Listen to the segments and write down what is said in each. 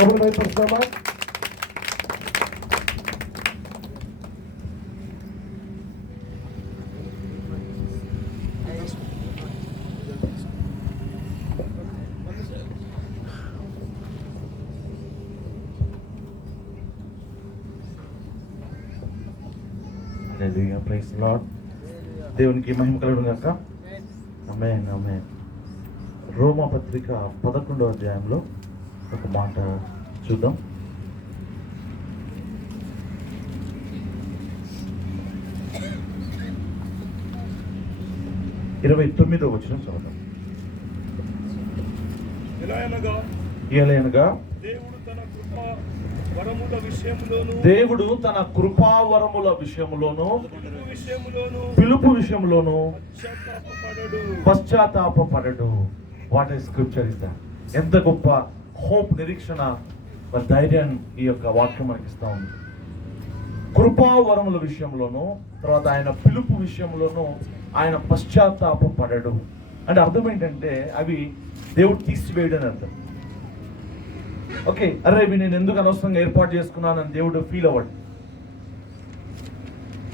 ప్రభుత్వ praise lord. దేవునికి మహిమ కలుగును గాక. ఆమేన్ ఆమేన్. రోమా పత్రిక 11వ అధ్యాయంలో ఒక మాట చూద్దాం. ఇరవై 29వ వచనం చదువుదాం. ఎలాగనగా దేవుడు తన కృపావరముల విషయములోను పిలుపు విషయములోను పశ్చాత్తాపపడడు. What is scripture is that? ఎంత గొప్ప హోప్, నిరీక్షణ, ధైర్యాన్ని ఈ యొక్క వాక్యం మనకి ఇస్తా ఉంది. కృపావరముల విషయంలోను, తర్వాత ఆయన పిలుపు విషయంలోను ఆయన పశ్చాత్తాపపడడు అంటే అర్థం ఏంటంటే అవి దేవుడు తీసివేయడని అర్థం. ఓకే, అరే ఇవి నేను ఎందుకు అనవసరంగా ఏర్పాటు చేసుకున్నానని దేవుడు ఫీల్ అవ్వడు.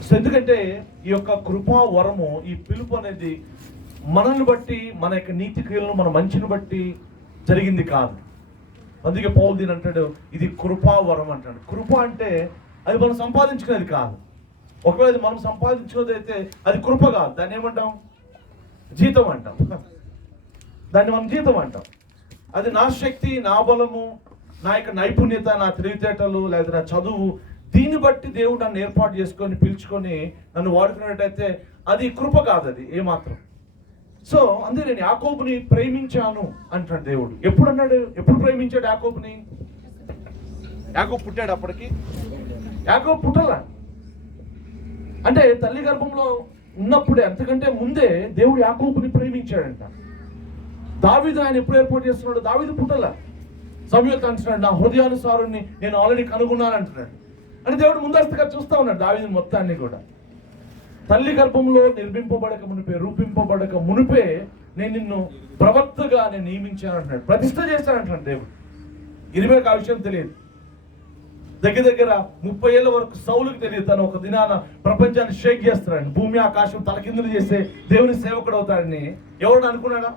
సో ఎందుకంటే ఈ యొక్క కృపా వరము, ఈ పిలుపు అనేది మనల్ని బట్టి, మన యొక్క నీతి క్రియలను, మన మంచిని బట్టి జరిగింది కాదు. అందుకే పౌలు దీని అంటాడు, ఇది కృపా వరం అంటాడు. కృప అంటే అది మనం సంపాదించుకునేది కాదు. ఒకవేళ అది మనం సంపాదించుకునేది అయితే అది కృప కాదు. దాన్ని ఏమంటాం? జీతం అంటాం. దాన్ని మనం జీతం అంటాం. అది నా శక్తి, నా బలము, నా యొక్క నైపుణ్యత, నా తెలివితేటలు, లేదా నా చదువు, దీన్ని బట్టి దేవుడు నన్ను ఏర్పాటు చేసుకొని పిలుచుకొని నన్ను వాడుకున్నట్టయితే అది కృప కాదు, అది ఏమాత్రం. సో అందుకే నేను యాకోబుని ప్రేమించాను అంటాడు దేవుడు. ఎప్పుడు అన్నాడు? ఎప్పుడు ప్రేమించాడు యాకోబుని? యాకోబు పుట్టాడు అప్పటికి? యాకోబు పుట్టలా. అంటే తల్లి గర్భంలో ఉన్నప్పుడే, అంతకంటే ముందే దేవుడు యాకోబుని ప్రేమించాడంట. దావీదు ఆయన ఎప్పుడు ఏర్పాటు చేస్తున్నాడు? దావీదు పుట్టలా. సమూయేలు అంటున్నాడు, నా హృదయానుసారుని నేను ఆల్రెడీ కనుగొన్నాను అంటున్నాడు. అంటే దేవుడు ముందస్తుగా చూస్తా ఉన్నాడు దావీదు మొత్తాన్ని కూడా. తల్లి గర్భంలో నిర్మింపబడక మునిపే, రూపింపబడక మునిపే నేను నిన్ను ప్రవక్తగా నేను నియమించాను అంటున్నాడు, ప్రతిష్ఠ చేశాను అంటున్నాడు దేవుడు. ఇరిమియాకు ఆ విషయం తెలియదు. దగ్గర 30 ఏళ్ళ వరకు సౌలుకి తెలియదు తను ఒక దినాన ప్రపంచాన్ని షేక్ చేస్తాడని, భూమి ఆకాశం తలకిందులు చేసే దేవుని సేవకుడు అవుతాడని ఎవరు అనుకున్నాడా?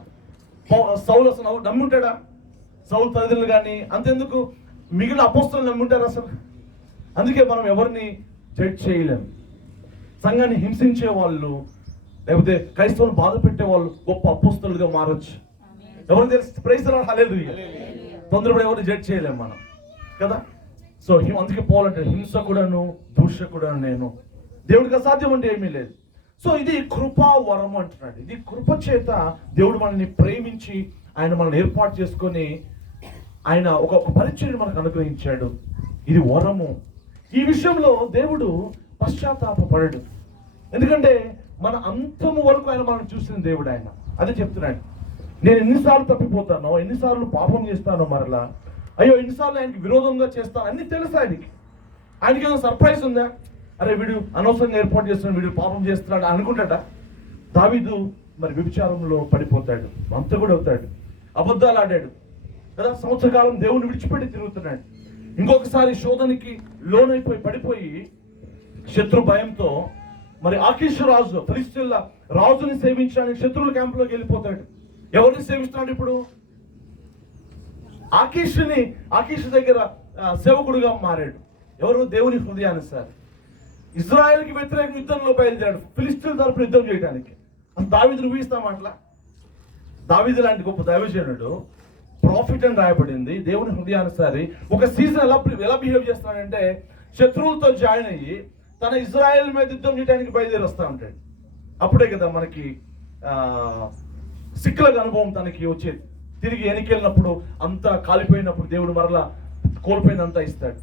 సౌలు అసలు నమ్ముంటాడా? సౌలు తల్లిదండ్రులు కానీ అంతెందుకు మిగిలిన అపోస్తలు నమ్ముంటారు అసలు? అందుకే మనం ఎవరిని జడ్జ్ చేయలేము. సంఘాన్ని హింసించే వాళ్ళు, లేకపోతే క్రైస్తవులను బాధ పెట్టే వాళ్ళు గొప్ప అపోస్తలుగా మారొచ్చు. ఎవరు తెలుసు? ప్రైజ్ ది లార్డ్, హల్లెలూయా. తొందరపడి ఎవరిని జడ్జ్ చేయలేము మనం కదా. సో అందుకే పోవాలంటే హింసకుడను, దూషకుడను నేను, దేవుడికి అసాధ్యం అంటే ఏమీ లేదు. సో ఇది కృపా వరం అంటున్నాడు. ఇది కృప చేత దేవుడు మనల్ని ప్రేమించి ఆయన మనల్ని ఏర్పాటు చేసుకొని ఆయన ఒక పరిచయం మనకు అనుగ్రహించాడు. ఇది వరము. ఈ విషయంలో దేవుడు పశ్చాత్తాపపడడు. ఎందుకంటే మన అంతము వరకు ఆయన మనం చూసిన దేవుడు. ఆయన అదే చెప్తున్నాడు, నేను ఎన్నిసార్లు తప్పిపోతానో, ఎన్నిసార్లు పాపం చేస్తానో, మరలా అయ్యో ఎన్నిసార్లు ఆయనకి విరోధంగా చేస్తాను అన్ని తెలుసు ఆయనకి. ఆయనకి ఏదో సర్ప్రైజ్ ఉందా? అరే వీడు అనవసరంగా ఏర్పాటు చేస్తున్నాడు, వీడు పాపం చేస్తున్నాడు అనుకుంటాడా? దావీదు మరి వ్యభిచారంలో పడిపోతాడు, మంతకుడు అవుతాడు, అబద్ధాలు ఆడాడు కదా, సంవత్సర కాలం దేవుని విడిచిపెట్టి తిరుగుతున్నాడు. ఇంకొకసారి శోధనకి లోనైపోయి పడిపోయి శత్రు భయంతో మరి ఆకీషు రాజు, ఫిలిష్తీయుల రాజుని సేవించడానికి శత్రువుల క్యాంపులోకి వెళ్ళిపోతాడు. ఎవరిని సేవిస్తున్నాడు ఇప్పుడు? ఆకీషు దగ్గర సేవకుడుగా మారాడు. ఎవరు? దేవుని హృదయానుసారి. ఇజ్రాయెల్కి వ్యతిరేక యుద్ధంలో బయలుదేరాడు, ఫిలిష్తీయుల తరపున యుద్ధం చేయడానికి. దావీదును ఊహిస్తాం అట్లా? దావీదు లాంటి గొప్ప దైవజనుడు, ప్రాఫిట్ అని రాయబడింది, దేవుని హృదయానుసారి. ఒక సీజన్ ఎలా బిహేవ్ చేస్తాడంటే శత్రువులతో జాయిన్ అయ్యి తన ఇజ్రాయెల్ మీద యుద్ధం చేయడానికి బయలుదేరి వస్తూ ఉంటాడు. అప్పుడే కదా మనకి సిక్కులకు అనుభవం తనకి వచ్చేది. తిరిగి వెనకెళ్ళినప్పుడు అంతా కాలిపోయినప్పుడు దేవుడు మరలా కోల్పోయినంతా ఇస్తాడు.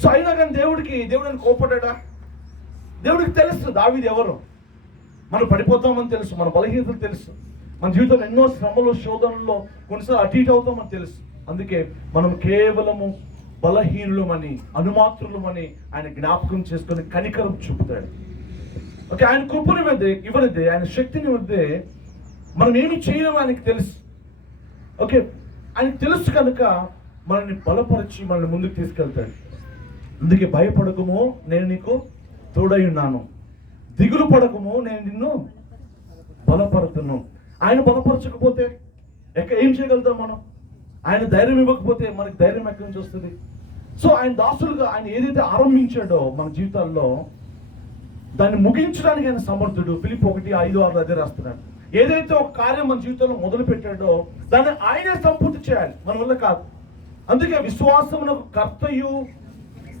సో అయినా కానీ దేవుడిని కోపడ్డా? దేవుడికి తెలుసు దావీదు ఎవరు. మనం పడిపోతామని తెలుసు, మన బలహీనతలు తెలుసు, మన జీవితంలో ఎన్నో శ్రమలు, శోధనల్లో కొన్నిసార్లు అటు ఇటు అవుతామని తెలుసు. అందుకే మనం కేవలము బలహీనులమని, అనుమాత్రులమని ఆయన జ్ఞాపకం చేసుకొని కనికరం చూపుతాడు. ఓకే, ఆయన కృపని ఇవ్వనిదే, ఆయన శక్తిని ఇవ్వదే మనం ఏమి చేయలేము ఆయనకి తెలుసు. ఓకే, ఆయనకు తెలుసు కనుక మనల్ని బలపరిచి మనల్ని ముందుకు తీసుకెళ్తాడు. అందుకే భయపడకము, నేను నీకు తోడై ఉన్నాను, దిగులు పడకము, నేను నిన్ను బలపడుతును. ఆయన బలపరచకపోతే ఏం చేయగలుగుతాం మనం? ఆయన ధైర్యం ఇవ్వకపోతే మనకి ధైర్యం ఎక్కడి నుంచి వస్తుంది? సో ఆయన దాసులుగా ఆయన ఏదైతే ఆరంభించాడో మన జీవితాల్లో దాన్ని ముగించడానికి ఆయన సమర్థుడు. ఫిలిప్పీ 1:5-6 అదే రాస్తున్నాడు. ఏదైతే ఒక కార్యం మన జీవితంలో మొదలు పెట్టాడో దాన్ని ఆయనే సంపూర్తి చేయాలి, మన వల్ల కాదు. అందుకే విశ్వాసమునకు కర్తయు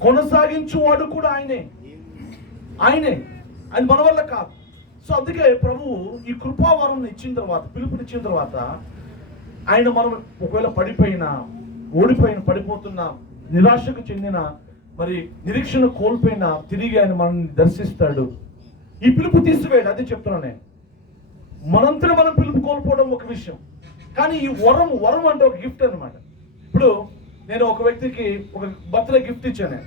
కొనసాగించువాడు కూడా ఆయనే. ఆయన మన వల్ల కాదు. సో అందుకే ప్రభువు ఈ కృపావరం ఇచ్చిన తర్వాత, పిలుపునిచ్చిన తర్వాత, ఆయన మనం ఒకవేళ పడిపోయినా, పడిపోతున్నా, నిరాశకు చెందిన, మరి నిరీక్షణ కోల్పోయినా తిరిగి ఆయన మనల్ని దర్శిస్తాడు. ఈ పిలుపు తీసివేయడు, అదే చెప్తున్నాను నేను. మనంతలో మనం పిలుపు కోల్పోవడం ఒక విషయం, కానీ ఈ వరం అంటే ఒక గిఫ్ట్ అనమాట. ఇప్పుడు నేను ఒక వ్యక్తికి ఒక బర్త్డే గిఫ్ట్ ఇచ్చాను,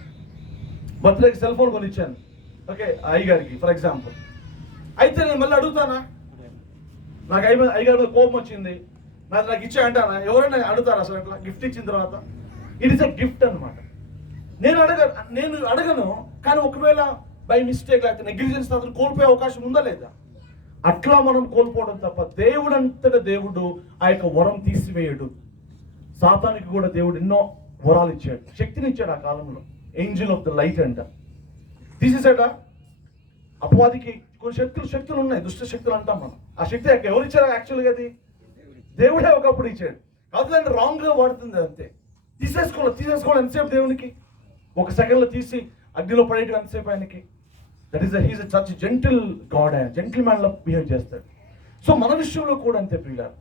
బర్త్డేకి సెల్ ఫోన్ కొనిచ్చాను, ఓకే, అయ్యగారికి ఫర్ ఎగ్జాంపుల్. అయితే నేను మళ్ళీ అడుగుతానా? నాకు అయ్యగారి మీద కోపం వచ్చింది, నాకు ఇచ్చా అంటానా? ఎవరైనా అడుగుతారా అసలు? అట్లా గిఫ్ట్ ఇచ్చిన తర్వాత ఇట్ ఈస్ ఎ గిఫ్ట్ అనమాట. నేను అడగను, కానీ ఒకవేళ బై మిస్టేక్ లేకపోతే నెగ్లిజెన్స్ అతను కోల్పోయే అవకాశం ఉందా లేదా? అట్లా మనం కోల్పోవడం తప్ప దేవుడంతట దేవుడు ఆ యొక్క వరం తీసివేయడు. సాతానికి కూడా దేవుడు ఎన్నో వరాలు ఇచ్చాడు, శక్తిని ఇచ్చాడు. ఆ కాలంలో ఏంజిల్ ఆఫ్ ద లైట్ అంట తీసేసాడా. అపవాదికి కొన్ని శక్తులు ఉన్నాయి, దుష్ట శక్తులు అంటాం మనం. ఆ శక్తి ఎవరు ఇచ్చారు? యాక్చువల్గా అది దేవుడే ఒకప్పుడు ఇచ్చాడు. కాదు రాంగ్ గా వాడుతుంది అంతే. తీసేసుకోవాలి ఎంతసేపు దేవునికి? ఒక సెకండ్లో తీసి అగ్నిలో పడేయడం ఎంతసేపు ఆయనకి? He's such gentle God, gentleman లా బిహేవ్ చేస్తాడు. సో మన విషయంలో కూడా అంతే ప్రియులారా,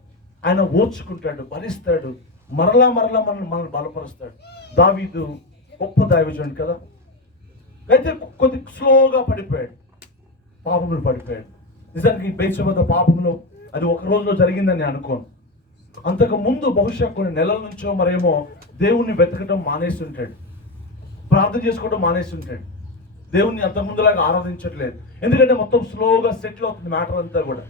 ఆయన ఓర్చుకుంటాడు, భరిస్తాడు, మరలా మనల్ని బలపరుస్తాడు. దావీదు గొప్ప దైవజనుడు కదా, అయితే కొద్ది స్లోగా పడిపోయాడు, పాపములు పడిపోయాడు. నిజానికి బెత్షెబా పాపంలో అది ఒక రోజులో జరిగిందని అనుకోను. అంతకు ముందు బహుశా కొన్ని నెలల నుంచో మరేమో దేవుణ్ణి వెతకడం మానేస్తుంటాడు, ప్రార్థన చేసుకోవడం మానేస్తుంటాడు, దేవుణ్ణి అంత ముందులాగా ఆరాధించట్లేదు. ఎందుకంటే మొత్తం స్లోగా సెటిల్ అవుతుంది మ్యాటర్ అంతా కూడా.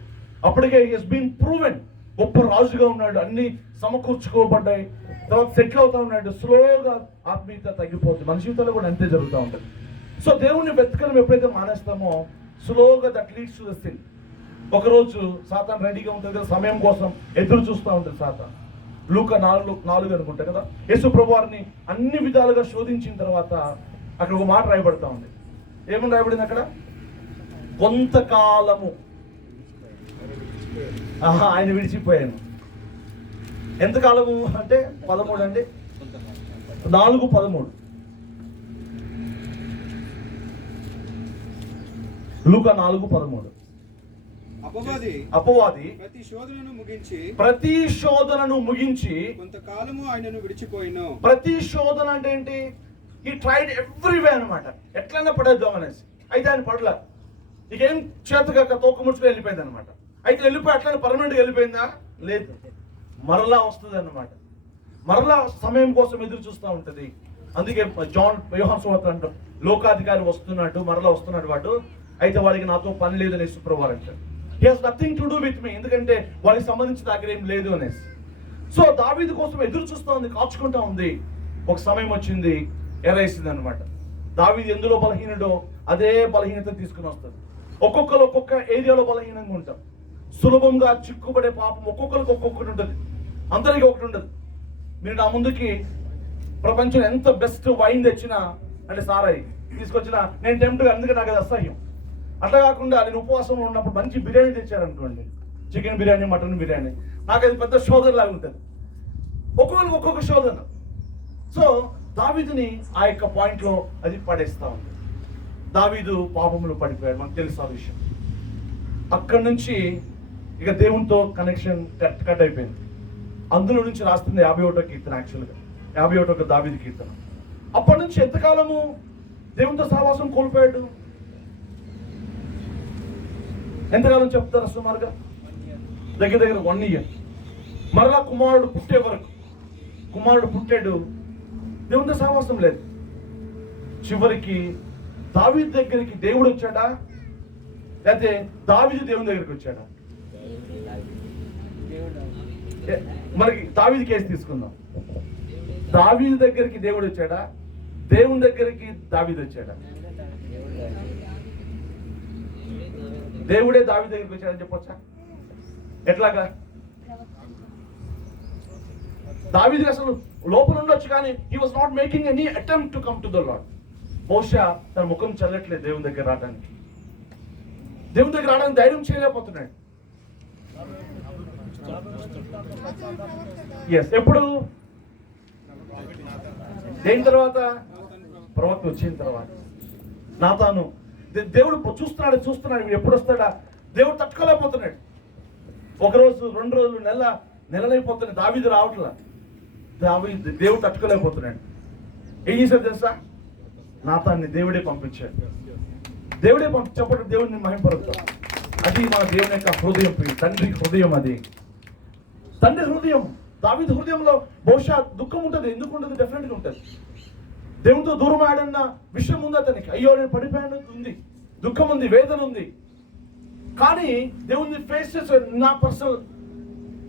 అప్పటికే హెస్ బీన్ ప్రూవెన్, గొప్ప రాజుగా ఉన్నాడు, అన్ని సమకూర్చుకోబడ్డాయి, తర్వాత సెటిల్ అవుతా ఉన్నాడు. స్లోగా ఆత్మీయత తగ్గిపోతుంది. మన జీవితంలో కూడా అంతే జరుగుతూ ఉంటుంది. సో దేవుణ్ణి వెతకడం ఎప్పుడైతే మానేస్తామో స్లోగా that leads to the sin. ఒకరోజు సాతాన్ రెడీగా ఉంటుంది కదా, సమయం కోసం ఎదురు చూస్తూ ఉంటుంది సాతాన్. లూకా 4 అనుకుంటా కదా, యేసు ప్రభువారిని అన్ని విధాలుగా శోధించిన తర్వాత అక్కడ ఒక మాట రాయబడతా ఉంది. ఏమని రాయబడింది అక్కడ? కొంతకాలము ఆయన విడిచిపోయాను. ఎంతకాలము అంటే 13 అండి, 4:13. లూకా 4:13. అపవాది ప్రతి శోధనను ముగించి కొంతకాలము ఆయనను విడిచిపోయిను. ప్రతి శోధన అంటే ఏంటి? ఈ ట్రైడ్ ఎవ్రీవే అనమాట, ఎట్లైనా పడేద్దాం అనేసి. అయితే ఆయన పడలా, ఇకేం చేతగా తోక ముడుచుకు వెళ్ళిపోయింది అనమాట. అయితే వెళ్ళిపోయి అట్లనే పర్మనెంట్గా వెళ్ళిపోయిందా? లేదు, మరలా వస్తుంది అన్నమాట. మరలా సమయం కోసం ఎదురు చూస్తూ ఉంటుంది. అందుకే యోహాను సువార్త అంటారు, లోకాధికారి వస్తున్నాడు, మరలా వస్తున్నాడు వాడు, అయితే వాడికి నాతో పని లేదు అనేసి ప్రభువారు అంటారు. He has nothing to do with me, ఎందుకంటే వాడికి సంబంధించిన దగ్గర ఏం లేదు అనేసి. సో దావీదు కోసం ఎదురు చూస్తూ ఉంది, కాచుకుంటా ఉంది. ఒక సమయం వచ్చింది, ఎరేసింది అనమాట. దావీదు ఎందులో బలహీనుడో అదే బలహీనత తీసుకుని వస్తుంది. ఒక్కొక్కరు ఒక్కొక్క ఏరియాలో బలహీనంగా ఉంటాం. సులభంగా చిక్కుపడే పాపం ఒక్కొక్కరికి ఒక్కొక్కటి ఉంటుంది, అందరికీ ఒకటి ఉండదు. మీరు నా ముందుకి ప్రపంచం ఎంత బెస్ట్ వైన్ తెచ్చినా, అంటే సారాయి తీసుకొచ్చినా నేను టెంప్ట్గా, అందుకే నాకు అది అసహ్యం. అట్లా కాకుండా నేను ఉపవాసంలో ఉన్నప్పుడు మంచి బిర్యానీ తెచ్చారనుకోండి, చికెన్ బిర్యానీ, మటన్ బిర్యానీ, నాకు అది పెద్ద శోధన లాగా ఉంటుంది. ఒక్కొక్కరికి ఒక్కొక్క శోధన. సో దావీదుని ఆ యొక్క పాయింట్లో అది పడేస్తా ఉంది. దావీదు పాపములు పడిపోయాడు, మనకు తెలుసు ఆ విషయం. అక్కడి నుంచి ఇక దేవునితో కనెక్షన్ కట్ అయిపోయింది. అందులో నుంచి రాస్తుంది 51వ కీర్తన, యాక్చువల్గా 51వ దావీదు కీర్తన. అప్పటి నుంచి ఎంతకాలము దేవునితో సహవాసం కోల్పోయాడు? ఎంతకాలం చెప్తారు సుమారుగా? దగ్గర 1 year. మరలా కుమారుడు పుట్టే వరకు, కుమారుడు పుట్టాడు, దేవునితో సహవాసం లేదు. చివరికి దావీదు దగ్గరికి దేవుడు వచ్చాడా, లేకపోతే దావీదు దేవుని దగ్గరికి వచ్చాడా? మనకి దావీదు కేసు తీసుకుందాం. దావీదు దగ్గరికి దేవుడు వచ్చాడా, దేవుని దగ్గరికి దావీదు వచ్చాడా? దేవుడే దావీదు దగ్గరికి వచ్చాడని చెప్పొచ్చా? ఎట్లాగా? దావీదు అసలు లోపల ఉండొచ్చు, కానీ he was not making any attempt to come to the lord. బహుశా తన ముఖం చల్లట్లేదు దేవుని దగ్గర రావడానికి, దేవుని దగ్గర రావడానికి ధైర్యం చేయలేకపోతున్నాడు. ఎప్పుడు? దేని తర్వాత? ప్రవక్త వచ్చిన తర్వాత. నాతాను దేవుడు చూస్తున్నాడు వీడు ఎప్పుడు వస్తాడా, దేవుడు తట్టుకోలేకపోతున్నాడు. ఒకరోజు, 2 రోజులు, నెలలైపోతున్నాయి, దావీదు రావట్లా. దేవుడు తట్టుకోలేకపోతున్నాడు. ఏం చేశాడు తెలుసా? నాతాన్ని దేవుడే పంపించాడు. దేవుడే చెప్పడం దేవుడిని మహింపరుద్దాం. అది మన దేవుని యొక్క హృదయం, తండ్రి హృదయం. అది తండ్రి హృదయం. దావీదు హృదయంలో బహుశా దుఃఖం ఉంటుంది. ఎందుకు ఉంటుంది? డెఫినెట్గా ఉంటుంది. దేవునితో దూరం ఆడన్న విషయం ఉంది అతనికి. అయ్యో నేను పడిపోయాను ఉంది, దుఃఖం ఉంది, వేదన ఉంది. కానీ దేవుణ్ణి ఫేస్ చేసే, నా పర్సనల్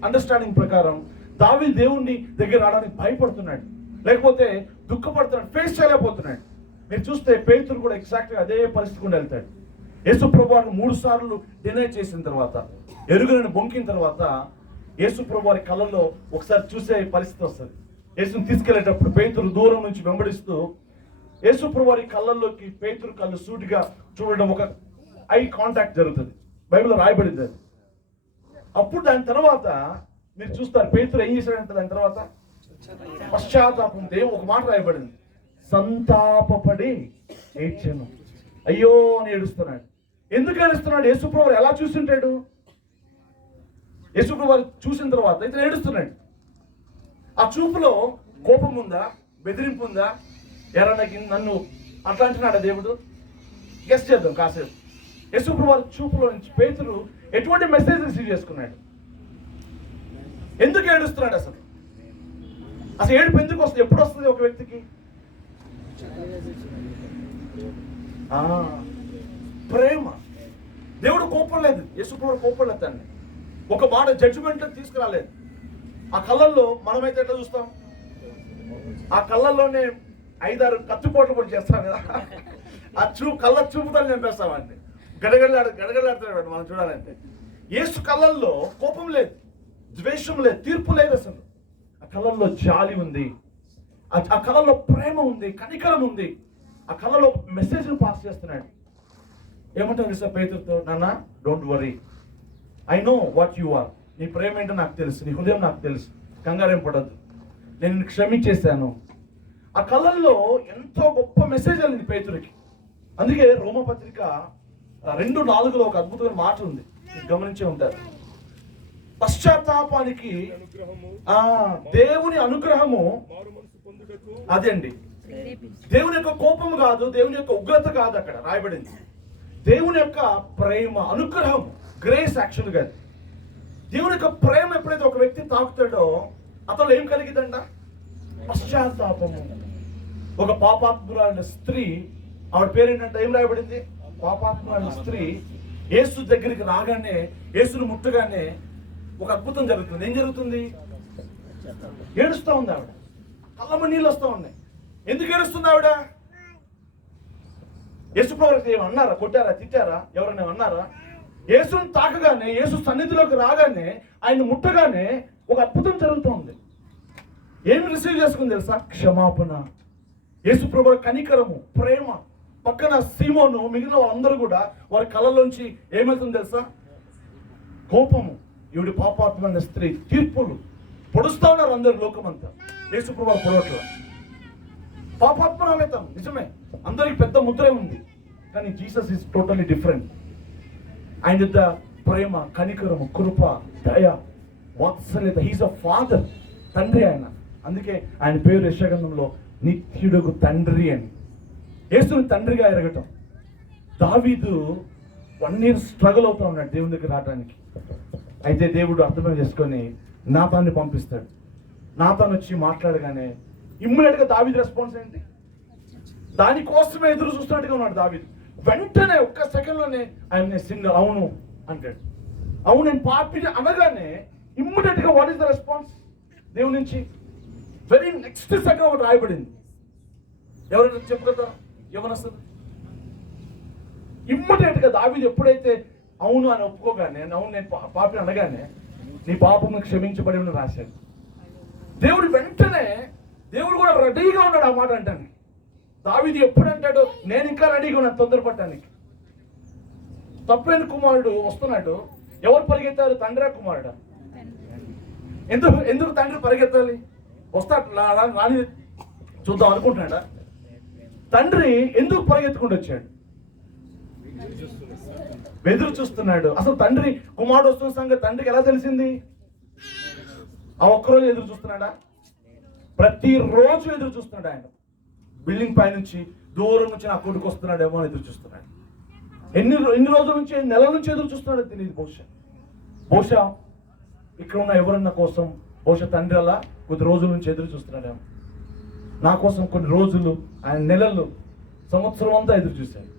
అండర్స్టాండింగ్ ప్రకారం దావీదు దేవుణ్ణి దగ్గర రావడానికి భయపడుతున్నాడు, లేకపోతే దుఃఖపడుతున్నాడు, ఫేస్ చేయలేకపోతున్నాడు. మీరు చూస్తే పేతురు కూడా ఎగ్జాక్ట్గా అదే పరిస్థితి గుండా వెళ్తాడు. యేసు ప్రభువారిని 3 సార్లు డినై చేసిన తర్వాత, ఎరుగని బొంకిన తర్వాత, యేసు ప్రభువారి కళ్ళల్లో ఒకసారి చూసే పరిస్థితి వస్తుంది. యేసుని తీసుకెళ్లేటప్పుడు పేతురు దూరం నుంచి వెంబడిస్తూ యేసు ప్రభువారి కళ్ళల్లోకి పేతురు కళ్ళు సూటిగా చూడడం, ఒక ఐ కాంటాక్ట్ జరుగుతుంది. బైబిల్లో రాయబడింది అది. అప్పుడు దాని తర్వాత మీరు చూస్తారు పేతురు ఏం చేశాడంటే, దాని తర్వాత పశ్చాత్తాపం. ఒక మాట రాయబడింది, సంతాపపడి ఏడ్చాను. అయ్యో అని ఏడుస్తున్నాడు. ఎందుకు ఏడుస్తున్నాడు? యేసు ప్రభువారు ఎలా చూస్తుంటాడు? యేసు ప్రభువారు చూసిన తర్వాత ఇతను ఏడుస్తున్నాడు. ఆ చూపులో కోపం ఉందా, బెదిరింపు ఉందా? ఎర్రనకి నన్ను అట్లా అంటున్నాడా దేవుడు? గెస్ట్ చేద్దాం కాసేపు. యేసు ప్రభువారి చూపులో నుంచి పేతురు ఎటువంటి మెసేజ్ రిసీవ్ చేసుకున్నాడు? ఎందుకు ఏడుస్తున్నాడు? అసలు ఏడుపు ఎందుకు వస్తుంది? ఎప్పుడు వస్తుంది ఒక వ్యక్తికి? ప్రేమ. దేవుడు కోపం లేదు, యేసు ప్రభువు కోపం లేదు. తన్ని ఒక మాట జడ్జిమెంట్ తీసుకురాలేదు. ఆ కళ్ళల్లో మనమైతే ఎట్లా చూస్తాం? ఆ కళ్ళల్లోనే 5-6 కత్తిపోట్లు కూడా చేస్తాం కదా. ఆ కళ్ళ చూపుతో చంపేస్తామండి. గడగడలాడుతున్నాడు మనం చూడాలంటే. యేసు కళ్ళల్లో కోపం లేదు, ద్వేషం లేదు, తీర్పు లేదు. అసలు ఆ కళ్ళల్లో జాలి ఉంది, ఆ కళ్ళల్లో ప్రేమ ఉంది, కనికరం ఉంది. ఆ కళ్ళలో మెసేజ్ పాస్ చేస్తున్నాడు. ఏమంటారు సార్ పేతురుతో? నాన్న, don't worry, I know what you are. నీ ప్రేమ ఏంటో నాకు తెలుసు, నీ హృదయం నాకు తెలుసు, కంగారేం పడద్దు, నేను క్షమించేశాను. ఆ కళ్ళల్లో ఎంతో గొప్ప మెసేజ్ వెళ్ళింది పేతురికి. అందుకే రోమపత్రిక 2:4 ఒక అద్భుతమైన మాట ఉంది, గమనించే ఉంటారు. పశ్చాత్తాపానికి దేవుని అనుగ్రహము, అదే అండి, దేవుని యొక్క కోపము కాదు, దేవుని యొక్క ఉగ్రత కాదు, అక్కడ రాయబడింది దేవుని యొక్క ప్రేమ, అనుగ్రహం, గ్రేస్. యాక్చువల్గా దేవుని యొక్క ప్రేమ ఎప్పుడైతే ఒక వ్యక్తి తాకుతాడో అతను ఏం కలిగిద్దంట? పశ్చాత్తాపము. ఒక పాపాత్మురాలైన స్త్రీ, ఆవిడ పేరేంటంటే ఏం రాయబడింది? పాపాత్మురాలైన స్త్రీ యేసు దగ్గరికి రాగానే, యేసును ముట్టగానే ఒక అద్భుతం జరుగుతుంది. ఏం జరుగుతుంది? ఏడుస్తూ ఉంది ఆవిడ, కళ్ళమ్మ నీళ్ళు వస్తూ ఉన్నాయి. ఎందుకు ఏడుస్తుంది ఆవిడ? యేసు ప్రభువుకి ఏమన్నా అన్నారా? కొట్టారా? తిట్టారా? ఎవరైనా అన్నారా? యేసును తాకగానే, యేసు సన్నిధిలోకి రాగానే, ఆయన ముట్టగానే ఒక అద్భుతం జరుగుతుంది. ఏమి రిసీవ్ చేసుకుంది తెలుసా? క్షమాపణ. యేసు ప్రభువు కనికరము, ప్రేమ. పక్కన సీమోను, మిగిలిన వాళ్ళందరూ కూడా వారి కళ్ళలోంచి ఏమవుతుంది తెలుసా? కోపము. ఈవిడి పాపాత్మైన స్త్రీ, తీర్పులు పొడుస్తా ఉన్నారు అందరు, లోకమంతా. యేసు ప్రభువు పొడవట్ల. పాపాత్మరాలైతాం నిజమే, అందరికి పెద్ద ముద్రే ఉంది, కానీ జీసస్ ఈజ్ టోటలీ డిఫరెంట్. ఆయన యుద్ధ ప్రేమ, కనికరము, కృప, దయ, వాత్సల్యత. హీస్ అ ఫాదర్, తండ్రి ఆయన. అందుకే ఆయన పేరు యెషయా నిత్యుడుగు తండ్రి అని. యేసుని తండ్రిగా ఎరగటం. దావీదు 1 year స్ట్రగుల్ అవుతా ఉన్నాడు దేవుని దగ్గర రావడానికి. అయితే దేవుడు అర్థం చేసుకొని నాతాన్ని పంపిస్తాడు. నాతాను వచ్చి మాట్లాడగానే ఇమ్మీడియట్గా దావీదు రెస్పాన్స్ ఏంటి? దానికోసమే ఎదురు చూస్తున్నట్టుగా ఉన్నాడు దావీదు. వెంటనే ఒక్క సెకండ్లోనే ఆయన సింగర్, అవును అంటాడు. అవును నేను పాపిని అనగానే ఇమ్మీడియట్గా వాట్ ఈస్ ద రెస్పాన్స్ దేవుడి నుంచి? వెరీ నెక్స్ట్ సెకండ్ ఒకటి రాయబడింది. ఎవరైనా చెప్పగలుగుతారా? యవనస్తులు ఇమ్మీడియట్ గా దావీదు ఎప్పుడైతే అవును అని ఒప్పుకోగానే, అవును నేను పాపని అనగానే, నీ పాపము క్షమించబడి అని రాశాడు. దేవుడు వెంటనే, దేవుడు కూడా రెడీగా ఉన్నాడు ఆ మాట అంటాను. దావీదు ఎప్పుడు అంటాడు, నేను ఇంకా రెడీగా ఉన్నాను తొందరపడటానికి. తప్పైన కుమారుడు వస్తున్నాడు, ఎవరు పరిగెత్తారు? తండ్రి కుమారుడు? ఎందుకు తండ్రి పరిగెత్తాలి? వస్తాడు రాని చూద్దాం అనుకుంటున్నాడా? తండ్రి ఎందుకు పరిగెత్తుకుంటూ వచ్చాడు? ఎదురు చూస్తున్నాడు. అసలు తండ్రి కుమారుడు వస్తున్న సంగతి తండ్రికి ఎలా తెలిసింది? ఆ ఒక్కరోజు ఎదురు చూస్తున్నాడా? ప్రతిరోజు ఎదురు చూస్తున్నాడు. ఆయన బిల్డింగ్ పై నుంచి దూరం నుంచి నా కొడుకు వస్తున్నాడేమో అని ఎదురు చూస్తున్నాడు. ఎన్ని రోజుల నుంచి, నెలల నుంచి ఎదురు చూస్తున్నాడో తెలియదు. బహుశా ఇక్కడ ఉన్న ఎవరన్నా కోసం బహుశా తండ్రి అలా కొద్ది రోజుల నుంచి ఎదురు చూస్తున్నాడేమో. నా కోసం కొన్ని రోజులు, ఆయన నెలలు, సంవత్సరం అంతా ఎదురు చూశాడు.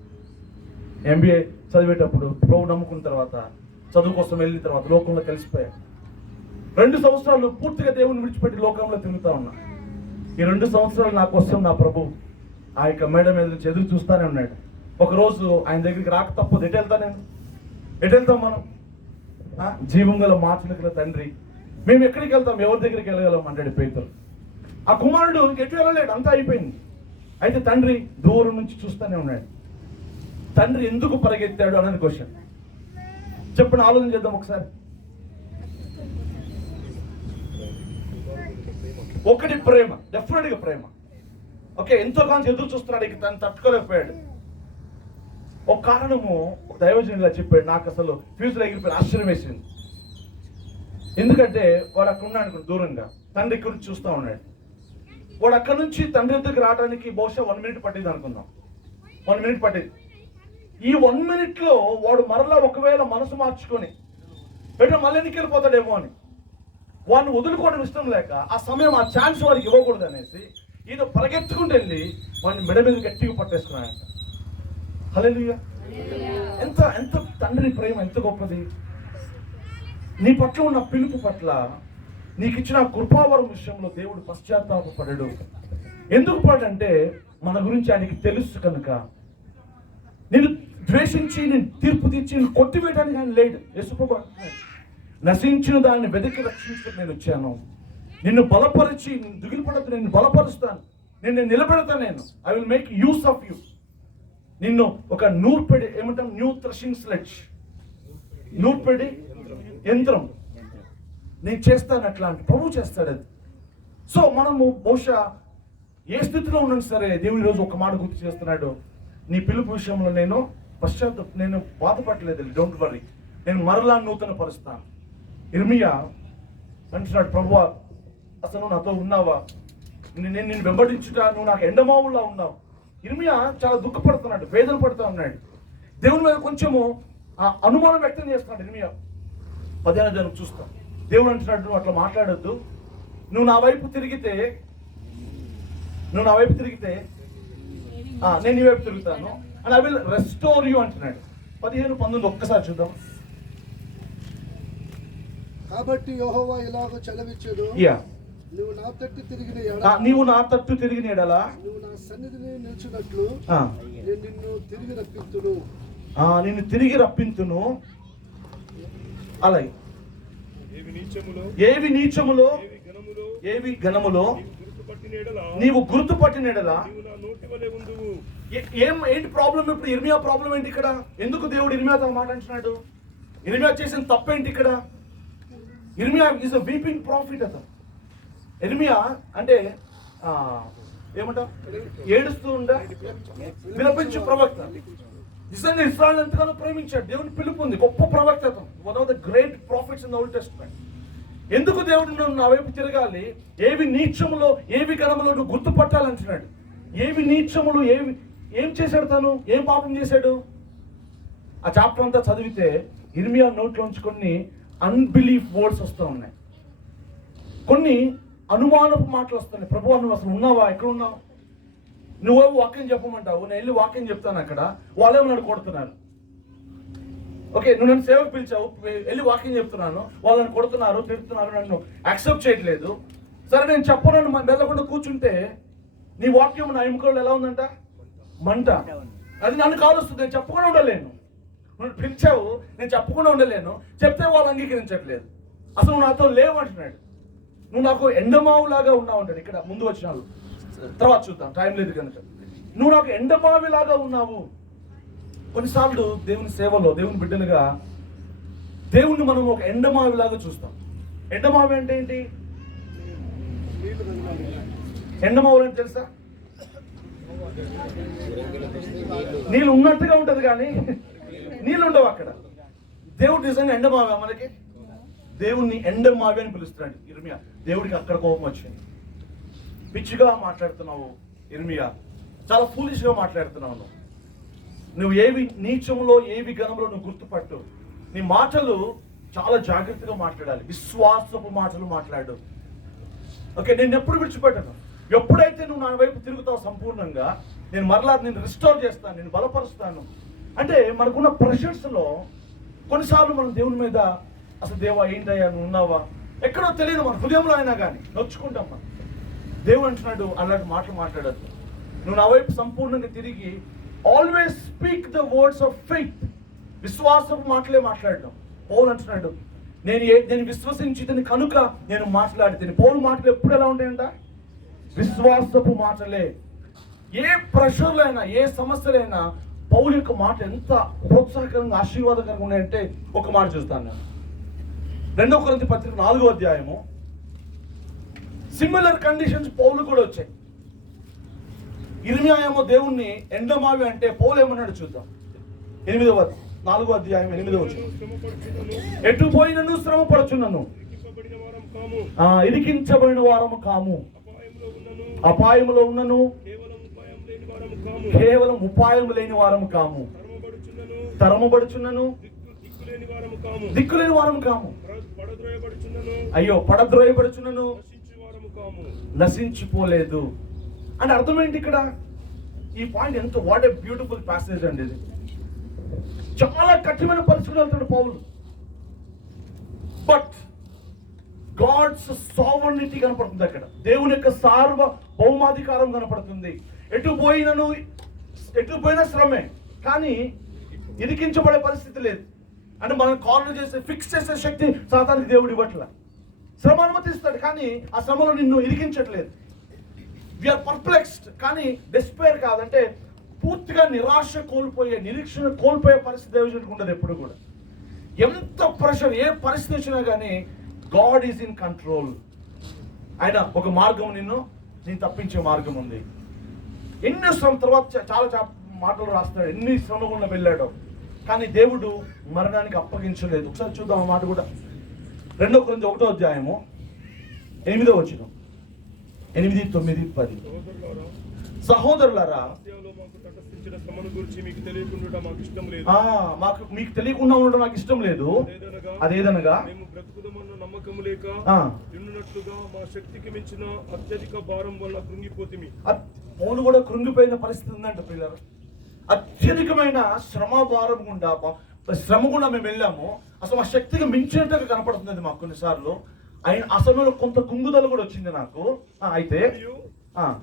MBA చదివేటప్పుడు ప్రభు నమ్ముకున్న తర్వాత, చదువు కోసం వెళ్ళిన తర్వాత లోకంలో కలిసిపోయాడు. 2 సంవత్సరాలు పూర్తిగా దేవుని విడిచిపెట్టి లోకంలో తిరుగుతా ఉన్నా. ఈ 2 సంవత్సరాలు నా కోసం నా ప్రభు ఆ యొక్క మేడ మీద నుంచి ఎదురు చూస్తానే ఉన్నాడు. ఒకరోజు ఆయన దగ్గరికి రాక తప్పదు. ఎటు వెళ్తాం మనం? జీవం గల మాటలు గల తండ్రి, మేము ఎక్కడికి వెళ్తాం? ఎవరి దగ్గరికి వెళ్ళగలం అంటాడు పేతురు. ఆ కుమారుడు ఎటు వెళ్ళలేడు, అంతా అయిపోయింది. అయితే తండ్రి దూరం నుంచి చూస్తూనే ఉన్నాడు. తండ్రి ఎందుకు పరిగెత్తాడు అనేది క్వశ్చన్. చెప్పండి, ఆలోచన చేద్దాం ఒకసారి. ఒకటి ప్రేమ, డెఫినెట్ గా ప్రేమ. ఓకే, ఎంతో కాలం ఎదురు చూస్తున్నాడు, ఇక తను తట్టుకోలేకపోయాడు. ఒక కారణము దైవజనులా చెప్పాడు, నాకు అసలు ఫ్యూచర్ ఎగిరిపోయిన ఆశ్చర్యం వేసింది. ఎందుకంటే వాడు అక్కడ ఉన్నాడు దూరంగా, తండ్రి ఇక్కడ నుంచి చూస్తూ ఉన్నాడు. వాడు అక్కడ నుంచి తండ్రి దగ్గరికి రావడానికి బహుశా 1 minute పట్టింది అనుకుందాం. 1 minute పట్టింది. ఈ 1 minute లో వాడు మరలా ఒకవేళ మనసు మార్చుకొని పెట్టిన మళ్ళీ ఎన్నికి వెళ్ళిపోతాడేమో అని వాడిని వదులుకోవడం ఇష్టం లేక, ఆ సమయం, ఆ ఛాన్స్ వాడికి ఇవ్వకూడదు అనేసి ఈయన పరిగెత్తుకుంటూ వెళ్ళి వాడిని మెడ మీద గట్టిగా పట్టేసుకున్నాడంట. హల్లెలూయా! ఎంత ఎంత తండ్రి ప్రేమ ఎంత గొప్పది! నీ పట్ల ఉన్న పిలుపు పట్ల, నీకు ఇచ్చిన కృపావరం విషయంలో దేవుడు పశ్చాత్తాపపడడు. ఎందుకు పడంటే మన గురించి ఆయనకి తెలుసు కనుక. నేను ద్వేషించి, నేను తీర్పు తీర్చి, నేను కొట్టివేయడానికి ఆయన లేడు. యేసుప్రభు నశించిన దాన్ని వెతికి రక్షించడానికి నేను వచ్చాను. నిన్ను బలపరిచి, నేను దిగులు పడద్దు, నేను బలపరుస్తాను, నిన్ను నిలబెడతాను. నేను I will make use of you. నిన్ను ఒక నూర్పెడి, ఏమంటాం, న్యూ థ్రెషింగ్ స్లెడ్జ్, నూర్పెడి యంత్రం నేను చేస్తాను. అట్లా అంటే ప్రభు చేస్తాడు అది. సో మనము బహుశా ఏ స్థితిలో ఉన్నాం సరే, దేవుడు ఈరోజు ఒక మాట గుర్తు చేస్తున్నాడు. నీ పిలుపు విషయంలో నేను నేను బాధపడలేదు, డోంట్ వరీ, నేను మరలా నూతన పరుస్తాను. ఇర్మియా అంటున్నాడు, ప్రభువా అసలు నువ్వు నాతో ఉన్నావా? నేను నిన్ను వెంబడించుట, నువ్వు నాకు ఎండమావులా ఉన్నావు. ఇర్మియా చాలా దుఃఖపడుతున్నాడు, వేదన పడుతూ ఉన్నాడు. దేవుని మీద కొంచెము అనుమానం వ్యక్తం చేస్తున్నాడు ఇర్మియా. 10వ అధ్యాయం చూస్తాం. దేవుడు అంటున్నాడు, నువ్వు అట్లా మాట్లాడొద్దు, నువ్వు నా వైపు తిరిగితే నేను నీ వైపు తిరుగుతాను, and I will restore you అంటున్నాడు. 15-19 ఒక్కసారి చూద్దాం. కాబట్టి యెహోవా ఇలాగ సెలవిచ్చెను, నీవు నా తట్టు తిరిగిన ఎడల నువ్వు నా సన్నిధిని నిలిచినట్లు నేను నిన్ను తిరిగి రప్పింతును. అలాగే ఏవి నీచములో ఏవి ఘనములో నీవు గుర్తుపట్టిన ఎడల. ఏంటి ప్రాబ్లం ఇప్పుడు? ఇర్మియా ప్రాబ్లం ఏంటి ఇక్కడ? ఎందుకు దేవుడు ఇర్మియాతో మాట అంటున్నాడు? ఇర్మియా చేసిన తప్పేంటి ఇక్కడ? ఇర్మియా ఈజ్ అ వీపింగ్ ప్రాఫిట్. అతను ఇర్మియా అంటే ఏమంటావు, ఏడుస్తూ ఉండే విలపించు ప్రవక్త. నిజంగా ఇశ్రాయేలు ఎంతగానో ప్రేమించాడు, దేవుని పిలుపు ఉంది, గొప్ప ప్రవక్త అతను, one of the great profits in the old testament. ఎందుకు దేవుడు నువ్వు నా వైపు తిరగాలి? ఏవి నీచములో ఏవి ఘనములో నువ్వు గుర్తుపట్టాలంటున్నాడు. ఏవి నీచములు, ఏం చేశాడు తను, ఏం పాపం చేశాడు? ఆ చాప్టర్ అంతా చదివితే ఇర్మియా నోట్లోంచి కొన్ని అన్బిలీఫ్ వర్డ్స్ వస్తూ ఉన్నాయి, కొన్ని అనుమానపు మాటలు వస్తున్నాయి. ప్రభువా నువ్వు అసలు ఉన్నావా? ఎక్కడ ఉన్నావు? నువ్వేమో వాక్యం చెప్పమంటావు, నేను వెళ్ళి వాక్యం చెప్తాను, అక్కడ వాళ్ళేమో నన్ను కొడుతున్నారు. ఓకే, నువ్వు నన్ను సేవకు పిలిచావు, వెళ్ళి వాక్యం చెప్తున్నాను, వాళ్ళు నన్ను కొడుతున్నారు, తిడుతున్నారు, నన్ను యాక్సెప్ట్ చేయట్లేదు. సరే నేను చెప్పను వెళ్ళకుండా కూర్చుంటే నీ వాక్యం నా ఎముకల్లో ఎలా ఉందంట? మంట. అది నన్ను కాలుస్తుంది. నేను చెప్పకుండా ఉండలేను. నువ్వు పిలిచావు, నేను చెప్పకుండా ఉండలేను. చెప్తే వాళ్ళు అంగీకరించట్లేదు. అసలు నువ్వు నాతో లేవంటున్నాడు. నువ్వు నాకు ఎండమావులాగా ఉన్నావు అంటాడు. ఇక్కడ ముందు వచ్చిన వాళ్ళు తర్వాత చూద్దాం, టైం లేదు కనుక. నువ్వు నాకు ఎండమావిలాగా ఉన్నావు. కొన్నిసార్లు దేవుని సేవలో, దేవుని బిడ్డలుగా దేవుణ్ణి మనం ఒక ఎండమావిలాగా చూస్తాం. ఎండమావి అంటే ఏంటి? ఎండమావులు అంటే తెలుసా? నీళ్ళు ఉన్నట్టుగా ఉంటది కానీ నీళ్ళు ఉండవు అక్కడ. దేవుడు నిజంగా ఎండమావా మనకి? దేవుణ్ణి ఎండమావి అని పిలుస్తున్నాడు ఇర్మియా. దేవుడికి అక్కడ కోపం వచ్చింది. పిచ్చిగా మాట్లాడుతున్నావు ఇర్మియా, చాలా ఫూలిష్గా మాట్లాడుతున్నావు. నువ్వు ఏవి నీచంలో ఏవి గణంలో నువ్వు గుర్తుపట్టు. నీ మాటలు చాలా జాగ్రత్తగా మాట్లాడాలి. విశ్వాసపు మాటలు మాట్లాడు. ఓకే, నేను ఎప్పుడు విడిచిపెట్టను. ఎప్పుడైతే నువ్వు నా వైపు తిరుగుతావు సంపూర్ణంగా, నేను మరలా నేను రిస్టోర్ చేస్తాను, నేను బలపరుస్తాను. అంటే మనకున్న ప్రెషర్స్లో కొన్నిసార్లు మనం దేవుని మీద అసలు దేవా ఏంటయ్యా నువ్వు ఉన్నావా ఎక్కడో తెలియదు, మన హృదయంలో అయినా కానీ నొచ్చుకుంటాం మనం. దేవుడు అంటున్నాడు అలాంటి మాటలు మాట్లాడద్దు. నువ్వు నా వైపు సంపూర్ణంగా తిరిగి always speak the words of faith. విశ్వాసపు మాటలే మాట్లాడడం. పౌలు అంటున్నాడు నేను విశ్వసించి కనుక నేను మాట్లాడితే. పౌలు మాటలు ఎప్పుడు ఎలా ఉంటాయంట? విశ్వాసపు మాటలే. ఏ ప్రెషర్లు అయినా ఏ సమస్యలైనా పౌలు యొక్క మాట ఎంత ప్రోత్సాహకరంగా ఆశీర్వాదకరంగా ఉన్నాయంటే ఒక మాట చూస్తాను నేను. 2 కొరింథీ పత్రిక 4వ అధ్యాయము. సిమిలర్ కండిషన్స్ పౌలు కూడా వచ్చాయి. ఇర్మియా ఏమో దేవుణ్ణి ఎండమావి అంటే పౌలు ఏమన్నాడు చూద్దాం. 4వ అధ్యాయం 8వ వచనం. ఎటు పోయినను శ్రమ పడుచున్నను, ఇరికించబడిన వారము కాము, అపాయములో ఉన్నను కేవలం ఉపాయం లేని వారము కాము, తరమబడుచున్నను దిక్కులేని వారము కాము, అయ్యో పడద్రోయబడుచున్నను నశించిపోలేదు. అంటే అర్థం ఏంటి ఇక్కడ? ఈ పాయింట్ ఎంత వాట్ ఏ బ్యూటిఫుల్ ప్యాసేజ్ అండి ఇది. చాలా కఠినమైన పరిస్థితులు వెళ్తాడు పౌలు. బట్ గాడ్స్ సావర్నిటీ కనపడుతుంది అక్కడ. దేవుని యొక్క సార్వభౌమాధికారం కనపడుతుంది. ఎటు పోయినా శ్రమే, కానీ ఇరికించబడే పరిస్థితి లేదు. అంటే మనం కార్నర్ చేసే ఫిక్స్ చేసే శక్తి సాతానికి దేవుడు ఇవ్వట్ల. శ్రమ అనుమతిస్తాడు కానీ ఆ శ్రమలో నిన్ను ఇరికించట్లేదు. వీఆర్ పర్ప్లెక్స్డ్ కానీ డెస్పైర్ కాదంటే పూర్తిగా నిరాశ కోల్పోయే, నిరీక్షణ కోల్పోయే పరిస్థితి దేవుడికి ఉండదు ఎప్పుడు కూడా. ఎంత ప్రెషర్ ఏ పరిస్థితి వచ్చినా కానీ గాడ్ ఈజ్ ఇన్ కంట్రోల్. ఆయన ఒక మార్గం నేను తప్పించే మార్గం ఉంది. ఎన్నో శ్రమ తర్వాత చాలా మాటలు రాస్తాడు, ఎన్ని శ్రమ గుండా వెళ్ళాడో కానీ దేవుడు మరణానికి అప్పగించలేదు. ఒకసారి చూద్దాం ఆ మాట కూడా. 2 కొరింథీ 1వ అధ్యాయము 8వ వచనం. 8, 9, 10. సహోదరులారా, మీకు తెలియకుండా ఉండడం నాకు ఇష్టం లేదు. అదేదనగా నమ్మకం లేక మా శక్తికి మించిన అత్యధిక భారం వల్ల కృంగిపోతిమి. పౌలు కూడా కృంగిపోయిన పరిస్థితి ఉందంట పిల్లలు. అత్యధికమైన శ్రమ భారం గుండా మేము వెళ్ళాము. అసలు మా శక్తికి మించినట్టుగా కనపడుతుంది మాకు కొన్నిసార్లు. ఆ సమయంలో కొంత కుంగుదల కూడా వచ్చింది నాకు. అయితే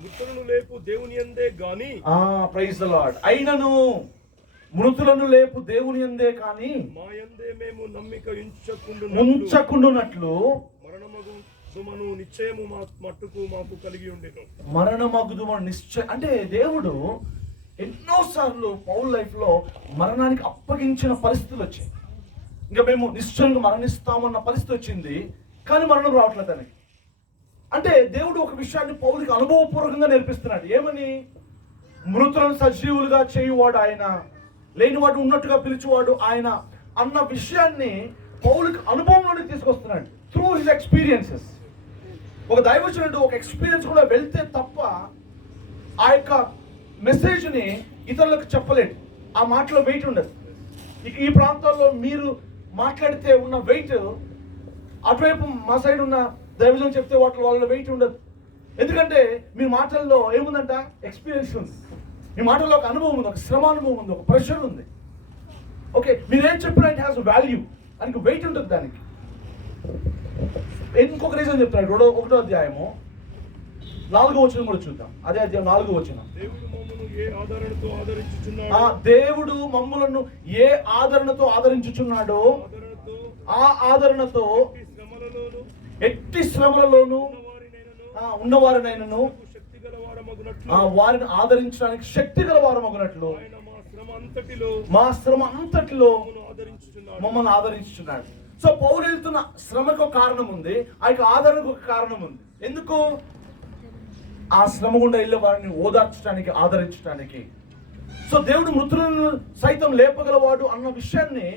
మృతులను లేపు దేవుని యందే గాని, ప్రైజ్ ది లార్డ్, అయినను మృతులను లేపు దేవుని యందే కానీ మా యందే మేము నమ్మిక ఉంచకుండునట్లు మరణమగుదుమను నిశ్చయము మట్టుకు మాకు కలిగి ఉండెను. మరణమగుదుమను నిశ్చయం అంటే దేవుడు ఎన్నోసార్లు పౌల్ లైఫ్ లో మరణానికి అప్పగించిన పరిస్థితులు వచ్చాయి. ఇంకా మేము నిశ్చయంగా మరణిస్తామన్న పరిస్థితి వచ్చింది కానీ మరణం రావట్లేదు తనకి. అంటే దేవుడు ఒక విషయాన్ని పౌలుకి అనుభవపూర్వకంగా నేర్పిస్తున్నాడు. ఏమని? మృతులను సజీవులుగా చేయువాడు ఆయన, లేనివాడు ఉన్నట్టుగా పిలిచేవాడు ఆయన అన్న విషయాన్ని పౌలుకి అనుభవంలోనే తీసుకొస్తున్నాడు త్రూ హిజ్ ఎక్స్పీరియన్సెస్. ఒక దైవజనుడు ఒక ఎక్స్పీరియన్స్ కూడా వెళ్తే తప్ప ఆ యొక్క మెసేజ్ని ఇతరులకు చెప్పలేడు. ఆ మాటలో వెయిట్ ఉండదు. ఇక ఈ ప్రాంతాల్లో మీరు మాట్లాడితే ఉన్న వెయిట్ అటువైపు మా సైడ్ ఉన్న దైవజనం చెప్తే వాళ్ళ వెయిట్ ఉండదు. ఎందుకంటే మీ మాటల్లో ఏముందంట? ఎక్స్పీరియన్స్ ఉంది. మీ మాటల్లో ఒక అనుభవం ఉంది, ఒక శ్రమ అనుభవం ఉంది, ఒక ప్రెషర్ ఉంది. ఓకే, మీరేం చెప్పినా ఇట్ హ్యాస్ వాల్యూ, దానికి వెయిట్ ఉంటుంది దానికి. ఇంకొక రీజన్ చెప్తాడు. 1వ అధ్యాయము 4వ వచనం కూడా చూద్దాం. అదే అధ్యాయం 4వ వచనం. దేవుడు మమ్మను ఏ ఆదరణతో ఆదరించుచున్నాడు, దేవుడు మమ్ములను ఏ ఆదరణతో ఆదరించుచున్నాడో ఆదరణతో ఆ ఆదరణతో ఎట్టి శ్రమలలోను ఎట్టి శ్రమలలోను ఉన్నవారినైనను శక్తి గల వారమగునట్లు వారిని ఆదరించడానికి శక్తి గల వారమగునట్లు ఆయన మా శ్రమ అంతటిలో ఆదరించుచున్నాడు. మమ్మల్ని ఆదరించుచున్నాడు. సో పౌలు వెళ్తున్న శ్రమకు ఒక కారణం ఉంది, ఆ యొక్క ఆదరణకు ఒక కారణం ఉంది. ఎందుకు? ఆ శ్రమ గుండా వెళ్ళే వారిని ఓదార్చడానికి, ఆదరించడానికి. సో దేవుడు మృతులను సైతం లేపగలవాడు అన్న విషయాన్ని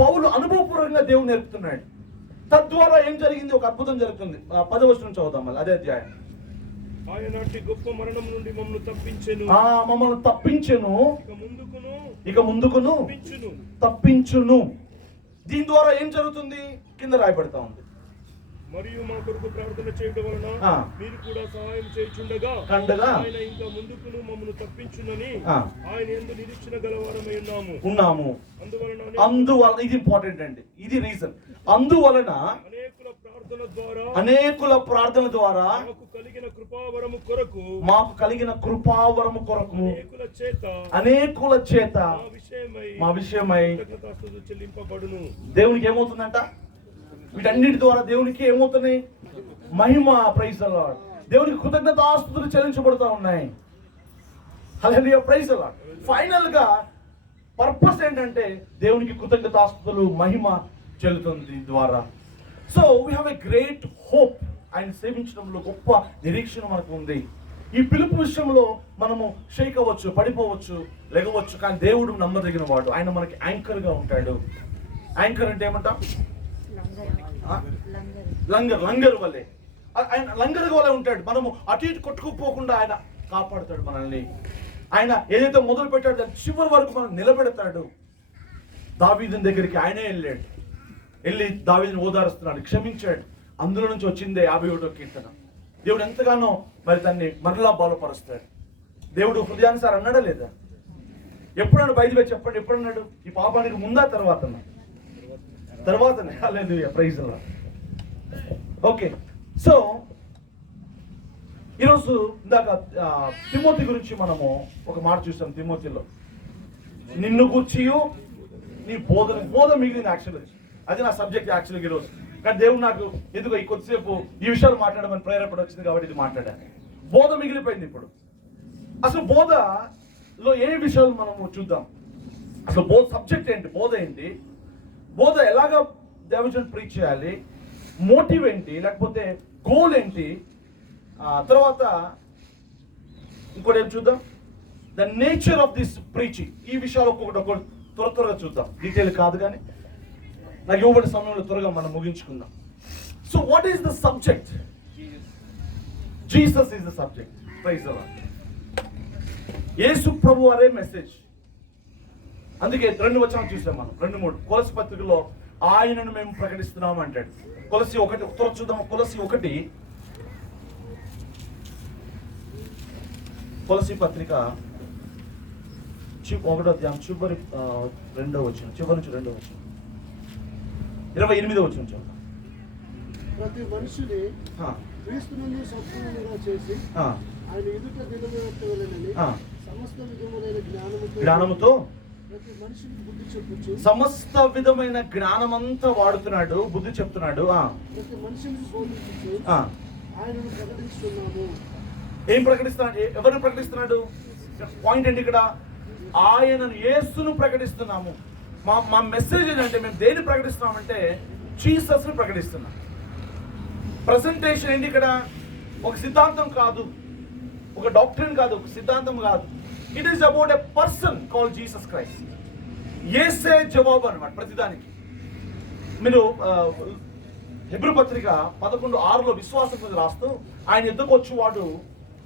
పౌలు అనుభవపూర్వకంగా దేవుడు నేర్పుతున్నాడు. తద్వారా ఏం జరిగింది? ఒక అద్భుతం జరుగుతుంది. 10వ వచనం చదువుతాం మళ్ళీ అదే అధ్యాయం. ఆయన గొప్ప మరణం నుండి మమ్మల్ని తప్పించెను, మమ్మల్ని తప్పించెను, ఇక ముందుకును తప్పించును. దీని ద్వారా ఏం జరుగుతుంది? కింద రాయబడతా ఉంది. మరియు మా కొరకు ప్రార్థన చేయడం వలన మీరు కూడా సహాయం చేయుచుండగా ఆయన ఇంకా ముందుకును మమ్మల్ని తప్పించునని ఆయన యందు నిరీక్షణ గలవారమై ఉన్నాము. అందువలన ఇది ఇంపార్టెంట్ అండి, ఇది రీజన్. అందువలన అనేకుల ప్రార్థన ద్వారా మాకు కలిగిన కృపావరము కొరకు అనేకుల చేత మా విషయమై చెల్లింపబడును. దేవునికి ఏమవుతుందంట? వీటన్నిటి ద్వారా దేవునికి ఏమవుతున్నాయి? మహిమ. Praise the Lord. దేవునికి కృతజ్ఞతాస్తుతులు చెల్లించబడుతూ ఉన్నాయి. Hallelujah, praise the Lord. Final గా పర్పస్ ఏంటంటే దేవునికి కృతజ్ఞతాస్తుతులు, మహిమ చెల్లుతుంది ద్వారా. So we have a great hope. ఆయన సేవించడంలో గొప్ప నిరీక్షణ మనకు ఉంది. ఈ పిలుపు విషయంలో మనము షేక్ అవ్వచ్చు, పడిపోవచ్చు, లెగవచ్చు, కానీ దేవుడు నమ్మదగిన వాడు. ఆయన మనకి యాంకర్ గా ఉంటాడు. యాంకర్ అంటే ఏమంటాం? లంగర్ వల్లే. ఆయన లంగర్ వల్లే ఉంటాడు. మనము అటు ఇటు కొట్టుకుపోకుండా ఆయన కాపాడుతాడు మనల్ని. ఆయన ఏదైతే మొదలు పెట్టాడో దాని చివరి వరకు మనం నిలబెడతాడు. దావీదుని దగ్గరికి ఆయనే వెళ్ళి దావీదుని ఓదారుస్తున్నాడు, క్షమించాడు. అందులో నుంచి వచ్చిందే 51వ కీర్తన. దేవుడు ఎంతగానో మరి దాన్ని మరలా బలపరుస్తాడు. దేవుడు హృదయానుసారి అన్నాడా లేదా? ఎప్పుడన్నా బయలువే చెప్పండి, ఎప్పుడన్నాడు? ఈ పాపానికి ముందా తర్వాతనే? Hallelujah, praise the Lord. Okay, so ఈరోజు ఇందాక తిమోతి గురించి మనము ఒక మాట చూసాం. తిమోతిలో నిన్ను గూర్చియు నీ బోధ మిగిలింది. యాక్చువల్లీ అది నా సబ్జెక్ట్ యాక్చువల్గా ఈరోజు. కానీ దేవుడు నాకు ఎందుకో ఈ కొద్దిసేపు ఈ విషయాలు మాట్లాడమని ప్రేరేపణ వచ్చింది కాబట్టి ఇది మాట్లాడాను. బోధ మిగిలిపోయింది. ఇప్పుడు అసలు బోధలో ఏ విషయాలు మనము చూద్దాం. అసలు బోధ సబ్జెక్ట్ ఏంటి, బోధ ఏంటి, బోధ ఎలాగా దైవజనుడు ప్రీచ్ చేయాలి, మోటివ్ ఏంటి, లేకపోతే గోల్ ఏంటి, తర్వాత ఇంకోటి ఏం చూద్దాం, the nature of this preaching. ఈ విషయాలు ఒక్కొక్కటి త్వరగా చూద్దాం. డీటెయిల్ కాదు కానీ నాకు ఇవ్వబడిన సమయంలో త్వరగా మనం ముగించుకుందాం. So what is the subject? Jesus is the subject. Praise the Lord. యేసు ప్రభు వారే మెసేజ్. అందుకే 2 వచనాలు చూసాం మనం, 2-3. కొలసి పత్రికలో ఆయనను మేము ప్రకటిస్తున్నాం అంటాడు. కొలసి 1 త్వర చూద్దాం. కొలసి 1, కొలసి పత్రిక 1వ అధ్యాయం చివరి 2వ వచనం, చివరి నుంచి 2వ వచనం, 28వ వచనం చూద్దాం. ప్రతి మనిషిని క్రీస్తునందు సంపూర్ణంగా చేసి ఆయన ఎదుట నిలబెట్టవలెనని సమస్త విధములైన జ్ఞానముతో ప్రతి మనిషికి బుద్ధి చెప్పుచు, సమస్త విధమైన జ్ఞానమంతా వాడుతున్నాడు, బుద్ధి చెప్తున్నాడు. ప్రతి మనిషిని బోధించుచు ఆయనను ప్రకటిస్తున్నాము. ఏం ప్రకటిస్తున్నాడు? ఎవరిని ప్రకటిస్తున్నాడు? పాయింట్ ఏంటి ఇక్కడ? ఆయనను, యేసును ప్రకటిస్తున్నాము. మా మెసేజ్ ఏంటంటే మేము దేన్ని ప్రకటిస్తున్నామంటే జీసస్ని ప్రకటిస్తున్నాం. ప్రజెంటేషన్ ఏంటి ఇక్కడ? ఒక సిద్ధాంతం కాదు, ఒక డాక్టరీన్ కాదు, ఒక సిద్ధాంతం కాదు. It is about a person called Jesus Christ. యేసే జవాబు అన్నమాట ప్రతిదానికి. మీరు హెబ్రీ పత్రిక 11:6లో విశ్వాసం మీద రాస్తూ ఆయన ఎద్దుకు వచ్చేవాడు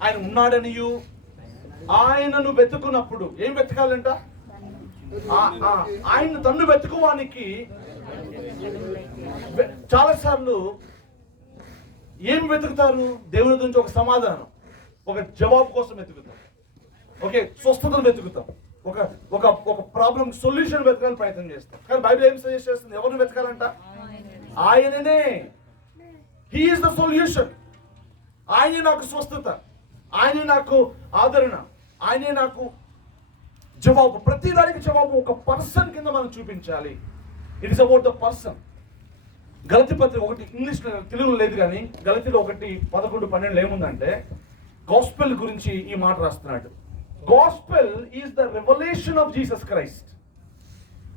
ఆయన ఉన్నాడనియు ఆయనను వెతుకున్నప్పుడు ఏం వెతకాలంట? ఆయన తన్ను వెతుకువానికి చాలా సార్లు ఏం వెతుకుతారు? దేవుని గురించి ఒక సమాధానం, ఒక జవాబు కోసం వెతుకుతాం. ఓకే, స్వస్థతను వెతుకుతాం, ఒక ప్రాబ్లం సొల్యూషన్ వెతకాలని ప్రయత్నం చేస్తాం. కానీ బైబిల్ ఏం సజెస్ట్ చేస్తుంది? ఎవరిని వెతకాలంట? ఆయననే. He is the solution. ఆయనే నాకు స్వస్థత, ఆయనే నాకు ఆదరణ, ఆయనే నాకు జవాబు. ప్రతి దానికి జవాబు ఒక పర్సన్ కింద మనం చూపించాలి. It is about the person. గలతీ పత్రిక 1 ఇంగ్లీష్లో, తెలుగులో లేదు కానీ గలతీలో 1:11-12 ఏముందంటే గాస్పెల్ గురించి ఈ మాట రాస్తున్నాడు. Gospel is the revolution of Jesus Christ.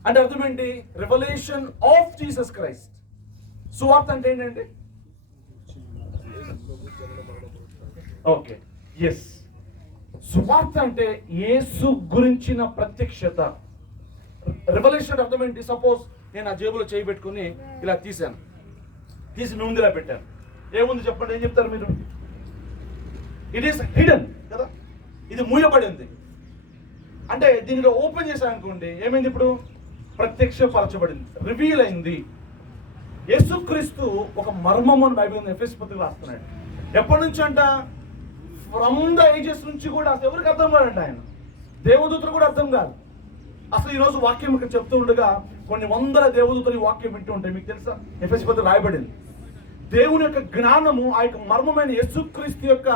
అంటే అర్థం ఏంటి? Revolution of Jesus Christ. సువార్త అంటే ఏంటండి? Okay, yes. సువార్త అంటే యేసు గురించిన ప్రత్యక్షత. రెవల్యూషన్ అర్థం ఏంటి? సపోజ్ నేను ఆ జేబులో చేయి పెట్టుకుని ఇలా తీసి మీ ముందు ఇలా పెట్టాను. ఏముంది చెప్పండి, ఏం చెప్తారు మీరు? ఇట్ ఈస్ హిడెన్ కదా, ఇది మూయబడింది. అంటే దీనిలో ఓపెన్ చేశాను అనుకోండి, ఏమైంది? ఇప్పుడు ప్రత్యక్షపరచబడింది, రివీల్ అయింది. యేసుక్రీస్తు ఒక మర్మము అని బైబిల్ ఎఫెసీ పత్రికలో రాస్తున్నాడు. ఎప్పటి నుంచి అంట? ఫ్రమ్ ద ఏజెస్ నుంచి కూడా. అసలు ఎవరికి అర్థం కాదండి ఆయన, దేవదూతలు కూడా అర్థం కాదు. అసలు ఈరోజు వాక్యం ఇక్కడ చెప్తూ ఉండగా కొన్ని వందల దేవదూతలు ఈ వాక్యం వింటూ ఉంటాయి. మీకు తెలుసా? ఎఫెసీ పత్రికలో రాయబడింది. దేవుని యొక్క జ్ఞానము, ఆ యొక్క మర్మమైన యేసుక్రీస్తు యొక్క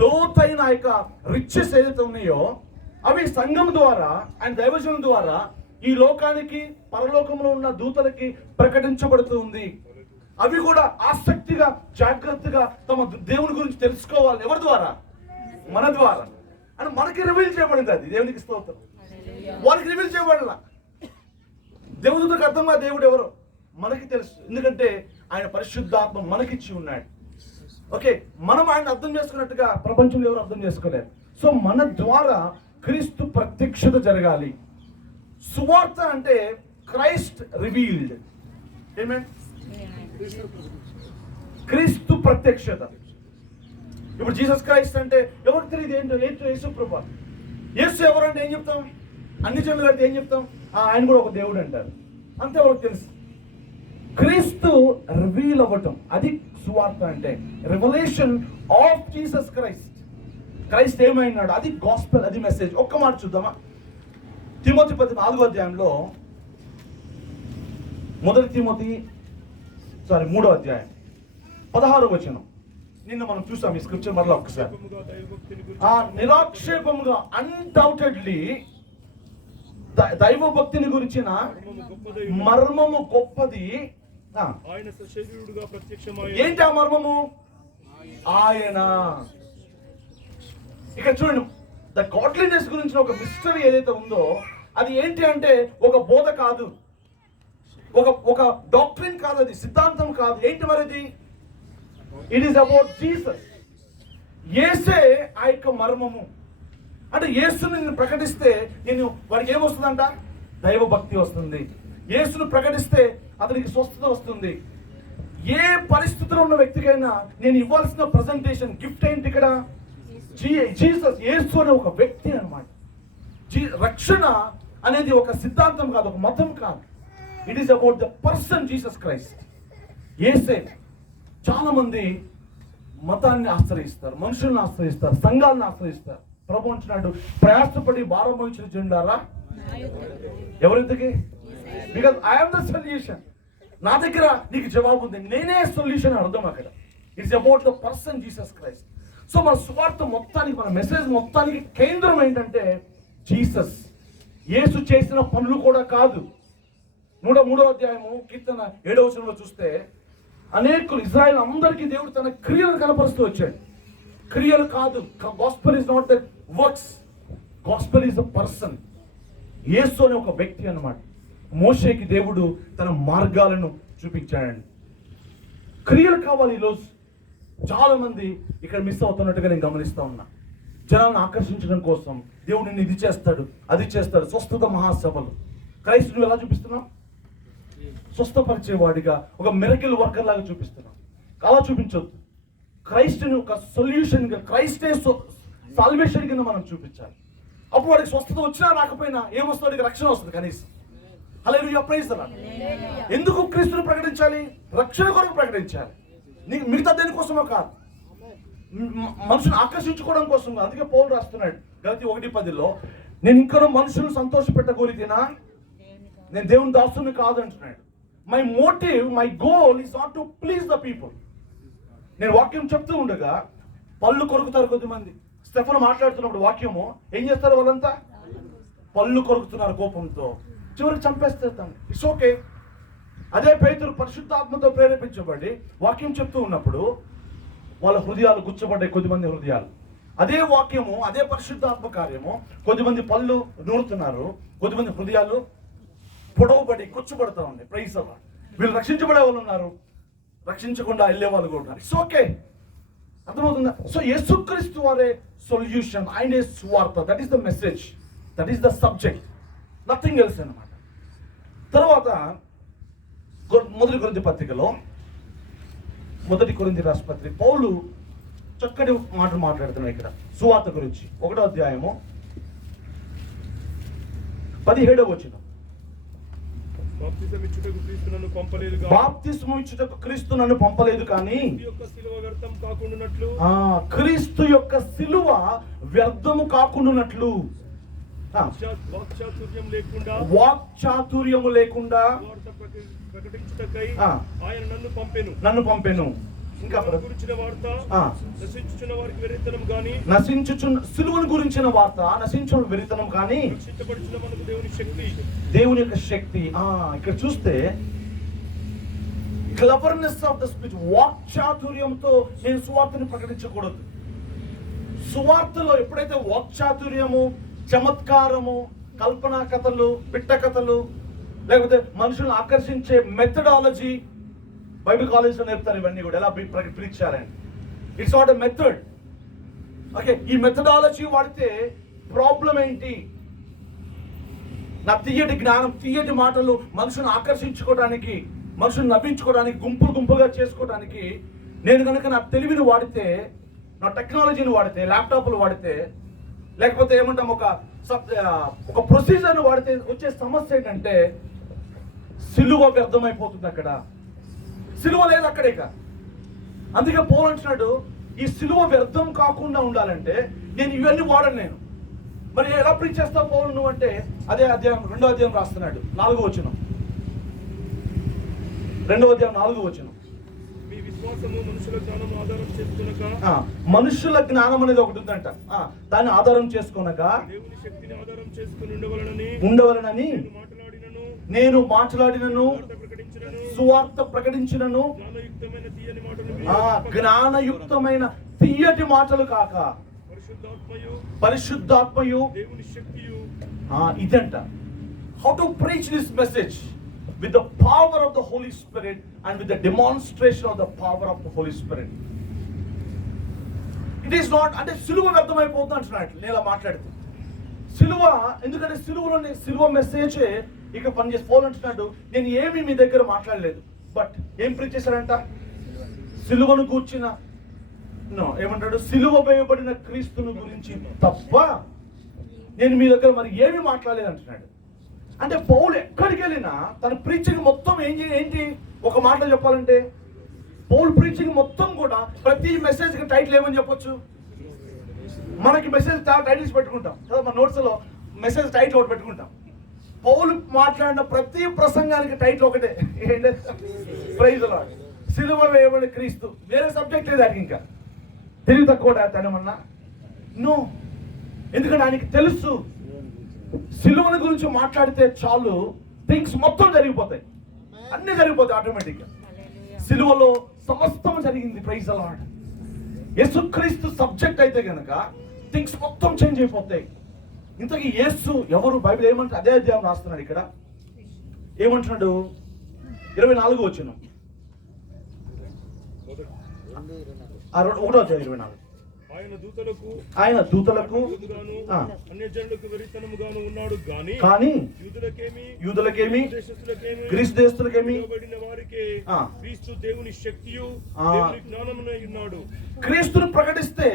లోతైన ఆ యొక్క రిచెస్ ఏదైతే ఉన్నాయో అవి సంఘం ద్వారా అండ్ దైవజనం ద్వారా ఈ లోకానికి, పరలోకంలో ఉన్న దూతలకి ప్రకటించబడుతూ ఉంది. అవి కూడా ఆసక్తిగా, జాగ్రత్తగా తమ దేవుని గురించి తెలుసుకోవాలి. ఎవరి ద్వారా? మన ద్వారా. అని మనకి రివీల్ చేయబడింది. అది దేవునికి స్తోత్రం. వారికి రివీల్ చేయబడాల. దేవదూతలకు అర్థంగా దేవుడు ఎవరో మనకి తెలుసు, ఎందుకంటే ఆయన పరిశుద్ధాత్మ మనకిచ్చి ఉన్నాడు. ఓకే, మనం ఆయన అర్థం చేసుకున్నట్టుగా ప్రపంచంలో ఎవరు అర్థం చేసుకోలేరు. సో మన ద్వారా క్రీస్తు ప్రత్యక్షత జరగాలి. సువార్త అంటే క్రైస్ట్ రివీల్డ్. ఏమే? క్రీస్తు ప్రత్యక్షత. ఇప్పుడు జీసస్ క్రైస్ట్ అంటే ఎవరికి తెలియదు. ఏంటో యేసు ప్రభు. యేసు ఎవరు అంటే ఏం చెప్తాం? అన్ని జనులు అంటే ఏం చెప్తాం? ఆయన కూడా ఒక దేవుడు అంటారు, అంతే వాళ్ళకి తెలుసు. క్రీస్తు రివీల్ అవ్వటం, అది సువార్త అంటే. Revolution of Jesus Christ. Christ ఏమైనాడు, అది గాస్పెల్, అది మెసేజ్. ఒక్క మాట చూద్దామా? తిమోతి 4వ అధ్యాయంలో 3వ అధ్యాయం 16వ వచనం. నిన్న మనం చూసాం ఈ స్క్రిప్చర్ మరలా ఒక్కసారి. నిరాక్షేపముగా, అన్డౌటెడ్లీ దైవ భక్తిని గురించిన మర్మము గొప్పది. ఏంటి ఆ మర్మము? ఆయన. ఇక్కడ చూడండి, ద గాడ్లీనెస్ గురించిన ఒక మిస్టరీ ఏదైతే ఉందో అది ఏంటి అంటే ఒక బోధ కాదు, ఒక డాక్ట్రిన్ కాదు, అది సిద్ధాంతం కాదు. ఏంటి మరిది? It is about Jesus. యేసే ఆ యొక్క మర్మము. అంటే యేసుని నేను ప్రకటిస్తే వాడికి ఏమొస్తుందంట? దైవ భక్తి వస్తుంది. యేసును ప్రకటిస్తే అతనికి స్వస్థత వస్తుంది. ఏ పరిస్థితిలో ఉన్న వ్యక్తికైనా నేను ఇవ్వాల్సిన ప్రజెంటేషన్, గిఫ్ట్ ఏంటి ఇక్కడ? జీసస్. యేసు అనే ఒక వ్యక్తి అన్నమాట. రక్షణ అనేది ఒక సిద్ధాంతం కాదు, ఒక మతం కాదు. It is about the person Jesus Christ. యేసే. చాలా మంది మతాన్ని ఆశ్రయిస్తారు, మనుషుల్ని ఆశ్రయిస్తారు, సంఘాలను ఆశ్రయిస్తారు. ప్రభు అంటున్నాడు, ప్రయాసపడి భారం వహించిన జనులారా. ఎవరింతకి? Because I'm the solution. నా దగ్గర నీకు జవాబు ఉంది, నేనే సొల్యూషన్ అర్థం అక్కడ. It's about the person Jesus Christ. So మన సువార్త మొత్తానికి, మన మెసేజ్ మొత్తానికి కేంద్రం ఏంటంటే జీసస్. యేసు చేసిన పనులు కూడా కాదు. 3వ అధ్యాయము కీర్తన 7వ వచనంలో చూస్తే అనేకులు, ఇజ్రాయెల్ అందరికీ దేవుడు తన క్రియలు కనపరుస్తూ వచ్చాడు. క్రియలు కాదు. Gospel is not the works, gospel is the person. యేసు అనే ఒక వ్యక్తి అన్నమాట. మోషేకి దేవుడు తన మార్గాలను చూపించాడండి. క్రియలు కావాలి. ఈరోజు చాలా మంది ఇక్కడ మిస్ అవుతున్నట్టుగా నేను గమనిస్తా ఉన్నా. జనాలను ఆకర్షించడం కోసం దేవుడు నిన్ను ఇది చేస్తాడు, అది చేస్తాడు. స్వస్థత మహాసభలు క్రైస్తును ఎలా చూపిస్తున్నాం? స్వస్థపరిచేవాడిగా, ఒక మిరకిల్ వర్కర్ లాగా చూపిస్తున్నాం. అలా చూపించొద్దు. క్రైస్ట్ని ఒక సొల్యూషన్గా, క్రైస్టే సాల్వేషన్ కింద మనం చూపించాలి. అప్పుడు వాడికి స్వస్థత వచ్చినా రాకపోయినా ఏమొస్తుంది? వాడికి రక్షణ వస్తుంది కనీసం. హల్లెలూయా, ప్రైజ్ ది లార్డ్. ఎందుకు క్రీస్తును ప్రకటించాలి? రక్షణ కొరకు ప్రకటించాలి. నీకు మిగతా దేనికోసమో కాదు, మనుషుని ఆకర్షించుకోవడం కోసం. అందుకే పౌలు రాస్తున్నాడు గలతీ 1:10లో, నేను ఇంకా మనుషులను సంతోషపెట్టగోరితేనా, నేను దేవుని దాసుని కాదు అంటున్నాడు. My motive, my goal is not to please the people. నేను వాక్యం చెప్తూ ఉండగా పళ్ళు కొరుకుతారు కొద్దిమంది. స్టెఫను మాట్లాడుతున్నప్పుడు వాక్యము ఏం చేస్తారు వాళ్ళంతా? పళ్ళు కొరుకుతున్నారు కోపంతో, చివరికి చంపేస్తారు. It's okay. అదే పేతురు పరిశుద్ధాత్మతో ప్రేరేపించబడి వాక్యం చెప్తూ ఉన్నప్పుడు వాళ్ళ హృదయాలు గుచ్చబడ్డాయి, కొద్దిమంది హృదయాలు. అదే వాక్యము, అదే పరిశుద్ధాత్మ కార్యము, కొద్దిమంది పళ్ళు నూరుతున్నారు, కొద్దిమంది హృదయాలు పొడవబడి గుచ్చబడతా ఉంది. Praise the lord. వీళ్ళు రక్షించబడే వాళ్ళు ఉన్నారు, రక్షించకుండా వెళ్ళే వాళ్ళు కూడా ఉన్నారు. It's okay. అర్థమవుతుందా? సో యేసుక్రీస్తు వారే సొల్యూషన్, ఆయనే సువార్త. That is the message, that is the subject, nothing else అన్నమాట. తర్వాత మొదటి కొరింథీ పత్రికలో, మొదటి కొరింథీ రాసిన పత్రిక పౌలు చక్కటి మాటలు మాట్లాడుతున్నాడు ఇక్కడ సువార్త గురించి. 1వ అధ్యాయము 17వ వచనం. బాప్తిసం ఇచ్చుటకు క్రీస్తు నన్ను పంపలేదు గాని, బాప్తిస్మం ఇచ్చుటకు క్రీస్తు నన్ను పంపలేదు కానీ క్రీస్తు యొక్క శిలువ వ్యర్థం కాకుండానట్లు, క్రీస్తు యొక్క శిలువ వ్యర్థము కాకుండానట్లు, వాక్చాతుర్యం లేకుండా, వాక్చాతుర్యము లేకుండా సువార్త ప్రకటించుటకై ఆయన నన్ను పంపెను. ఇంకా గురించిన వార్త నశించుచున్న వారికి వెరితనం గాని, సిలువను గురించిన వార్త నశించున్న వెరితనం కానీ, రక్షించబడుచున్న మనకు దేవుని శక్తి, దేవుని యొక్క శక్తి. ఇక్కడ చూస్తే క్లవర్నెస్ ఆఫ్ ద స్పిరిట్, వాక్చాతుర్యంతో నేను సువార్తని ప్రకటించకూడదు. సువార్తలో ఎప్పుడైతే వాక్చాతుర్యము, చమత్కారము, కల్పనా కథలు, పిట్ట కథలు, లేకపోతే మనుషులను ఆకర్షించే మెథడాలజీ, బైబిల్ కాలేజ్లో నేర్పుతారు ఇవన్నీ కూడా ఎలా ప్రీచ్ చేయాలని. It's not a method. Okay, ఈ మెథడాలజీ వాడితే ప్రాబ్లం ఏంటి? నా తీయటి జ్ఞానం, తీయటి మాటలు మనుషులను ఆకర్షించుకోవడానికి, మనుషులను నవ్వించుకోవడానికి, గుంపులుగా చేసుకోవడానికి నేను కనుక నా తెలివిని వాడితే, నా టెక్నాలజీని వాడితే, ల్యాప్టాప్లు వాడితే, లేకపోతే ఏమంటాం ఒక ప్రొసీజర్ను వాడితే వచ్చే సమస్య ఏంటంటే సిలువ వ్యర్థమైపోతుంది. అక్కడ సిలువ లేదు అక్కడే. అందుకే పౌలు అంటున్నాడు, ఈ సిలువ వ్యర్థం కాకుండా ఉండాలంటే నేను ఇవన్నీ వాడను. నేను మరి ఎలా ప్రీచ్ చేస్తావు పౌలు నువ్వు అంటే, అదే అధ్యాయం 2వ అధ్యాయం రాస్తున్నాడు, 4వ వచనం. 2వ అధ్యాయం 4వ వచనం. మీ విశ్వాసము మనుషుల జ్ఞానం ఆధారం చేసుకొనక, మనుషుల జ్ఞానం అనేది ఒకటి ఉందంట, దాన్ని ఆధారం చేసుకొనక దేవుని శక్తిని ఆధారం చేసుకుని ఉండవలనని నేను మాట్లాడినను, సువార్త ప్రకటించినను, జ్ఞానయుక్తమైన తీయటి మాటలు కాక పరిశుద్ధాత్మయు దేవుని శక్తియు. ఇదంట how to preach this message with the power of the Holy Spirit and with the demonstration of the power of the Holy Spirit. It is not అంటే సిలువ వ్యర్థమైపోతుంది అంటున్నాడు నేను మాట్లాడితే. సిలువ ఎందుకంటే సిలువ మెసేజే ఇక పనిచేసి పోలంటున్నాడు. నేను ఏమీ మీ దగ్గర మాట్లాడలేదు, బట్ ఏం ప్రీచ్ చేశారంట? సిలువను కూర్చిన ఏమంటాడు, సిలువ వేయబడిన క్రీస్తుని గురించి తప్ప నేను మీ దగ్గర మరి ఏమీ మాట్లాడలేదు అంటున్నాడు. అంటే పౌలు ఎక్కడికి వెళ్ళినా తన ప్రీచింగ్ మొత్తం ఏంటి ఒక మాటలో చెప్పాలంటే, పౌలు ప్రీచింగ్ మొత్తం కూడా ప్రతి మెసేజ్కి టైటిల్ ఏమని చెప్పొచ్చు? మనకి మెసేజ్ టైటిల్స్ పెట్టుకుంటాం కదా, మన నోట్స్లో మెసేజ్ టైటిల్ ఒకటి పెట్టుకుంటాం. పౌలు మాట్లాడిన ప్రతి ప్రసంగానికి టైటిల్ ఒకటే, ఏంటంటే ప్రైజ్ ది లార్డ్, సిలువ వేయబడిన క్రీస్తు. వేరే సబ్జెక్ట్ లేదు ఆయనకి, ఇంకా తెలివి తక్కువ తనమన్నా నో. ఎందుకంటే ఆయనకి తెలుసు సిలువల గురించి మాట్లాడితే చాలు, థింగ్స్ మొత్తం జరిగిపోతాయి, అన్ని జరిగిపోతాయి ఆటోమేటిక్గా. సిలువలో సమస్తం జరిగింది. Praise the lord. Yesukristu subject అయితే కనుక థింగ్స్ మొత్తం చేంజ్ అయిపోతాయి. ఇంతకీ యేసు ఎవరు? బైబిల్ ఏమంటే అదే అధ్యాయం రాస్తున్నాడు ఇక్కడ. ఏమంటున్నాడు? 24వ వచనం, 1వ అధ్యాయం 24. ఆయన దూతలకు అన్యజనులకు వెరితనముగాను ఉన్నాడు కానీ యూదులకేమి గ్రీసు దేశస్తులకేమి వారికి క్రీస్తు దేవుని శక్తియు జ్ఞానమునై ఉన్నాడు. క్రీస్తును ప్రకటిస్తే,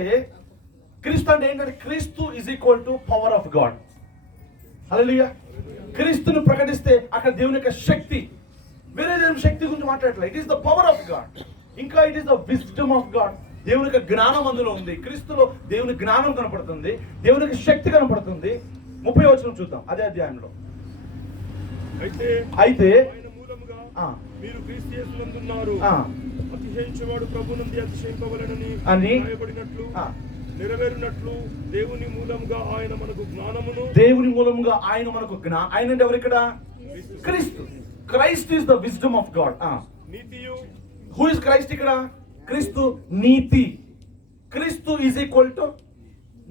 క్రీస్తు అంటే ఏంటంటే క్రీస్తు is equal to power of God. Hallelujah. క్రీస్తును ప్రకటిస్తే అక్కడ దేవుని యొక్క శక్తి, వేరే దేవుని శక్తి గురించి మాట్లాడట్లేదు. It is the power of God. ఇంకా it is the wisdom of God. దేవుని యొక్క జ్ఞానం అందులో ఉంది. క్రీస్తులో దేవుని జ్ఞానం కనపడుతుంది, దేవుని యొక్క శక్తి కనపడుతుంది. 30వ వచనం చూద్దాం అదే అధ్యాయంలో. అయితే మీరు క్రీస్తు యేసునందున్నారు. అతిశయించువాడు ప్రభునందు అతిశయింపవలెనని రాయబడినట్లు నెరవేరునట్లు దేవుని మూలముగా ఆయన మనకు జ్ఞానమును, దేవుని మూలముగా ఆయన మనకు ఆయన అంటే ఎవరు ఇక్కడ? క్రీస్తు. Christ is the wisdom of God. నీతియు. హూ ఇస్ క్రైస్ట్ ఇక్కడ? క్రీస్తు నీతి. క్రీస్తు ఈజ్ ఈక్వల్ టు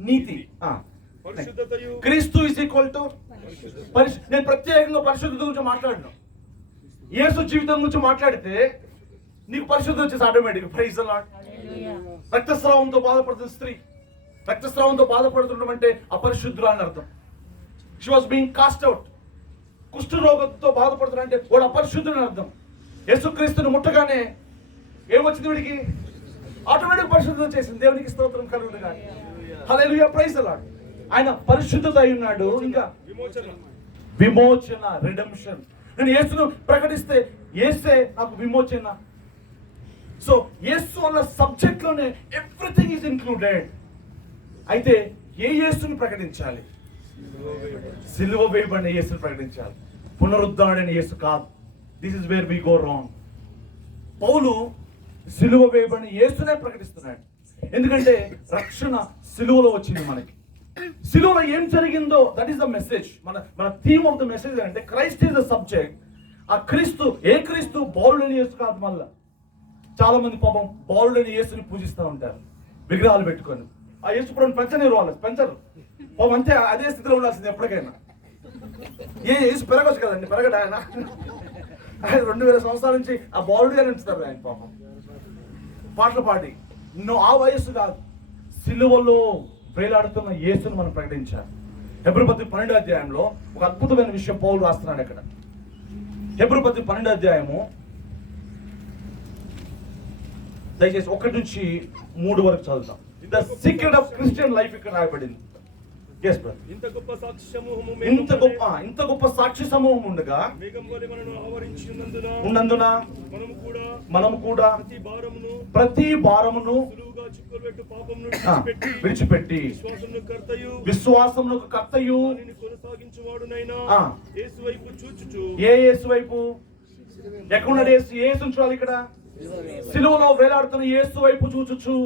నీతి. పరిశుద్ధతయు. క్రీస్తు ఈజ్ ఈక్వల్ టు నేను ప్రత్యేకంగా పరిశుద్ధత గురించి మాట్లాడను. యేసు జీవితం గురించి మాట్లాడితే నీకు పరిశుద్ధత వచ్చేసి ఆటోమేటిక్. Praise the Lord. రక్తస్రావంతో బాధపడుతున్న స్త్రీ, రక్తస్రావంతో బాధపడుతుండడం అంటే అపరిశుద్ధులు అని అర్థం. She was being cast out. కుష్ఠరోగంతో బాధపడుతున్నా అంటే వాడు అపరిశుద్ధుడు అని అర్థం. యేసుక్రీస్తుని ముట్టగానే ఏమొచ్చింది వీడికి? ఆటోమేటిక్ పరిశుద్ధత చేసింది. దేవునికి స్తోత్రం కలుగును గాక. హల్లెలూయా. Praise the Lord. ఆయన పరిశుద్ధత అయి ఉన్నాడు. ఇంకా విమోచన, రిడెంప్షన్. నేను యేసును ప్రకటిస్తే యేసే నాకు విమోచన. సో యేసు అన్న సబ్జెక్ట్ లోనే ఎవ్రీథింగ్ ఈజ్ ఇన్క్లూడెడ్. అయితే ఏ యేసుని ప్రకటించాలి? సిలువ వేయబడిన యేసుని ప్రకటించాలి, పునరుద్ధరణైన యేసు కాదు. This is where we go wrong. పౌలు సిలువ వేయబడిన యేసునే ప్రకటిస్తున్నాడు. ఎందుకంటే రక్షణ సిలువలో వచ్చింది మనకి. సిలువలో ఏం జరిగిందో దట్ ఈస్ ద మెసేజ్. మన థీమ్ ఆఫ్ ద మెసేజ్ అంటే క్రైస్ట్ ఈస్ ద సబ్జెక్ట్. ఆ క్రీస్తు, ఏ క్రీస్తు? బాలుడైన యేసు కాదు. మళ్ళా చాలా మంది పాపం బాలుడైన యేసుని పూజిస్తూ ఉంటారు విగ్రహాలు పెట్టుకొని. ఆ యేసు ఇప్పుడు పెంచలేరు, వాళ్ళు పెంచరు పాపం. అంతే, అదే స్థితిలో ఉండాల్సింది ఎప్పటికైనా. యేసు పెరగచ్చు కదండి, పెరగడు ఆయన. 2000 సంవత్సరాల నుంచి ఆ బాలుడిగా ఉంచుతారు ఆయన పాపం, పాటలు పాడి. ఆ వయస్సు కాదు, సిలువలో వేలాడుతున్న యేసును మనం ప్రకటించాలి. హెబ్రీ పత్రిక 12వ అధ్యాయంలో ఒక అద్భుతమైన విషయం పౌలు రాస్తున్నాడు అక్కడ. హెబ్రీ పత్రిక 12వ అధ్యాయము దయచేసి 1 నుంచి 3 వరకు చదువుతాం. The secret of Christian life ఇక్కడ రాయబడింది. ఇంత గొప్ప సాక్షి సమూహము, ఇంత గొప్ప సాక్షి సమూహం ఉండగా మేఘం వలె మనను ఆవరించి ఉన్నందున మనము కూడా ప్రతి భారమును సులువుగా చిక్కులు పాపమును విడిచిపెట్టి విశ్వాసమునకు కర్తయు కొనసాగించువాడునైనా యేసు వైపు చూచుచు. ఏ యేసు వైపు? ఎక్కడున్నాడు యేసు? యేసును చూడాలి ఇక్కడ. సిలువలో వేలాడుతున్న యేసు వైపు చూచుచు.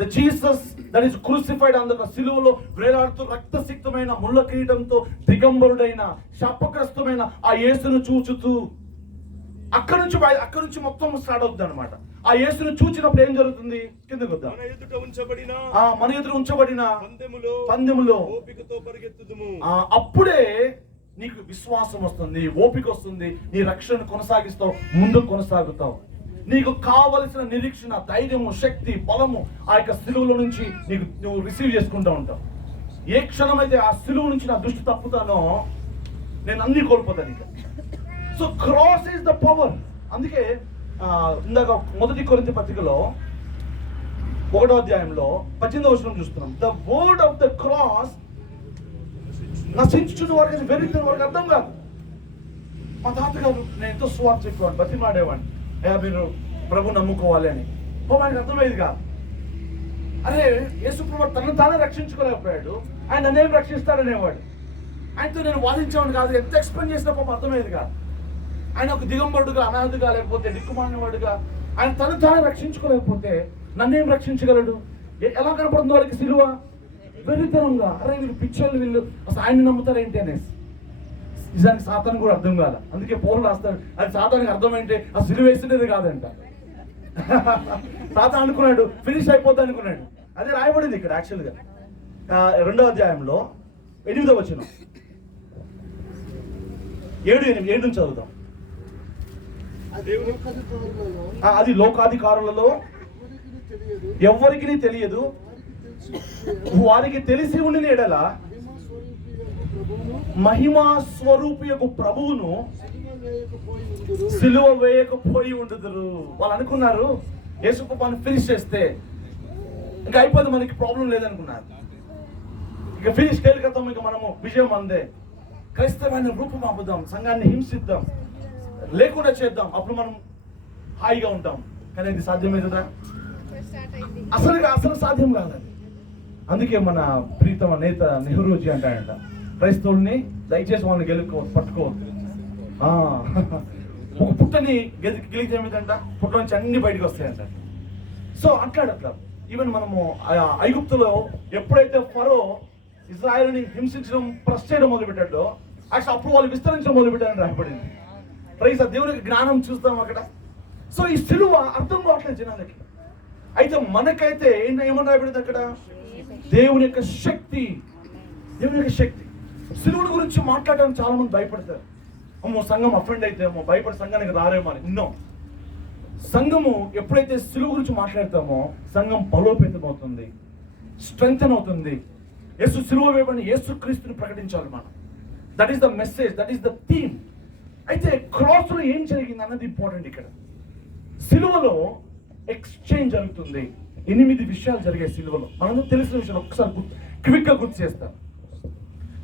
The Jesus that is crucified on the cross. సిలువలో వేలాడుతూ రక్తసిక్తమైన ముళ్ళ కిరీటంతో దిగంబరుడైన శాపగ్రస్తమైన ఆ యేసును చూచుతూ అక్కడి నుంచి మొత్తం స్టార్ట్ అవుతుంది అనమాట. ఆ యేసును చూచినప్పుడు ఏం జరుగుతుంది? కిందకు వద్దాం. మన ఎదుట ఉంచబడిన పందెములో ఓపికతో పరిగెత్తుదుము. అప్పుడే నీకు విశ్వాసం వస్తుంది, ఓపిక వస్తుంది, నీ రక్షణ కొనసాగిస్తావు, ముందుకు కొనసాగుతావు. నీకు కావలసిన నిరీక్షణ, ధైర్యము, శక్తి, బలము ఆ యొక్క సిలువలో నుంచి నువ్వు రిసీవ్ చేసుకుంటూ ఉంటావు. ఏ క్షణమైతే ఆ సిలువ నుంచి నా దృష్టి తప్పుతానో నేను అన్ని కోల్పోతాను ఇక. So cross is the power. అందుకే ఇందాక 1 కొరింథీ పత్రికలో 1వ అధ్యాయంలో 18వ వచనం చూస్తున్నాం. The word of the cross నశించుచున్న వారికి, వెరుగుతున్న వారికి అర్థం కాదు. మా తాతగారు నేను ఎంతో సువార్త చెప్పేవాడిని, బతిమాడేవాడిని, మీరు ప్రభు నమ్ముకోవాలి అని. ఆయనకు అర్థమయ్యేది కాదు. అరే యేసు ప్రభు తనను తానే రక్షించుకోలేకపోయాడు, ఆయన నన్నేం రక్షిస్తాడనేవాడు. ఆయనతో నేను వాదించేవాడిని కాదు. ఎంత ఎక్స్ప్లెయిన్ చేసిన పాపం అర్థమయ్యేది కాదు. ఆయన ఒక దిగంబరుడుగా, అనాథుగా, లేకపోతే దిక్కుమాలినవాడుగా ఆయన తను తానే రక్షించుకోలేకపోతే నన్నేం రక్షించగలడు? ఎలా కనపడుతుంది వాళ్ళకి సిలువ? వెరితనంగా. అరే వీళ్ళు పిచ్చోళ్ళు, వీళ్ళు అసలు ఆయన్ని నమ్ముతారేంటి అనేసి. నిజానికి సాతాను కూడా అర్థం కాదు. అందుకే పౌలు రాస్తాడు, అది సాతానికి అర్థం ఏంటి? ఆ సిలువ వేసినది కాదంట. సాతాను అనుకున్నాడు ఫినిష్ అయిపోద్ది అనుకున్నాడు. అదే రాయబడింది ఇక్కడ యాక్చువల్గా 2వ అధ్యాయంలో 8వ వచనం, 7 నుంచి చదువుతాం. అది లోకాధికారులలో ఎవరికి తెలియదు, వారికి తెలిసి ఉండిన ఎడల మహిమా స్వరూపియకు ప్రభువును సిలువ వేయకపోయి ఉండుదురు. వాళ్ళు అనుకున్నారు యేసు ప్రభువుని ఫినిష్ చేస్తే ఇంకా అయిపోతుంది, మనకి ప్రాబ్లం లేదనుకున్నారు. ఇక ఫినిష్ తేలికతాం, ఇక మనము విజయం అందే. క్రైస్తవమైన రూపం ఆపుదాం, సంఘాన్ని హింసిద్దాం, లేకుండా చేద్దాం, అప్పుడు మనం హాయిగా ఉంటాం. కానీ ఇది సాధ్యమవుతుందా? అసలు సాధ్యం కాదండి. అందుకే మన ప్రీతమ నేత నెహ్రూజీ అంటాడంట, క్రైస్తవుల్ని దయచేసి వాళ్ళని పట్టుకోవద్దు. ఒక పుట్టని గెలిగితే ఏమిటంట, పుట్ట నుంచి అన్ని బయటకు వస్తాయంట. సో అట్లా ఈవెన్ మనము ఐగుప్తులో ఎప్పుడైతే ఫరో ఇజ్రాయెల్ని హింసించడం ప్రెస్ చేయడం మొదలుపెట్టాడో యాక్చువల్ అప్పుడు వాళ్ళు విస్తరించడం మొదలుపెట్టారని రాయబడింది. ప్రైజ్ దేవునికి జ్ఞానం చూస్తాం అక్కడ. సో ఈ సిలువ అర్థం కావట్లేదు జనాలకి. అయితే మనకైతే ఏమని రాయబడింది అక్కడ? దేవుని యొక్క శక్తి. దేవుని యొక్క శక్తి. సిలువుని గురించి మాట్లాడడానికి చాలా మంది భయపడతారు. అమ్మో సంఘం అఫెండ్ అయితే ఏమో, భయపడి సంఘానికి రారేమో అని. ఎన్నో సంఘము ఎప్పుడైతే సిలువ గురించి మాట్లాడతామో సంఘం బలోపేతం అవుతుంది, స్ట్రెంగ్తన్ అవుతుంది. యేసు సిలువ వేయబడిన యేసు క్రీస్తుని ప్రకటించాలి మనం. That is the message, that is the theme. అయితే క్రాస్ లో ఏం జరిగింది అన్నది ఇంపార్టెంట్. ఇక్కడ సిలువలో ఎక్స్చేంజ్ జరుగుతుంది. 8 విషయాలు జరిగాయి సిలువలో. మనందరూ తెలిసిన విషయాలు ఒక్కసారి క్విక్ గా గుర్తు చేస్తాం.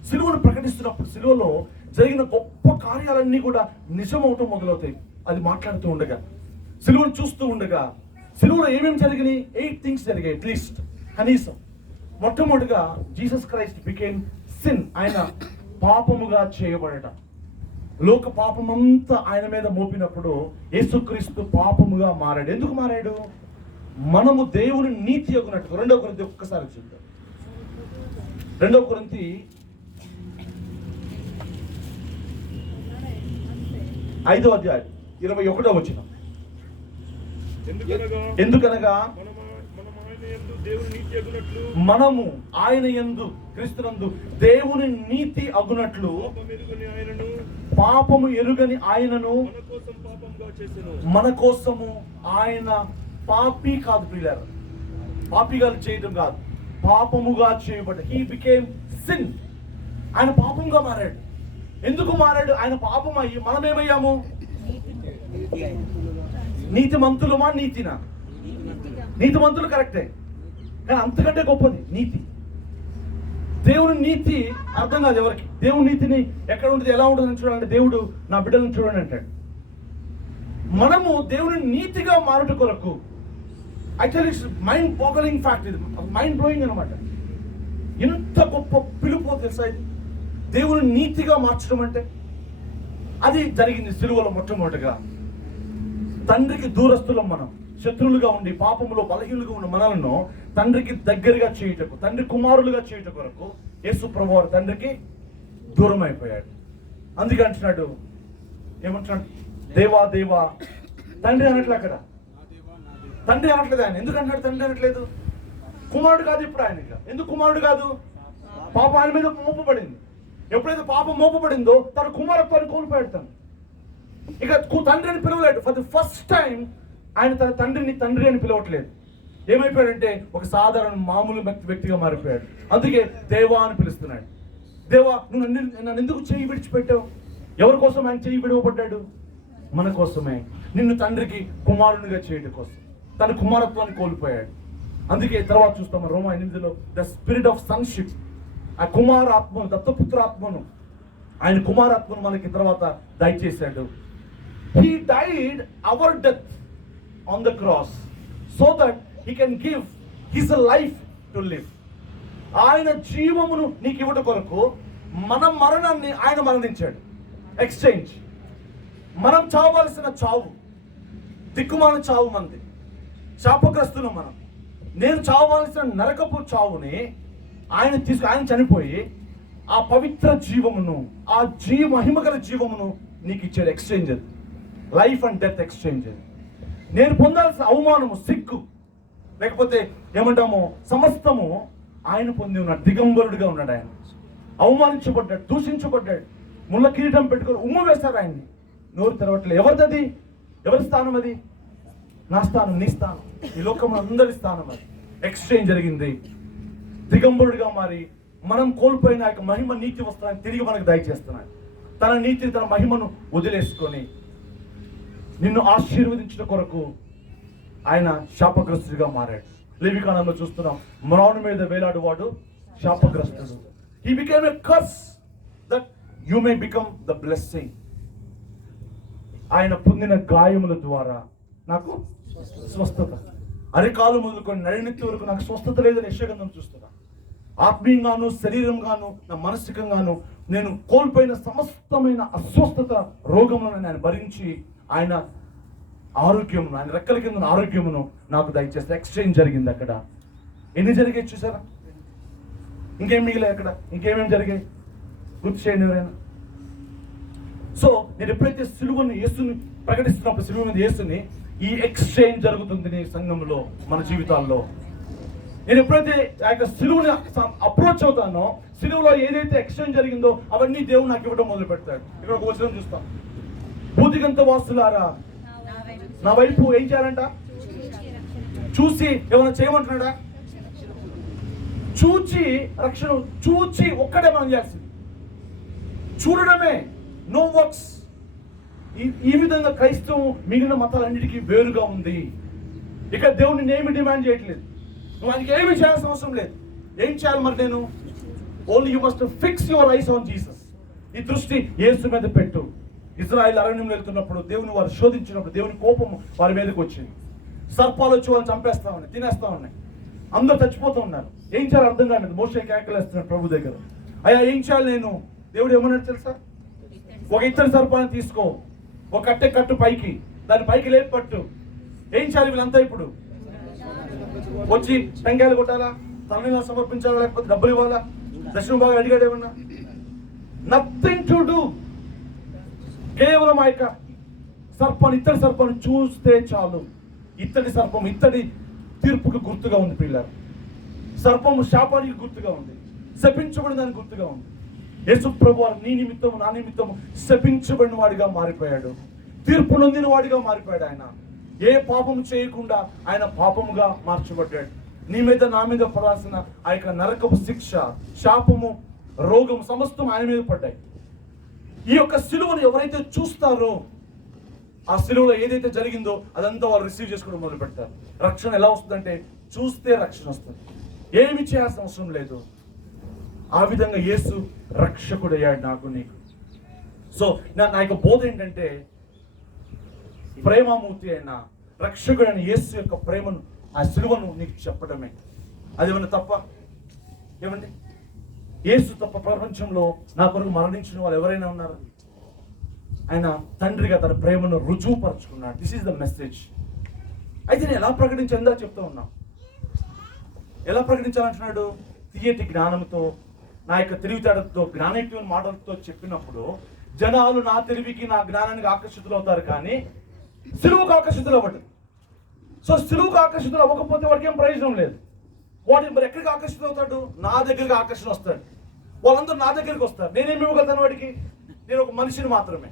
సిలువను ప్రకటిస్తున్నప్పుడు సిలువలో జరిగిన గొప్ప కార్యాలన్నీ కూడా నిజమవటం మొదలవుతాయి. అది మాట్లాడుతూ ఉండగా, సిలువను చూస్తూ ఉండగా సిలువలో ఏమేమి జరిగినాయి? 8 థింగ్స్ జరిగాయి అట్లీస్ట్ కనీసం. మొట్టమొదటిగా జీసస్ క్రైస్ట్ బికేమ్ సిన్. ఆయన పాపముగా చేయబడట. లోక పాపమంతా ఆయన మీద మోపినప్పుడు యేసుక్రీస్తు పాపముగా మారాడు. ఎందుకు మారాడు? మనము దేవుని నీతి అగునట్టు. 2 కొరింథీ ఒక్కసారి చూద్దాం. 2 కొరింథీ 5వ అధ్యాయం 21వ వచనం. ఎందుకనగా మనము ఆయన యందు క్రీస్తునందు దేవుని నీతి అగునట్లు పాపము ఎరుగని ఆయనను మన కోసము ఆయన పాపి కాదు ప్రియులారా, పాపిగా చేయడం కాదు, పాపముగా చేయబడ్డ. He became sin. ఆయన పాపంగా మారాడు. ఎందుకు మారాడు? ఆయన పాపం అయ్యి మనమేమయ్యాము? నీతిమంతులమా? నీతినా? నీతిమంతులు కరెక్టే, కానీ అంతకంటే గొప్పది నీతి. దేవుని నీతి అర్థం కాదు ఎవరికి. దేవుని నీతిని ఎక్కడ ఉంటుంది, ఎలా ఉంటుంది చూడాలంటే దేవుడు నా బిడ్డలను చూడండి అంటాడు. మనము దేవుని నీతిగా మారుట కొరకు యాక్చువల్లీ మైండ్ బాగలింగ్ ఫ్యాక్ట్. ఇది మైండ్ బ్లోయింగ్ అనమాట. ఎంత గొప్ప పిలుపు తెలుసా ఇది, దేవుని నీతిగా మార్చడం అంటే. అది జరిగింది సిలువలో. మొట్టమొదటిగా తండ్రికి దూరస్తులం మనం, శత్రువులుగా ఉండి పాపములో బలహీనులుగా ఉన్న మనలను తండ్రికి దగ్గరగా చేయుటకు, తండ్రి కుమారులుగా చేయుట కొరకు యేసు ప్రభువారు తండ్రికి దూరం అయిపోయాడు. అందుకే అంటున్నాడు, ఏమంటున్నాడు? దేవా దేవా. తండ్రి అనట్లే అక్కడ, తండ్రి అనట్లేదు ఆయన. ఎందుకు అంటున్నాడు తండ్రి అనట్లేదు? కుమారుడు కాదు ఇప్పుడు ఆయన. ఎందుకు కుమారుడు కాదు? పాపం ఆయన మీద మోపబడింది. ఎప్పుడైతే పాపం మోపబడిందో తన కుమారత్వాన్ని కోల్పోయాడు. తను ఇక తండ్రిని పిలవలేడు. ఫర్ ది ఫస్ట్ టైం ఆయన తన తండ్రిని తండ్రి అని పిలవట్లేదు. ఏమైపోయాడంటే ఒక సాధారణ మామూలు వ్యక్తిగా మారిపోయాడు. అందుకే దేవా అని పిలుస్తున్నాడు. దేవా, నువ్వు నన్ను ఎందుకు చెయ్యి విడిచిపెట్టావు? ఎవరి కోసం ఆయన చెయ్యి విడవబడ్డాడు? మన కోసమే. నిన్ను తండ్రికి కుమారునిగా చేయడం కోసం తన కుమారత్వాన్ని కోల్పోయాడు. అందుకే తర్వాత చూస్తాం రోమా 8లో ద స్పిరిట్ ఆఫ్ సన్షిప్. ఆ కుమారాత్మను, దత్తపుత్రాత్మను, ఆయన కుమారాత్మను మనకి తర్వాత దయచేశాడు. He died our death on the cross so that he can give his life to live. ఆయన జీవమును నీకు ఇవ్వడం కొరకు మన మరణాన్ని ఆయన మరణించాడు. ఎక్స్చేంజ్. మనం చావవలసిన చావు, దిక్కుమాల చావు మంది, శాపగ్రస్తులు మనం. నేను చావవలసిన నరకపు చావుని ఆయన చనిపోయి ఆ పవిత్ర జీవమును, ఆ మహిమగల జీవమును నీకు ఇచ్చాడు. ఎక్స్చేంజ్ అది. లైఫ్ అండ్ డెత్ ఎక్స్చేంజ్ అది. నేను పొందాల్సిన అవమానము, సిగ్గు, లేకపోతే ఏమంటాము సమస్తము ఆయన పొంది ఉన్నాడు. దిగంబరుడిగా ఉన్నాడు ఆయన. అవమానించబడ్డాడు, దూషించబడ్డాడు, ముళ్ళ కిరీటం పెట్టుకొని ఉమ్మ వేశారు ఆయన్ని. నోరు తెరవట్లేదు. ఎవరిది? ఎవరి స్థానం అది? నా స్థానం, నీ స్థానం, ఈ లోకంలో అందరి స్థానం అది. ఎక్స్చేంజ్ జరిగింది. దిగంబరుడిగా మారి మనం కోల్పోయిన యొక్క మహిమ నీతి వస్త్రాన్ని తిరిగి మనకు దయచేస్తున్నాడు. తన నీతిని, తన మహిమను వదిలేసుకొని నిన్ను ఆశీర్వదించిన కొరకు ఆయన శాపగ్రస్తుడిగా మారాడు. లేవికాండంలో చూస్తున్నాం, మ్రాను మీద వేలాడువాడు శాపగ్రస్తుడు. He became a curse that you may become the blessing. ఆయన పొందిన గాయముల ద్వారా నాకు స్వస్థత. అరికాలు మొదలుకొని నడినెత్తి వరకు నాకు స్వస్థత లేదని యెషయా చూస్తున్నా. ఆత్మీయంగాను, శరీరంగాను, నా మానసికంగాను నేను కోల్పోయిన సమస్తమైన అస్వస్థత, రోగములను ఆయన భరించి ఆయన ఆరోగ్యమును, ఆయన రెక్కల కింద ఉన్న ఆరోగ్యమును నాకు దయచేస్తే ఎక్స్చేంజ్ జరిగింది అక్కడ. ఎన్ని జరిగాయి చూసారా? ఇంకేం మిగిలే అక్కడ? ఇంకేమేమి జరిగాయి గుర్తు చేయండి ఎవరైనా. సో నేను ఎప్పుడైతే సిలువని యేసుని ప్రకటిస్తున్నప్పుడు, సిలువ మీద యేసుని, ఈ ఎక్స్చేంజ్ జరుగుతుంది నీ సంఘంలో, మన జీవితాల్లో. నేను ఎప్పుడైతే ఆ యొక్క సిలువని అప్రోచ్ అవుతానో, సిలువలో ఏదైతే ఎక్స్చేంజ్ జరిగిందో అవన్నీ దేవుడు నాకు ఇవ్వడం మొదలు పెడతాడు. ఇక్కడ ఒక వచనం చూస్తాం, భూదిగంత వాసులారా నా వైపు ఏం చేయాలంట? చూసి ఏమైనా చేయమంటున్నాడా? చూచి రక్షణ, చూచి ఒక్కడే మనం చేయాల్సింది, చూడడమే, నో వర్క్స్. ఈ విధంగా క్రైస్తవం మిగిలిన మతాలన్నిటికీ వేరుగా ఉంది. ఇక్కడ దేవుడిని ఏమి డిమాండ్ చేయట్లేదు, నువ్వు ఆయనకి ఏమి చేయాల్సిన అవసరం లేదు. ఏం చేయాలి మరి నేను? Only you must fix your eyes on Jesus. ఈ దృష్టి యేసు మీద పెట్టు. ఇజ్రాయెల్ అరణ్యంలో వెళ్తున్నప్పుడు దేవుని వారు శోధించినప్పుడు దేవుని కోపం వారి మీదకి వచ్చింది. సర్పాలు వచ్చి వాళ్ళని చంపేస్తా ఉన్నాయి, తినేస్తా ఉన్నాయి, అందరూ చచ్చిపోతూ ఉన్నారు. ఏం చేయాలి అర్థం కాలేదు. మోషే కేకలేస్తున్నాడు ప్రభు దగ్గర, అయ్యా ఏం చేయాలి నేను? దేవుడు ఏమన్నాడు తెలుసా? ఒక ఇత్తడి సర్పాన్ని తీసుకో, ఒక కట్టె కట్టు పైకి, దాని పైకి లేపి పట్టు. ఏం చేయాలి వీళ్ళంతా? ఇప్పుడు వచ్చి టెంకాయలు కొట్టాలా, తల్లిని సమర్పించాలా, లేకపోతే డబ్బులు ఇవ్వాలా, దర్శనం బాగా అడిగాడు ఏమన్నా? Nothing to do. కేవలం ఆ యొక్క సర్పాన్ని, ఇత్తడి సర్పాన్ని చూస్తే చాలు. ఇత్తడి సర్పం ఇత్తడి తీర్పుకి గుర్తుగా ఉంది పిల్లలు. సర్పము శాపానికి గుర్తుగా ఉంది, శపించబడిన దానికి గుర్తుగా ఉంది. యేసు ప్రభువు నీ నిమిత్తము నా నిమిత్తము శపించబడిన వాడిగా మారిపోయాడు, తీర్పు నొందిన వాడిగా మారిపోయాడు. ఆయన ఏ పాపము చేయకుండా ఆయన పాపముగా మార్చబడ్డాడు. నీ మీద నా మీద పడాల్సిన ఆ యొక్క నరకపు శిక్ష, శాపము, రోగం సమస్తం ఆయన మీద పడ్డాయి. ఈ యొక్క సిలువను ఎవరైతే చూస్తారో, ఆ సిలువలో ఏదైతే జరిగిందో అదంతా వాళ్ళు రిసీవ్ చేసుకోవడం మొదలు పెడతారు. రక్షణ ఎలా వస్తుందంటే చూస్తే రక్షణ వస్తుంది, ఏమి చేయాల్సిన అవసరం లేదు. ఆ విధంగా యేసు రక్షకుడయ్యాడు నాకు నీకు. సో నా యొక్క బోధ ఏంటంటే, ప్రేమమూర్తి అయిన రక్షకుడైన యేసు యొక్క ప్రేమను, ఆ సిలువను నీకు చెప్పడమే. అదేమన్నా తప్ప? ఏమండి, యేసు తప్ప ప్రపంచంలో నా కొరకు మరణించిన వాళ్ళు ఎవరైనా ఉన్నారు? ఆయన తండ్రిగా తన ప్రేమను రుజువుపరుచుకున్నాడు. This is the message. అయితే నేను ఎలా ప్రకటించిందా చెప్తూ ఉన్నా. ఎలా ప్రకటించాలంటున్నాడు? తీయటి జ్ఞానంతో, నా యొక్క తెలివితేటతో, జ్ఞానేటివ్ మాటలతో చెప్పినప్పుడు జనాలు నా తెలివికి నా జ్ఞానానికి ఆకర్షితులు అవుతారు, కానీ సిలువుకు ఆకర్షితులు అవ్వదు. సో సిలువుకు ఆకర్షితులు అవ్వకపోతే వాడికి ఏం ప్రయోజనం లేదు. వాడు మరి ఎక్కడికి ఆకర్షితులు అవుతాడు? నా దగ్గరికి ఆకర్షణ వస్తాడు. వాళ్ళందరూ నా దగ్గరికి వస్తారు. నేనేమి ఇవ్వగలుగుతాను వాడికి? నేను ఒక మనిషిని మాత్రమే.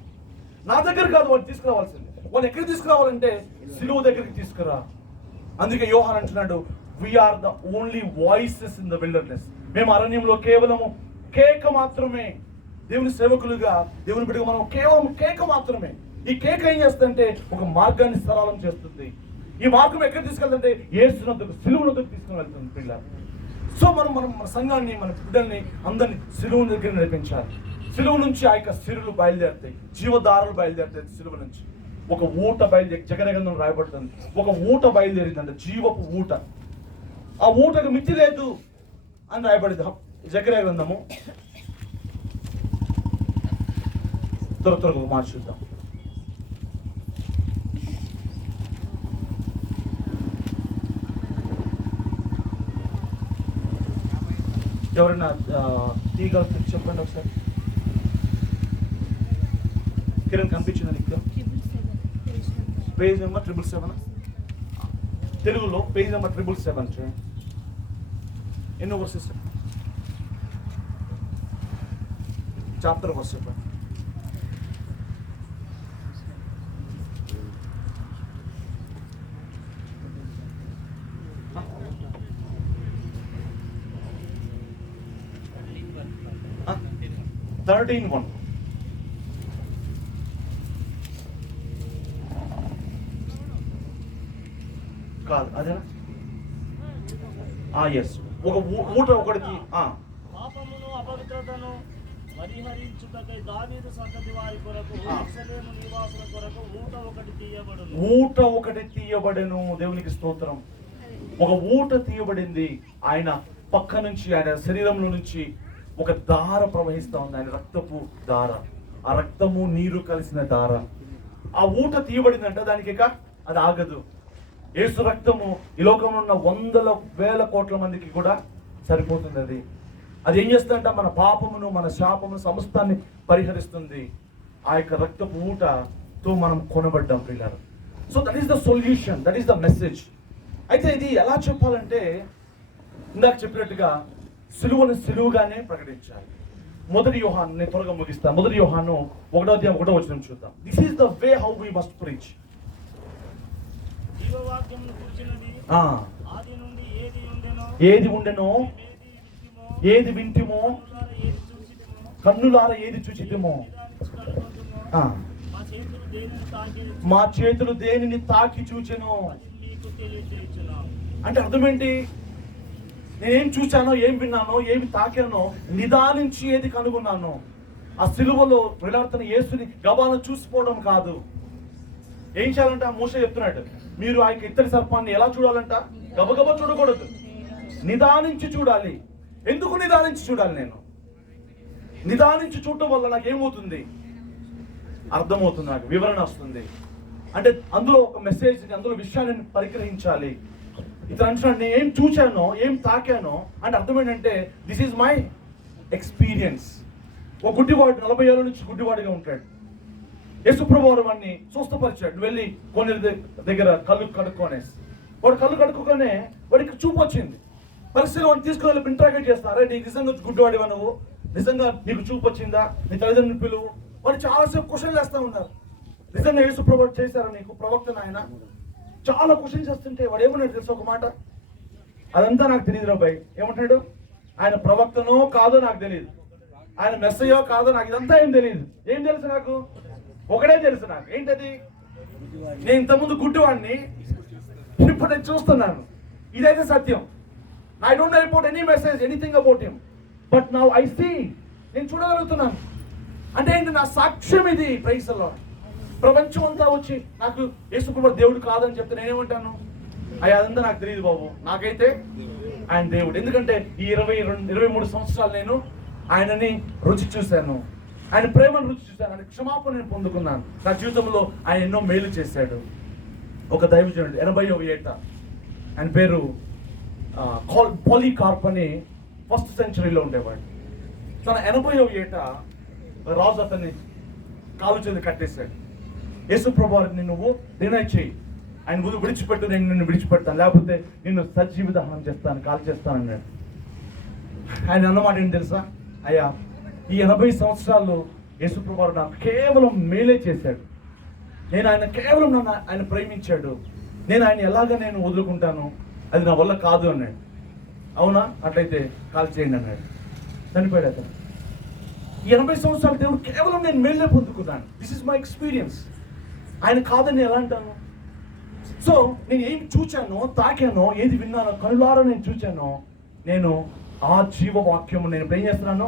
నా దగ్గర కాదు వాడు తీసుకురావాల్సింది. వాళ్ళు ఎక్కడికి తీసుకురావాలంటే సిలువ దగ్గరికి తీసుకురా. అందుకే యోహాన్ అంటున్నాడు, we are the only voices in the wilderness. మేము అరణ్యంలో కేవలము కేక మాత్రమే. దేవుని సేవకులుగా, దేవుని బిడ్డగా మనం కేవలం కేక మాత్రమే. ఈ కేక ఏం చేస్తుందంటే ఒక మార్గాన్ని సరళం చేస్తుంది. ఈ మార్గం ఎక్కడ తీసుకెళ్తుంటే యేసునందుకు, సిలువనందుకు తీసుకుని వెళ్తుంది పిల్లలు. సో మనం మన సంఘాన్ని, మన బిడ్డల్ని అందరినీ సిలువ దగ్గర నడిపించాలి. సిలువ నుంచి ఆ యొక్క సిరులు బయలుదేరుతాయి, జీవధారలు బయలుదేరుతాయి. సిలువ నుంచి ఒక ఊట బయలుదేరి, జగనగంధం రాయబడుతుంది. ఒక ఊట బయలుదేరిందంటే జీవపు ఊట. ఆ ఊటకు మితి లేదు అని రాయబడింది జకర్యా గ్రంథము. త్వరగా ఒక మాట చూద్దాం. ఎవరైనా తీయగలుగుతారు? చెప్పండి ఒకసారి. కిరణ్ కనిపించిందా నీకు? Page number 777. తెలుగులో పేజ్ నెంబర్ 777 చూడండి. ఎన్నో వర్సెస్? చాప్టర్ వర్స్ చెప్పండి. ఆ 13:1. కాదు అదేనా? ఎస్. ఒక ఊట ఒకటికి పాపమును అపవిత్రతను పరిహరించుటకై దావీదు సంతతి వారి కొరకు యెరూషలేము నివాసుల కొరకు ఊట ఒకటి తీయబడును. ఊట ఒకటి తీయబడెను. దేవునికి స్తోత్రం. ఒక ఊట తీయబడింది. ఆయన పక్క నుంచి, ఆయన శరీరంలో నుంచి ఒక దార ప్రవహిస్తా ఉంది. ఆయన రక్తపు దార, ఆ రక్తము నీరు కలిసిన దార. ఆ ఊట తీయబడిందంట, దానికి ఇక అది ఆగదు. యేసు రక్తము ఈ లోకంలో ఉన్న వందల వేల కోట్ల మందికి కూడా సరిపోతుంది. అది ఏం చేస్తుందంట, మన పాపమును మన శాపమును సమస్తాన్ని పరిహరిస్తుంది. ఆ యొక్క రక్తపు ఊటతో మనం కొనబడ్డాం ప్రియులారా. So that is the solution, that is the message. అయితే ఇది ఎలా చెప్పాలంటే, ఇందాక చెప్పినట్టుగా సిలువను సిలువుగానే ప్రకటించాలి. మొదటి యోహాను, నేను త్వరగా ముగిస్తాను. మొదటి యోహాను 1:1 చూద్దాం. This is the way how we must preach. జీవవాక్యమును కూర్చున్నది ఆది నుండి ఏది ఉండెనో ఏది వింటిమో కన్నులార ఏది చూచితిమో మా చేతులు దేనిని తాకి చూచెనో. అంటే అర్థం ఏంటి? నేనేం చూశానో, ఏం విన్నానో, ఏమి తాకానో, నిదానించి ఏది కనుగొన్నానో. ఆ సిలువలో వేలాడుతున్న యేసుని గబాలను చూసిపోవడం కాదు. ఏం చేయాలంట? మోషే చెప్తున్నాడు, మీరు ఆ ఇత్తడి సర్పాన్ని ఎలా చూడాలంట? గబగబా చూడకూడదు, నిదానించి చూడాలి. ఎందుకు నిదానించి చూడాలి? నేను నిదానించి చూడటం వల్ల నాకు ఏమవుతుంది? అర్థమవుతుంది, నాకు వివరణ వస్తుంది. అంటే అందులో ఒక మెసేజ్, అందులో విషయాన్ని పరిగ్రహించాలి. ఇతను అంటున్నాడు, నేను ఏం చూశానో, ఏం తాకానో అంటే అర్థం ఏంటంటే దిస్ ఈజ్ మై ఎక్స్పీరియన్స్. ఒక గుడ్డివాడు 40 ఏళ్ళ నుంచి గుడ్డివాడిగా ఉంటాడు. యేసుప్రభు వారు వాడిని స్వస్థపరిచాడు. వెళ్ళి కొన్ని దగ్గర కళ్ళు కడుక్కొనేసి, వాడు కళ్ళు కడుక్కోగానే వాడికి చూపు వచ్చింది. పరిస్థితులు వాడిని తీసుకుని వెళ్ళి ఇంట్రాగేట్ చేస్తారా, నీకు నిజంగా గుడ్డివాడివా, నువ్వు నిజంగా నీకు చూపు వచ్చిందా, నీ తల్లిదండ్రులు పిలువు. వాడు చాలాసేపు క్వశ్చన్ చేస్తూ ఉన్నారు. నిజంగా యేసుప్రభు చేశారా, నీకు ప్రవక్తను ఆయన? చాలా క్వశ్చన్ చేస్తుంటే వాడు ఏమన్నాడు తెలుసు? ఒక మాట, అదంతా నాకు తెలియదు రాబాయ్. ఏమంటాడు? ఆయన ప్రవక్తనో కాదో నాకు తెలియదు, ఆయన మెస్సయో కాదో నాకు, ఇదంతా ఏం తెలియదు. ఏం తెలుసు నాకు? ఒకటే తెలుసు నాకు. ఏంటది? నేను ఇంతకుముందు గుడ్డివాడిని, ఇప్పుడు నేను చూస్తున్నాను. ఇదైతే సత్యం. I don't know about any message, anything about him, but now I see. నేను చూడగలుగుతున్నాను. అంటే ఏంటి? నా సాక్ష్యం ఇది. Praise the Lord. ప్రపంచం అంతా వచ్చి నాకు యేసుప్రభు దేవుడు కాదని చెప్తే నేనేమంటాను? అదంతా నాకు తెలియదు బాబు, నాకైతే ఆయన దేవుడు. ఎందుకంటే ఈ 23 సంవత్సరాలు నేను ఆయనని రుచి చూశాను, ఆయన ప్రేమను రుచి చూశాను, ఆయన క్షమాపణ నేను పొందుకున్నాను. నా జీవితంలో ఆయన ఎన్నో మేలు చేశాడు. ఒక దైవజనుడు 80వ ఏట, ఆయన పేరు పాలీకార్ప్ అని 1st సెంచరీలో ఉండేవాడు. తన 80వ ఏట రాజు అతన్ని కాలు చేతి కట్టేశాడు. యేసుప్రభు వారిని నువ్వు డినై చేయి, ఆయన ముందు విడిచిపెట్టు, నేను నిన్ను విడిచిపెడతాను, లేకపోతే నిన్ను సజీవ దహనం చేస్తాను, కాల్ చేస్తాను అన్నాడు. ఆయన అన్నమాట ఏంటి తెలుసా? అయ్యా, ఈ 80 సంవత్సరాల్లో యేసుప్రభు వారు నాకు కేవలం మేలే చేశాడు. నేను ఆయన కేవలం నన్ను ఆయన ప్రేమించాడు. నేను ఆయన ఎలాగ నేను వదులుకుంటాను? అది నా వల్ల కాదు అన్నాడు. అవునా? అట్లయితే కాల్ చేయండి అన్నాడు. చనిపోయాడు అతను. ఈ 80 సంవత్సరాలు దేవుడు కేవలం నేను మేలే పొందుకున్నాను. This is my experience. ఆయన కాదని ఎలా అంటాను? సో నేను ఏం చూచానో, తాకానో, ఏది విన్నానో, కనులారా నేను చూచానో, నేను ఆ జీవవాక్యము నేను ఏం చేస్తున్నాను?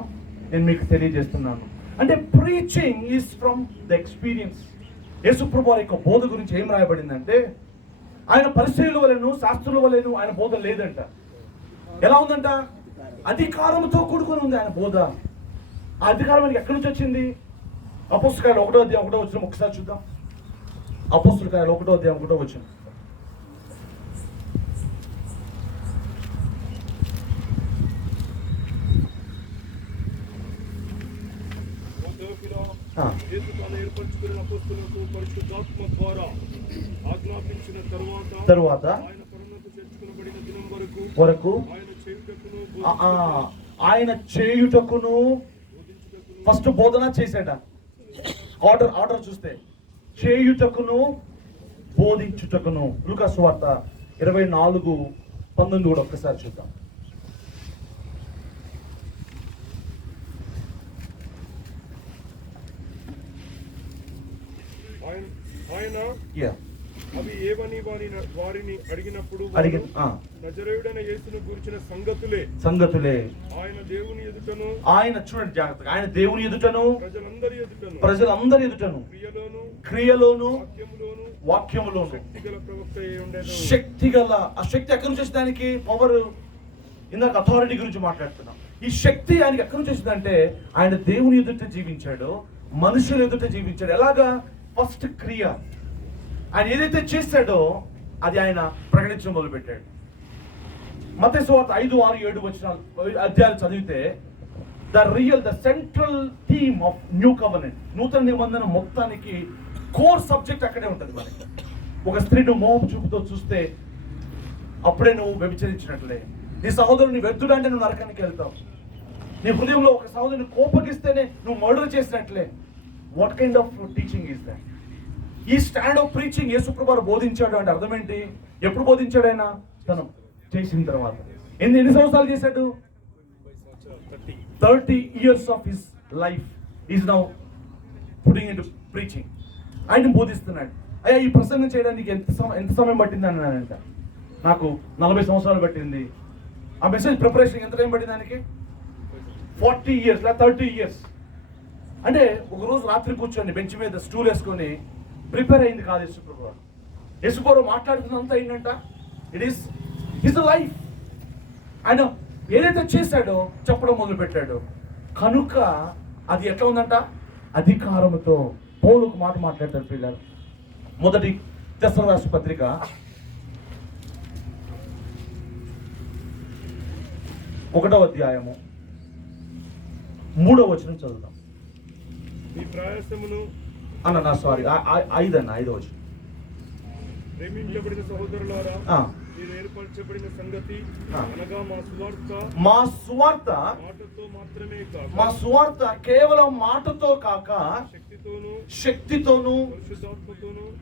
నేను మీకు తెలియజేస్తున్నాను. అంటే preaching is from the experience. యేసుప్రభు వారి యొక్క బోధ గురించి ఏం రాయబడిందంటే, ఆయన పరిచయుల వలెను శాస్త్రుల వలెను ఆయన బోధ లేదంట. ఎలా ఉందంట? అధికారంతో కూడుకొని ఉంది ఆయన బోధ. ఆ అధికారం మనకి ఎక్కడి నుంచి వచ్చింది? అపోస్తల కార్యాలు 1:1 ఒకసారి చూద్దాం. అపోస్తల కార్యాలు 1:1. యేసు తాను ఏర్పరచుకున్న అపోస్తలులకు పరిశుద్ధాత్మ ద్వారా ఆజ్ఞాపించిన తరువాత ఆయన పరమునకు చేర్చుకొనబడిన దినం వరకు ఆయన చేయుటకును ఫస్ట్ బోధన చేశాడ. ఆర్డర్ చూస్తే చేయుటకును బోధించుటకును. లూకా సువార్త 24:19 కూడా ఒక్కసారి చూద్దాం. ఆయన అవి ఏవని వారిని అడిగినప్పుడు నజరేయుడైన యేసును గురించిన సంగతులే ఆయన దేవుని ఎదుటను, ఆయన చూడండి జాగ్రత్తగా, ఆయన దేవుని ఎదుటను ప్రజలందరి ఎదుటను క్రియలోను వాక్యములోను శక్తిగల. ఆ శక్తి ఎక్కడి నుంచి వచ్చేదానికి? పవర్. ఇందాక అథారిటీ గురించి మాట్లాడుతున్నాం. ఈ శక్తి ఆయనకి ఎక్కడి నుంచి వచ్చిందంటే ఆయన దేవుని ఎదుట జీవించాడు, మనుషుల ఎదుట జీవించాడు. ఎలాగా? ఫస్ట్ క్రియ. ఆయన ఏదైతే చేశాడో అది ఆయన ప్రకటించడం మొదలుపెట్టాడు. మత్తయి సువార్త 5, 6, 7 వచనాలు అధ్యాయాలు చదివితే the central theme of new covenant, నూతన నిబంధన మొత్తానికి కోర్ సబ్జెక్ట్ అక్కడే ఉంటుంది మనకి. ఒక స్త్రీని మోహం చూపుతో చూస్తే అప్పుడే నువ్వు వ్యభిచరించినట్లే. నీ సహోదరుని వ్యర్థుడంటే నువ్వు నరకానికి వెళ్తావు. నీ హృదయంలో ఒక సహోదరుని కోపగిస్తేనే నువ్వు మర్డర్ చేసినట్లే. What kind of teaching is that? ఈ స్టాండ్ ఆఫ్ ప్రీచింగ్ యేసుప్రభువు బోధించాడు అంటే అర్థం ఏంటి? ఎప్పుడు బోధించాడు ఆయన? తను చేసిన తర్వాత. ఎన్ని సంవత్సరాలు చేశాడు? 30 years of his life is now putting into preaching. ఆయన బోధిస్తున్నాడు. అయ్యా ఈ ప్రసంగం చేయడానికి ఎంత సమయం పట్టింది అన్నానంట. నాకు 40 సంవత్సరాలు పట్టింది. ఆ మెసేజ్ ప్రిపరేషన్ ఎంత టైం పట్టింది దానికి? 40 years లేదా 30 years. అంటే ఒక రోజు రాత్రి కూర్చొని బెంచ్ మీద స్టూల్ వేసుకొని ప్రిపేర్ అయింది కాదు యేసుప్రభువు. యేసుప్రభువు మాట్లాడుతున్నంత ఏంటంట, ఇట్ ఈస్ హిస్ లైఫ్. ఆయన ఏదైతే చేశాడో చెప్పడం మొదలు పెట్టాడు. కనుక అది ఎట్లా ఉందంట? అధికారముతో. పౌలు ఒక మాట మాట్లాడతాడు పిల్లలు. మొదటి తెస్సలోనికీయుల పత్రిక 1వ అధ్యాయము 3వ వచనం చదువుతాం. మీ ప్రయాసమును అన్న సారీ 5వ వచనం. ప్రేమించబడిన సహోదరులారా, మీరు ఏర్పరచబడిన సంగతి అనగా మా సువార్త మాటతో మాత్రమే కాక, మా సువార్త కేవలం మాటతో కాక శక్తితోను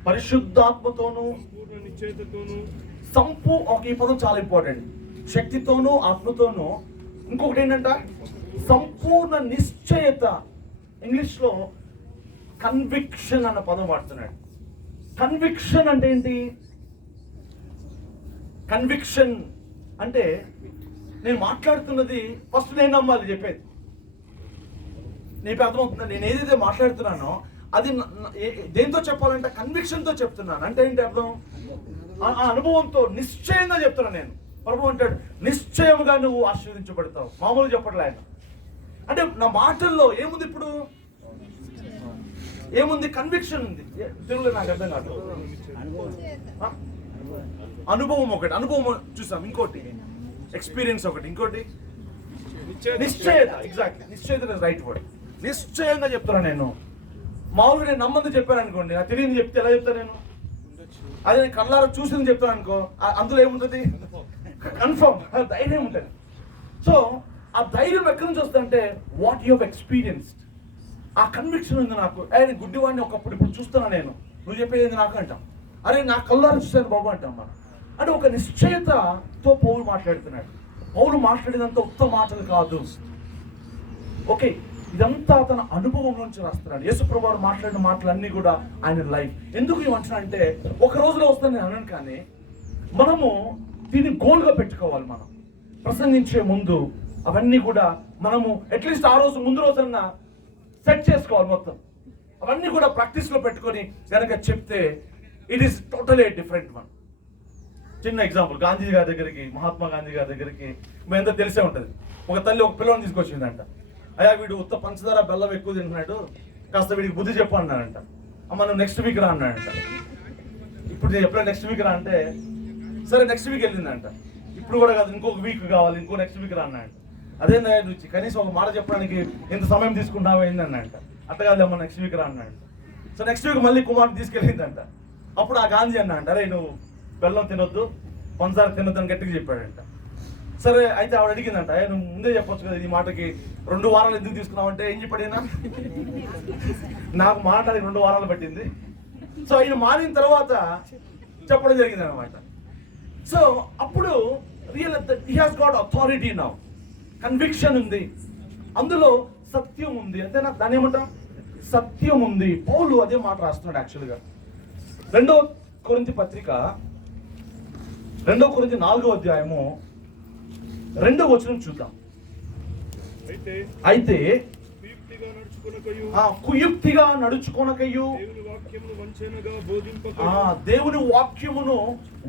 పరిశుద్ధాత్మతోను పూర్ణ నిశ్చయతతోను ఈ పదం చాలా ఇంపార్టెంట్. శక్తితోను ఆత్మతోను. ఇంకొకటి ఏంటంట? సంపూర్ణ నిశ్చయత. ఇంగ్లీష్ లో కన్విక్షన్ అన్న పదం వాడుతున్నాడు. కన్విక్షన్ అంటే ఏంటి? కన్విక్షన్ అంటే నేను మాట్లాడుతున్నది ఫస్ట్ నేను నమ్మాలి చెప్పేది. నీకు అర్థమవుతుందా? నేను ఏదైతే మాట్లాడుతున్నానో అది దేంతో చెప్పాలంటే కన్విక్షన్తో చెప్తున్నాను. అంటే ఏంటి అర్థం? ఆ అనుభవంతో నిశ్చయంగా చెప్తున్నాను నేను. ప్రభు అంటాడు నిశ్చయముగా నువ్వు ఆశీర్వదించబడతావు. మామూలు చెప్పట్లే ఆయన. అంటే నా మాటల్లో ఏముంది? ఇప్పుడు ఏముంది? కన్విక్షన్ ఉంది. తెలుగులో నాకు అర్థం కాదు. అనుభవం ఒకటి, అనుభవం చూసాం. ఇంకోటి ఎక్స్పీరియన్స్ ఒకటి, ఇంకోటి నిశ్చయత. ఎగ్జాక్ట్లీ, నిశ్చయత ఇస్ రైట్ వర్డ్. నిశ్చయంగా చెప్తున్నా నేను. మామూలుగా నేను నమ్మంది చెప్పాను అనుకోండి, నాకు తెలియని చెప్తే ఎలా చెప్తాను నేను? అదే నేను కళ్ళారా చూసింది చెప్తాను అనుకో, అందులో ఏముంటుంది? కన్ఫర్మ్ ధైర్యం ఉంటుంది. సో ఆ ధైర్యం ఎక్కడి నుంచి వస్తుందంటే వాట్ యు హావ్ ఎక్స్పీరియన్స్డ్. ఆ కన్విక్షన్ ఉంది నాకు. ఆయన గుడ్డివాడిని ఒకప్పుడు, ఇప్పుడు చూస్తున్నా నేను, నువ్వు చెప్పేది నాకు అంటాం. అరే నా కళ్ళారా చూశాను బాబు అంటాం మనం. అంటే ఒక నిశ్చయతతో పౌలు మాట్లాడుతున్నాడు. పౌలు మాట్లాడేదంతా ఉత్తమ మాటలు కాదు. ఓకే, ఇదంతా తన అనుభవం నుంచి రాస్తున్నాడు. యేసుప్రభువు వారు మాట్లాడిన మాటలన్నీ కూడా ఆయన లైఫ్. ఎందుకు ఏమంటున్నా అంటే ఒక రోజులో వస్తాను నేను అనను, కానీ మనము దీన్ని గోల్గా పెట్టుకోవాలి. మనం ప్రసంగించే ముందు అవన్నీ కూడా మనము అట్లీస్ట్ ఆ రోజు ముందు రోజన్నా సెట్ చేసుకోవాలి మొత్తం. అవన్నీ కూడా ప్రాక్టీస్లో పెట్టుకొని కనుక చెప్తే it is totally different one. చిన్న ఎగ్జాంపుల్, గాంధీ గారి దగ్గరికి, మహాత్మా గాంధీ గారి దగ్గరికి మీ ఎంత తెలిసే ఉంటుంది. ఒక తల్లి ఒక పిల్లల్ని తీసుకొచ్చిందంట. అయ్యా వీడు ఉత్త పంచదార బెల్లం ఎక్కువ తింటున్నాడు, కాస్త వీడికి బుద్ధి చెప్పు అన్నాడంట. అమ్మ నువ్వు నెక్స్ట్ వీక్ రా అన్నాడంట. ఇప్పుడు నేను ఎప్పుడైనా నెక్స్ట్ వీక్ రా అంటే సరే నెక్స్ట్ వీక్ వెళ్ళిందంట. ఇప్పుడు కూడా కాదు, ఇంకొక వీక్ కావాలి, ఇంకో నెక్స్ట్ వీక్ రా అన్నాడు. అదేందా నువ్వు కనీసం ఒక మాట చెప్పడానికి ఎంత సమయం తీసుకుంటావో ఏంది అన్నాడంట. అట్లా కాదు అమ్మ నెక్స్ట్ వీక్ రా అన్నాడు. సో నెక్స్ట్ వీక్ మళ్ళీ కుమార్ని తీసుకెళ్ళిందంట. అప్పుడు ఆ గాంధీ అన్నాడు, అరే నువ్వు బెల్లం తినొద్దు, పంచదార తినొద్దు అని గట్టిగా చెప్పాడంట. సరే అయితే ఆవిడ అడిగిందంట, నువ్వు ముందే చెప్పొచ్చు కదా ఈ మాటకి 2 వారాలు ఎందుకు తీసుకున్నావు అంటే ఏం చెప్పాడైనా? నాకు మాట్లాడడానికి 2 వారాలు పట్టింది. సో ఆయన మారిన తర్వాత చెప్పడం జరిగింది అనమాట. సో అప్పుడు real he has got authority now. Conviction ఉంది, అందులో సత్యం ఉంది. అంతే నాకు దాని ఏమంటాం? సత్యం ఉంది. పౌలు అదే మాట రాస్తున్నాడు యాక్చువల్గా. 2 కొరింథీ పత్రిక 2 కొరింథీ 4వ అధ్యాయము 2వ వచనం చూద్దాం. అయితే కుయుక్తిగా నడుచుకొనకయు దేవుని వాక్యమును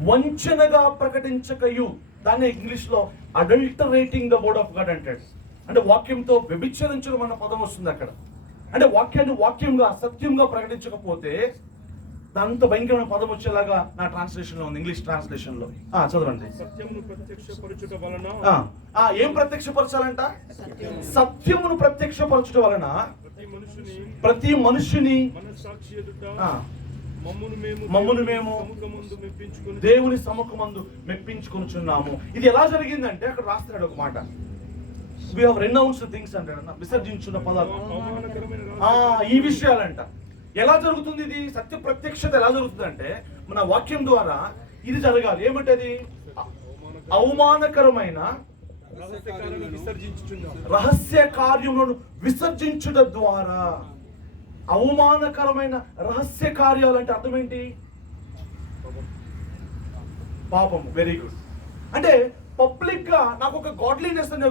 వంచనగా ప్రకటించకయు. దాన్ని ఇంగ్లీష్ లో అడల్టరేటింగ్ ద వర్డ్ ఆఫ్ గాడ్ అంటాడు. అంటే వాక్యంతో వ్యభిచరించడం అన్న పదం వస్తుంది అక్కడ. అంటే వాక్యాన్ని వాక్యంగా సత్యంగా ప్రకటించకపోతే అంత భయంకరమైన పదం వచ్చేలాగా నా ట్రాన్స్లేషన్ లో ఉంది, ఇంగ్లీష్ ట్రాన్స్లేషన్ లో. చదవండి. సత్యమును ప్రత్యక్షపరచుట వలన ఏం ప్రత్యక్షపరచాలంట? సత్యమును ప్రత్యక్షపరచుట వలన ప్రతి మనుషుని మనస్సాక్షి ఎదుట మమ్మును మేము దేవుని సముఖమందు మెప్పించుకొనుచున్నాము. ఇది ఎలా జరిగిందంటే అక్కడ రాస్తున్నాడు ఒక మాట, we have renounced things అంటాడు, విసర్జించున్న పదాలు. ఈ విషయాలంట ఎలా జరుగుతుంది? ఇది సత్య ప్రత్యక్షత ఎలా జరుగుతుంది అంటే మన వాక్యం ద్వారా ఇది జరగాలి. ఏమిటది? అవమానకరమైన రహస్య కార్యములను విసర్జించుట ద్వారా. అవమానకరమైన రహస్య కార్యాలు అంటే అర్థం ఏంటి? పాపము. Very good. అంటే పబ్లిక్ గా నాకు ఒక గాడ్లీనెస్ అనే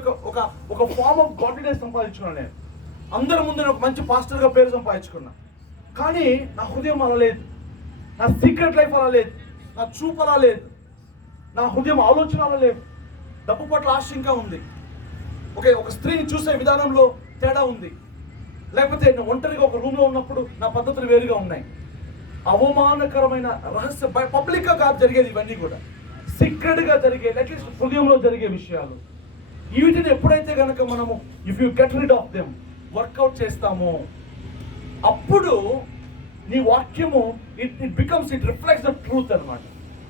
ఒక ఫార్మ్ ఆఫ్ గాడ్లీనెస్ సంపాదించుకున్నాను నేను. అందరి ముందు నేను ఒక మంచి పాస్టర్ గా పేరు సంపాదించుకున్నా. కానీ నా హృదయం అలా లేదు, నా సీక్రెట్ లైఫ్ అలా లేదు, నా చూపు అలా లేదు, నా హృదయం ఆలోచన అలా లేదు. డబ్బు పట్ల ఆశ ఇంకా ఉంది. ఒక స్త్రీని చూసే విధానంలో తేడా ఉంది. లేకపోతే నేను ఒంటరిగా ఒక రూమ్ లో ఉన్నప్పుడు నా పద్ధతులు వేరుగా ఉన్నాయి. అవమానకరమైన రహస్య పబ్లిక్ గా కాదు జరిగేది, ఇవన్నీ కూడా సీక్రెట్ గా జరిగే, అట్లీస్ట్ హృదయంలో జరిగే విషయాలు. వీటిని ఎప్పుడైతే కనుక మనము if you get rid of them work out చేస్తామో అప్పుడు నీ వాక్యము ఇట్ రిఫ్లెక్ట్స్ ద ట్రూత్ అన్నమాట.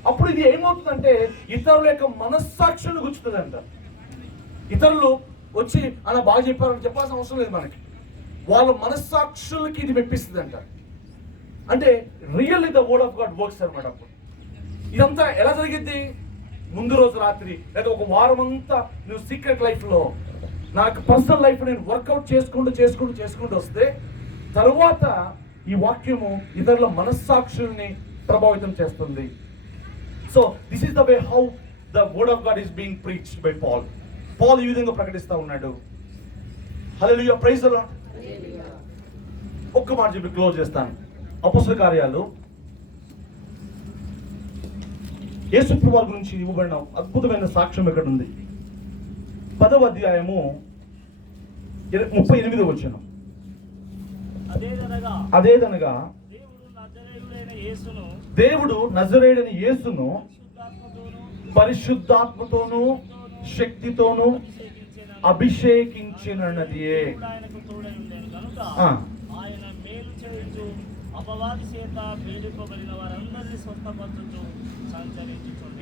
అప్పుడు ఇది ఏమవుతుందంటే ఇతరుల యొక్క మనస్సాక్షులను గుచ్చుతుందంట. ఇతరులు వచ్చి అలా బాగా చెప్పారని చెప్పాల్సిన అవసరం లేదు మనకి, వాళ్ళ మనస్సాక్షులకి ఇది మెప్పిస్తుందంట. అంటే really the word of God works అన్నమాట. అప్పుడు ఇదంతా ఎలా జరిగింది? ముందు రోజు రాత్రి లేదా ఒక వారం అంతా నువ్వు సీక్రెట్ లైఫ్లో, నాకు పర్సనల్ లైఫ్ నేను వర్కౌట్ చేసుకుంటూ వస్తే తరువాత ఈ వాక్యము ఇతరుల మనస్సాక్షుల్ని ప్రభావితం చేస్తుంది. So this is the way how the word of God is being preached by Paul. ఈ విధంగా ప్రకటిస్తా ఉన్నాడు. Hallelujah, praise the lord. ఒక్క మాట చెప్పి క్లోజ్ చేస్తాను. అపొస్తలుల కార్యాలు యేసు ప్రభువు గురించి ఇవ్వబడిన అద్భుతమైన సాక్ష్యం ఇక్కడ ఉంది. 10వ అధ్యాయము 38వ వచనం. అదేదనగా దేవుడు నజరేయుడైన యేసును పరిశుద్ధాత్మతోను శక్తితోను అభిషేకించినదియే.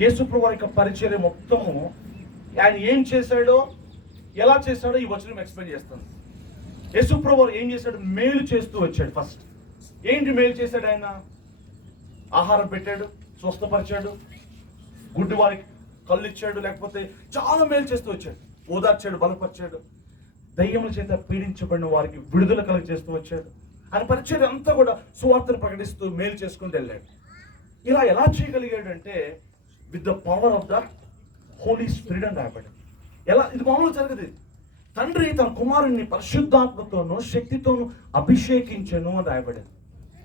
యేసు ప్రభువు యొక్క పరిచర్య మొత్తము ఆయన ఏం చేశాడో ఎలా చేశాడో ఈ వచనం ఎక్స్ప్లెయిన్ చేస్తుంది. యేసు ప్రభువు ఏం చేశాడు? మేలు చేస్తూ వచ్చాడు. ఫస్ట్ ఏంటి మేలు చేశాడు? ఆయన ఆహారం పెట్టాడు, స్వస్థపరిచాడు, గుడ్డి వారికి కళ్ళు ఇచ్చాడు, లేకపోతే చాలా మేలు చేస్తూ వచ్చాడు. ఓదార్చాడు, బలపరిచాడు, దయ్యముల చేత పీడించబడిన వారికి విడుదల కలుగ చేస్తూ వచ్చాడు. ఆయన పరిచర్య అంతా కూడా సువార్తను ప్రకటిస్తూ మేలు చేసుకుంటూ వెళ్ళాడు. ఇలా ఎలా చేయగలిగాడు అంటే with the power of the Holy Spirit అని రాయబడి. ఎలా? ఇది మామూలు జరగదు. తండ్రి తన కుమారుణ్ణి పరిశుద్ధాత్మతోనూ శక్తితోనూ అభిషేకించను అని రాయబడింది.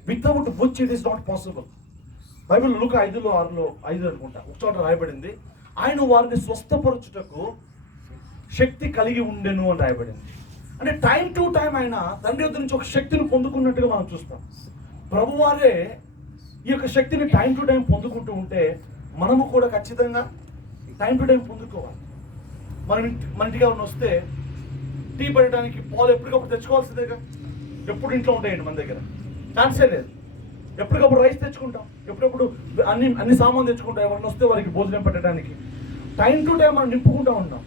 Without which it is not possible. Bible లుక 5:5 అనుకుంటా ఒక చోట రాయబడింది, ఆయన వారిని స్వస్థపరచుటకు శక్తి కలిగి ఉండెను అని రాయబడింది. అంటే టైం టు టైం ఆయన తండ్రి యొద్ద నుంచి ఒక శక్తిని పొందుకున్నట్టుగా మనం చూస్తాం. ప్రభువారే ఈ యొక్క శక్తిని టైం టు టైం పొందుకుంటూ ఉంటే మనము కూడా ఖచ్చితంగా టైం టు టైం పొందుకోవాలి. మన ఇంటికి ఎవరిని వస్తే టీ పెట్టడానికి పాలు ఎప్పటికప్పుడు తెచ్చుకోవాల్సిందేగా. ఎప్పుడు ఇంట్లో ఉంటాయండి మన దగ్గర, ఛాన్సే లేదు. ఎప్పటికప్పుడు రైస్ తెచ్చుకుంటాం, ఎప్పుడప్పుడు అన్ని సామాన్లు తెచ్చుకుంటాం ఎవరిని వస్తే వారికి భోజనం పెట్టడానికి. టైం టు టైం మనం నింపుకుంటూ ఉంటాం.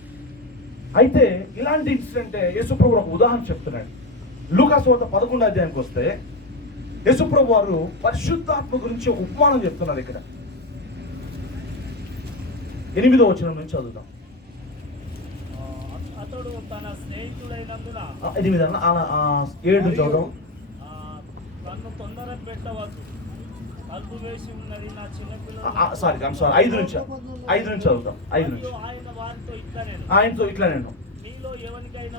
అయితే ఇలాంటి ఇన్సిడెంట్ యేసుప్రభు ఒక ఉదాహరణ చెప్తున్నాడు. లూకా సువార్త 11వ అధ్యాయానికి వస్తే యేసుప్రభు వారు పరిశుద్ధాత్మ గురించి ఒక ఉపమానం చెప్తున్నారు. ఇక్కడ 8వ వచనం నుంచి చదువుతాం. అతడు తన స్నేహితుడైనందున 7 నుంచి చదువుతాం. నన్ను తొందర పెట్టవద్దు, తలుపు వేసి ఉన్నది, నా చిన్నపిల్లలు. 5 నుంచి చదువుతాం. 5 నుంచి. ఆయనతో ఇట్లా నేను మీలో ఎవరికైనా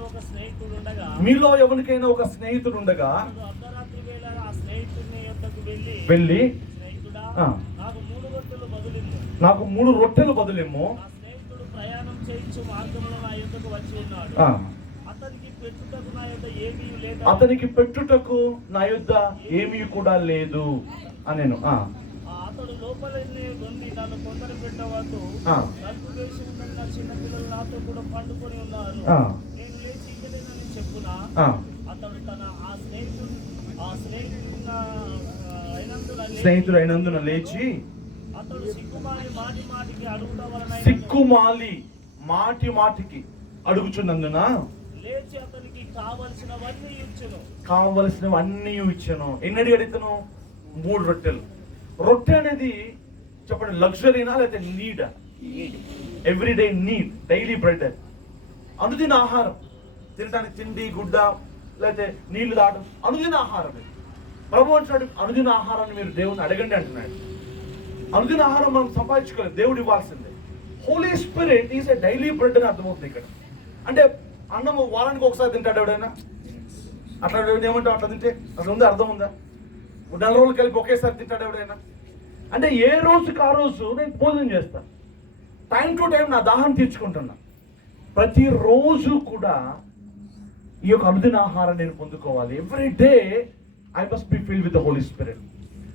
ఒక స్నేహితుడు ఉండగా అర్ధరాత్రి వేళ ఆ స్నేహితుని యొద్దకు వెళ్ళి స్నేహితుడా, నాకు 3 రొట్టెలు బదులిమ్ము. ఆ స్నేహితుడు ప్రయాణం చేయించు మార్గంలో నా యొద్దకు వచ్చి ఉన్నాడు. అతనికి పెట్టుటకు నా యొద్ద ఏమీ లేదా. అతనికి పెట్టుటకు నా యొద్ద ఏమీ కూడా లేదు అనేను. అతడు లోపలనే నుండి నన్ను తొందర పెట్టవద్దు, తలుపు వేసి ఉన్నది, నా చిన్న పిల్లలు నాతో కూడా పండుకొని ఉన్నారు, నేను లేచి ఇక్కడేనని చెప్పునా. అతడు తన స్నేహితుడు అయినందున లేచి అతడు సిగ్గుమాలి మాటి మాటికి అడుగుట వలన సిగ్గుమాలి మాటి మాటికి అడుగుచున్నందున లేచి అతనికి కావలసినవన్నీ ఇచ్చును. కావలసినవన్నీ ఇచ్చాను. ఎన్ని అడిగాడు ఇతను? 3 రొట్టెలు. రొట్టె అనేది చెప్పండి, లగ్జరీనా లేకపోతే నీడా? ఎవ్రీడే నీడ్, డైలీ బ్రెడ్, అనుదిన ఆహారం. తినడానికి తిండి, గుడ్డ, లేకపోతే నీళ్లు తాగడం అనుదిన ఆహారం. ప్రభు అంటున్నాడు, అనుదిన ఆహారాన్ని మీరు దేవుని అడగండి అంటున్నాడు. అనుదిన ఆహారం మనం సంపాదించుకోలేదు, దేవుడు ఇవ్వాల్సిందే. Holy Spirit is a daily bread అని అర్థమవుతుంది ఇక్కడ. అంటే అన్నం వారానికి ఒకసారి తింటాడు ఎవడైనా? అట్లా ఏమంటావు? అట్లా తింటే అసలు ఉందా? అర్థం ఉందా? 4 రోజులు కలిపి ఒకేసారి తింటాడు ఎవడైనా? అంటే ఏ రోజుకి ఆ రోజు నేను భోజనం చేస్తాను, టైం టు టైం నా దాహం తీర్చుకుంటున్నా. ప్రతిరోజు కూడా ఈ యొక్క అనుదిన ఆహారం నేను పొందుకోవాలి. Every day I must be filled with the Holy Spirit.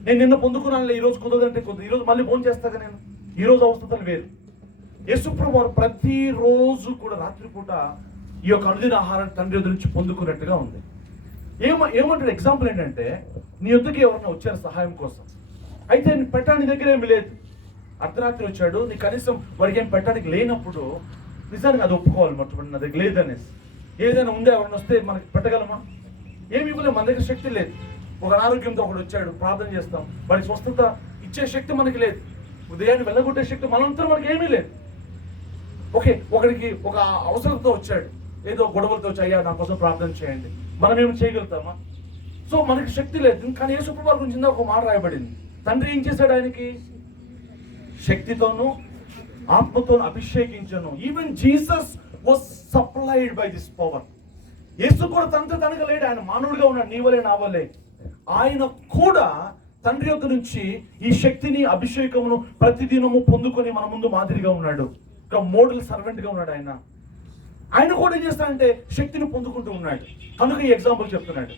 నేను నిన్న పొందుకున్నాను, ఈ రోజు కుదరదంటే ఈ రోజు మళ్ళీ భోజనం చేస్తాగా నేను. ఈ రోజు అవస్థలు వేరు. యేసుప్రభు వారు ప్రతిరోజు కూడా రాత్రిపూట ఈ యొక్క అనుదిన ఆహారం తండ్రి ఎదురు నుంచి పొందుకున్నట్టుగా ఉంది. ఏమంటాడు? ఎగ్జాంపుల్ ఏంటంటే, నీ యొద్దకి ఎవరన్నా వచ్చారు సహాయం కోసం, అయితే పెట్టడానికి నీ దగ్గర ఏమి లేదు, అర్ధరాత్రి వచ్చాడు, నీ కనీసం వాడికి ఏం పెట్టడానికి లేనప్పుడు నిజానికి అది ఒప్పుకోవాలి. మొట్టమొదటి నా దగ్గర లేదనేసి. ఏదైనా ఉందే, ఎవరైనా వస్తే మనకి పెట్టగలమా? ఏమి ఇవ్వలేము, మన దగ్గర శక్తి లేదు. ఒక అనారోగ్యంతో ఒకడు వచ్చాడు, ప్రార్థన చేస్తాం, వాడికి స్వస్థత ఇచ్చే శక్తి మనకి లేదు, ఉదయాన్ని వెళ్ళగొట్టే శక్తి మనంతా మనకి ఏమీ లేదు. ఓకే, ఒకడికి ఒక అవసరంతో వచ్చాడు, ఏదో గొడవలతో వచ్చి, అయ్యా నా కోసం ప్రార్థన చేయండి, మనం ఏమి చేయగలుగుతామా? సో మనకి శక్తి లేదు. కానీ యేసుప్రభు వారి గురించి ఒక మాట రాయబడింది. తండ్రి ఏం చేశాడు? ఆయనకి శక్తితోనూ ఆత్మతోనూ అభిషేకించను. Even Jesus was supplied by this power. యేసు కూడా తనగా లేడు, ఆయన మానవుడిగా ఉన్నాడు, నీ వలే నా వలే. ఆయన కూడా తండ్రి యొక్క నుంచి ఈ శక్తిని, అభిషేకమును ప్రతిదినము పొందుకొని మన ముందు మాదిరిగా ఉన్నాడు. ఒక మోడల్ సర్వెంట్ గా ఉన్నాడు. ఆయన కూడా ఏం చేస్తాడంటే శక్తిని పొందుకుంటూ ఉన్నాడు. కనుక ఈ ఎగ్జాంపుల్ చెప్తున్నాడు.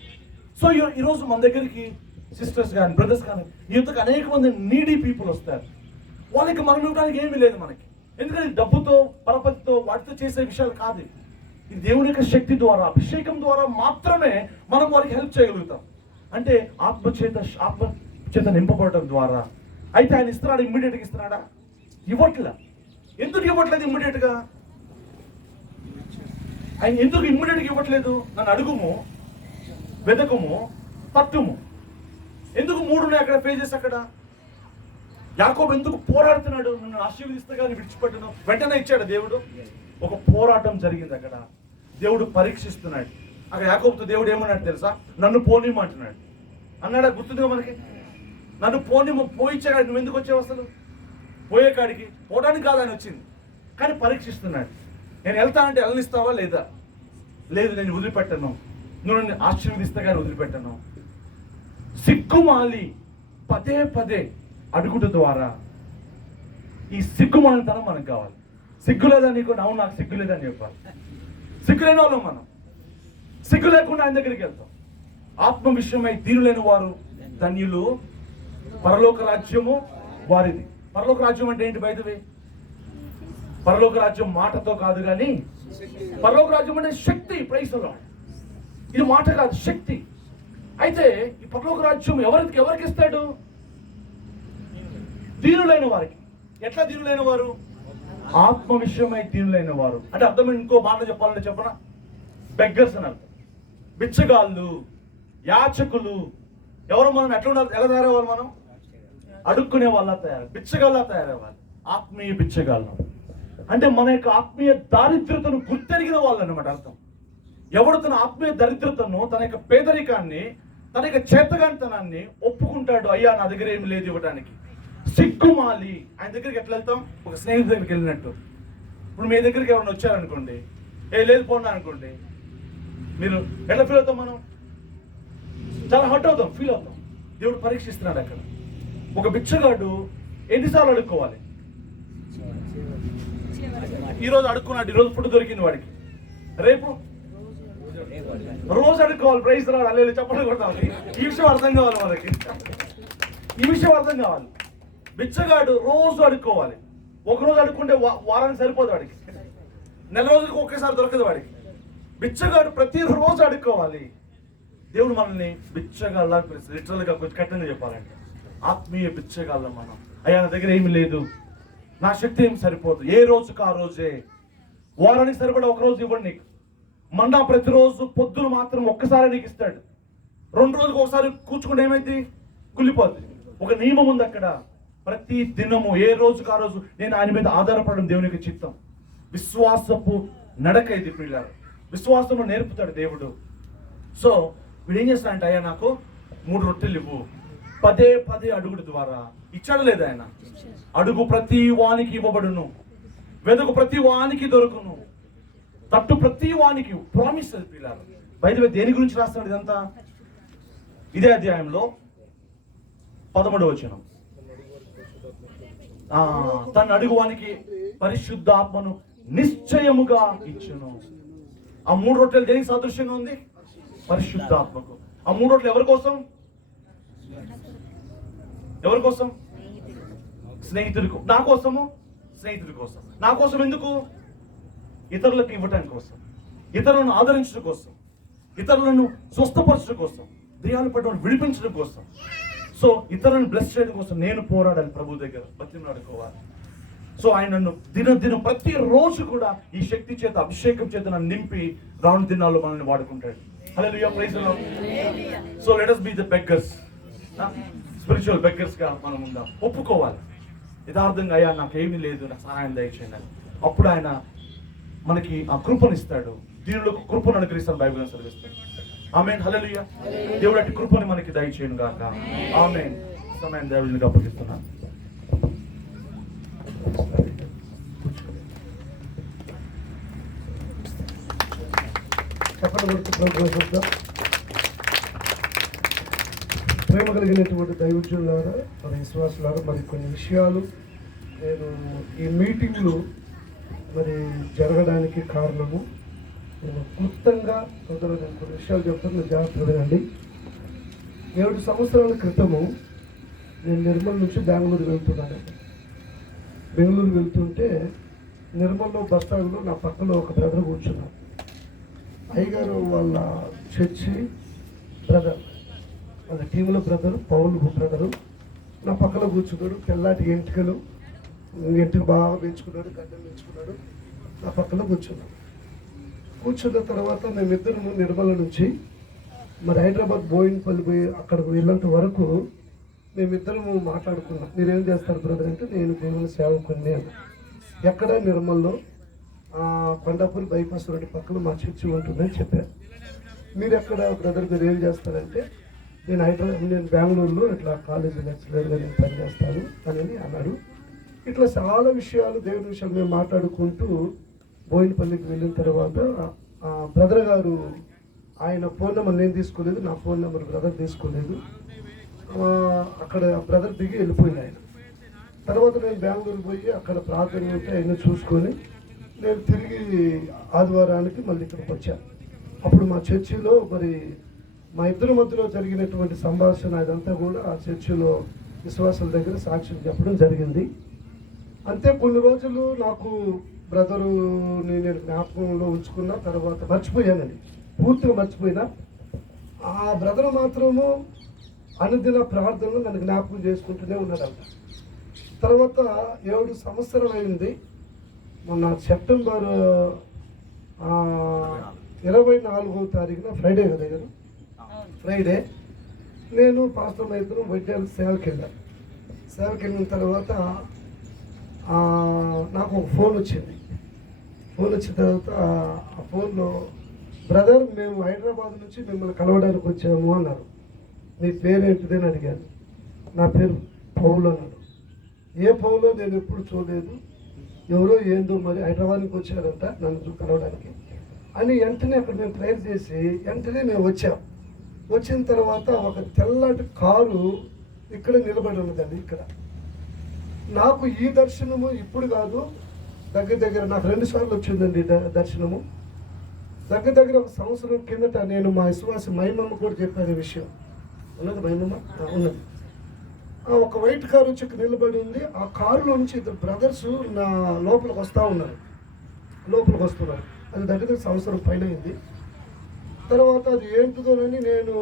సో ఈరోజు మన దగ్గరికి సిస్టర్స్ కానీ బ్రదర్స్ కానీ ఈ యొక్క అనేక మంది నీడీ పీపుల్ వస్తారు. వాళ్ళకి మనం ఇవ్వడానికి ఏమీ లేదు మనకి. ఎందుకంటే డబ్బుతో, పరపతితో, వాటితో చేసే విషయాలు కాదు. ఇది దేవుని యొక్క శక్తి ద్వారా, అభిషేకం ద్వారా మాత్రమే మనం వారికి హెల్ప్ చేయగలుగుతాం. అంటే ఆత్మ చేత నింపబడటం ద్వారా. అయితే ఆయన ఇస్తున్నాడు, ఇమ్మీడియట్గా ఇస్తున్నాడా? ఇవ్వట్లే. ఎందుకు ఇవ్వట్లేదు ఇమ్మీడియట్గా? ఆయన ఎందుకు ఇమ్మీడియట్గా ఇవ్వట్లేదు? నన్ను అడుగుము, వెదకము, తట్టుము. ఎందుకు 3 ఉన్నాయి అక్కడ ఫేజెస్? అక్కడ యాకోబు ఎందుకు పోరాడుతున్నాడు? నన్ను ఆశీర్వదిస్తే కానీ విడిచిపెట్టను. వెంటనే ఇచ్చాడు దేవుడు? ఒక పోరాటం జరిగింది అక్కడ. దేవుడు పరీక్షిస్తున్నాడు. అక్కడ యాకోబుతో దేవుడు ఏమన్నాడు తెలుసా? నన్ను పోనిమ్మంటున్నాడు. అన్నాడా? గుర్తుందిగా మనకి. నన్ను పోయిచ్చాడు. నువ్వు ఎందుకు వచ్చావు అసలు? పోయే కాడికి పోవడానికి కాదు ఆయన వచ్చింది, కానీ పరీక్షిస్తున్నాడు. నేను వెళ్తానంటే వెళ్ళనిస్తావా లేదా? లేదు, నేను వదిలిపెట్టను. నువ్వు నన్ను ఆశీర్వదిస్తే కానీ వదిలిపెట్టను. సిగ్గుమాలి పదే పదే అడుగుట ద్వారా ఈ సిగ్గుమాలితనం మనకు కావాలి. సిగ్గు లేదా నీకు? అవును, నాకు సిగ్గు లేదని చెప్పాలి. సిగ్గు లేని వాళ్ళం మనం. సిగ్గు లేకుండా ఆయన దగ్గరికి వెళ్తాం. ఆత్మ విషయమై దీనులైన వారు ధన్యులు, పరలోక రాజ్యము వారిది. పరలోక రాజ్యం అంటే ఏంటి? బైదవే, పరలోక రాజ్యం మాటతో కాదు, కానీ పరలోక రాజ్యం అంటే శక్తి. Praise the lord. ఇది మాట కాదు, శక్తి. అయితే ఈ పరలోక రాజ్యం ఎవరికి ఇస్తాడు? దీనులైన వారికి. ఎట్లా దీనులైన వారు? ఆత్మ విషయమై దీనులైన వారు. అంటే అర్థం ఇంకో మాట చెప్పాలంటే చెప్పనా? బెగ్గర్స్ అని అర్థం. బిచ్చగాళ్ళు, యాచకులు. ఎవరు మనం? ఎట్లా ఉండాలి? ఎలా తయారవ్వాలి మనం? అడుక్కునే వాళ్ళ బిచ్చగాళ్ళ తయారవ్వాలి. ఆత్మీయ బిచ్చగాళ్ళు అంటే మన యొక్క ఆత్మీయ దారిద్రతను గుర్తెరిగిన వాళ్ళు అన్నమాట అర్థం. ఎవడు తన ఆత్మీయ దరిద్రతను, తన యొక్క పేదరికాన్ని, తన యొక్క చేతగానితనాన్ని ఒప్పుకుంటాడు, అయ్యా నా దగ్గర ఏమి లేదు ఇవ్వడానికి. సిగ్గుమాలి. ఆయన దగ్గరికి ఎట్లా వెళ్తాం? ఒక స్నేహితుడి దగ్గరికి వెళ్ళినట్టు. ఇప్పుడు మీ దగ్గరికి ఎవరైనా వచ్చారనుకోండి, లేదు పోన్నా అనుకోండి, మీరు ఎట్లా ఫీల్ అవుతాం? మనం చాలా హర్ట్ అవుతాం, ఫీల్ అవుతాం. దేవుడు పరీక్షిస్తున్నాడు అక్కడ. ఒక బిచ్చగాడు ఎన్నిసార్లు అడుక్కోవాలి? ఈరోజు అడుక్కున్నాడు, ఈరోజు ఫుడ్ దొరికింది వాడికి, రేపు రోజు అడుక్కోవాలి. ప్రైజ్ రావాలి, అల్లెలు చెప్పడం కొట్టాలి. ఈ విషయం అర్థం కావాలి మనకి. ఈ విషయం అర్థం కావాలి. బిచ్చగాడు రోజు అడుక్కోవాలి. ఒకరోజు అడుక్కుంటే వారానికి సరిపోదు వాడికి, నెల రోజులకు ఒకేసారి దొరకదు వాడికి. బిచ్చగాడు ప్రతిరోజు అడుక్కోవాలి. దేవుడు మనల్ని బిచ్చగాళ్ళ లిటరల్గా కొంచెం కఠినంగా చెప్పాలంటే ఆత్మీయ బిచ్చగాళ్ళం మనం. అయ్యా నా దగ్గర ఏమి లేదు, నా శక్తి ఏమి సరిపోదు, ఏ రోజుకు ఆ రోజే, వారానికి సరిపడా ఒకరోజు ఇవ్వండి నీకు. మన్నా ప్రతిరోజు పొద్దున మాత్రం ఒక్కసారి నీకు ఇస్తాడు. 2 రోజులకు ఒకసారి కూర్చుకుంటే ఏమైంది, కుళ్ళిపోద్ది. ఒక నియమం ఉంది అక్కడ. ప్రతి దినము ఏ రోజుకు ఆ రోజు నేను ఆయన మీద ఆధారపడడం దేవునికి చిత్తం. విశ్వాసపు నడక ఇది పిల్లలు. విశ్వాసము నేర్పుతాడు దేవుడు. సో వీడు ఏం చేస్తాడంటే, అయ్యా నాకు 3 రొట్టెలు ఇవ్వు. పదే అడుగుడు ద్వారా ఇచ్చాడు లేదా ఆయన? అడుగు ప్రతి వానికి ఇవ్వబడును, వెదకు ప్రతి వానికి దొరుకును, తట్టు ప్రతి వానికి. ప్రామిస్ అది పిల్లలు. బయట దేని గురించి రాస్తాడు ఇదంతా? ఇదే అధ్యాయంలో 11వ వచనం. తను అడుగువానికి పరిశుద్ధాత్మను నిశ్చయముగా ఇచ్చును. ఆ 3 రొట్టెలు దేనికి సాదృశ్యంగా ఉంది? పరిశుద్ధాత్మకు. ఆ 3 రొట్టెలు ఎవరి కోసం? ఎవరి కోసం? స్నేహితుడికి. నా కోసము, స్నేహితుడి కోసం. నా కోసం ఎందుకు? ఇతరులకు ఇవ్వటం కోసం, ఇతరులను ఆదరించడం కోసం, ఇతరులను స్వస్థపరచడం కోసం, దెయ్యాలు పడ్డ విడిపించడం కోసం. సో ఇతరులను బ్లెస్ చేయడం కోసం నేను పోరాడాలి ప్రభు దగ్గర, బతిమలాడుకోవాలి. సో ఆయన నన్ను దినం ప్రతిరోజు కూడా ఈ శక్తి చేత, అభిషేకం చేత నన్ను నింపి రాను దినాల్లో మనల్ని వాడుకుంటాడు. Hallelujah, praise the Lord. So let us be the beggars, spiritual beggars గా మనం ఉందాం. ఒప్పుకోవాలి యథార్థంగా, అయ్యా నాకేమీ లేదు, నాకు సహాయం దయచేయండి. అప్పుడు ఆయన మనకి ఆ కృపనిస్తాడు. దీనిలో కృపను అనుగ్రహిస్తాను బైబిల్ చదివిస్తాను. ఆమేన్, హల్లెలూయా. దేవుడు అట్టి కృపని మనకి దయచేయను గాక. ఆమేన్. సమయం దేవుడికి అప్పగిస్తున్నాను. ప్రేమ కలిగినటువంటి దైవజనులారా, మన విశ్వాసులారా, మరి కొన్ని విషయాలు నేను ఈ మీటింగ్లు మరి జరగడానికి కారణము, నేను క్లుప్తంగా నేను కొన్ని విషయాలు చెప్తాను, జాగ్రత్త వినండి. 7 సంవత్సరాల క్రితము నేను నిర్మల్ నుంచి బెంగళూరు వెళ్తున్నాను. బెంగళూరు వెళ్తుంటే నిర్మల్లో బస్ స్టాండ్లో నా పక్కన ఒక బ్రదర్ కూర్చున్నాను. అయ్యగారు వాళ్ళ చర్చి బ్రదర్, వాళ్ళ టీంలో బ్రదరు, పౌలు బ్రదరు నా పక్కన కూర్చున్నాడు. తెల్లాటి ఎంటుకలు బాగా పెంచుకున్నాడు, గడ్డలు పెంచుకున్నాడు. నా పక్కన కూర్చున్నాడు. కూర్చున్న తర్వాత మేమిద్దరము నిర్మల నుంచి మరి హైదరాబాద్ బోయిన్పల్లి పోయి అక్కడికి వెళ్ళేంత వరకు మేమిద్దరము మాట్లాడుకున్నాం. మీరేం చేస్తారు బ్రదర్ అంటే, నేను దేవుని సేవకుని. ఎక్కడ? నిర్మల్లో కొండాపూర్ బైపాస్ రోడ్డు పక్కన మా చర్చి ఉంటుందని చెప్పారు. మీరు ఎక్కడ బ్రదర్, మీరు ఏం చేస్తారంటే, నేను బెంగళూరులో ఇట్లా కాలేజీ లెక్చరర్గా నేను పనిచేస్తాను అని అన్నాడు. ఇట్లా చాలా విషయాలు, దేవుని విషయాలు మేము మాట్లాడుకుంటూ బోయినపల్లికి వెళ్ళిన తర్వాత బ్రదర్ గారు ఆయన ఫోన్ నెంబర్ నేను తీసుకోలేదు, నా ఫోన్ నెంబర్ బ్రదర్ తీసుకోలేదు. అక్కడ బ్రదర్ దిగి వెళ్ళిపోయింది ఆయన. తర్వాత నేను బెంగళూరు పోయి అక్కడ ప్రార్థన ఉంటే ఆయన చూసుకొని నేను తిరిగి ఆదివారానికి మళ్ళీ ఇక్కడికి వచ్చాను. అప్పుడు మా చర్చిలో మరి మా ఇద్దరి మధ్యలో జరిగినటువంటి సంభాషణ అదంతా కూడా ఆ చర్చిలో విశ్వాసాల దగ్గర సాక్ష్యం చెప్పడం జరిగింది. అంతే కొన్ని రోజులు నాకు బ్రదరుని నేను జ్ఞాపకంలో ఉంచుకున్న తర్వాత మర్చిపోయానండి, పూర్తిగా మర్చిపోయినా. ఆ బ్రదర్ మాత్రము అనుదిన ప్రార్థనలు నన్ను జ్ఞాపకం చేసుకుంటూనే ఉన్నాడంట. తర్వాత 7 సంవత్సరాలు అయింది. మొన్న సెప్టెంబర్ 24వ తారీఖున ఫ్రైడే కదా గారు, ఫ్రైడే నేను పాస్టర్ ఇద్దరు వైద్యాల సేవకి వెళ్ళాను. సేవకి వెళ్ళిన తర్వాత నాకు ఒక ఫోన్ వచ్చింది. ఫోన్ వచ్చిన తర్వాత ఆ ఫోన్లో, బ్రదర్ మేము హైదరాబాద్ నుంచి మిమ్మల్ని కలవడానికి వచ్చాము అన్నారు. మీ పేరేంటిది అని అడిగాను. నా పేరు పౌలు అన్నాడు. ఏ పౌలో నేను ఎప్పుడు చూడలేదు, ఎవరో ఏందో మరి హైదరాబాద్కి వచ్చారంట నన్ను కలవడానికి అని. వెంటనే అక్కడ మేము ప్రేయర్ చేసి వెంటనే మేము వచ్చాం. వచ్చిన తర్వాత ఒక తెల్లటి కారు ఇక్కడ నిలబడి ఉన్నదండి. ఇక్కడ నాకు ఈ దర్శనము ఇప్పుడు కాదు, దగ్గర నాకు 2 సార్లు వచ్చిందండి దర్శనము. దగ్గర దగ్గర ఒక సంవత్సరం కిందట నేను మా విశ్వాసి మైమమ్మ కూడా చెప్పాను ఈ విషయం. ఉన్నది మైమమ్మ? ఉన్నది. ఒక వైట్ కారు వచ్చి నిలబడి ఉంది. ఆ కారులో నుంచి ఇద్దరు బ్రదర్స్ నా లోపలికి వస్తున్నారు. అది దగ్గర సంవత్సరం పైన అయింది. తర్వాత అది ఏంటిదోనని నేను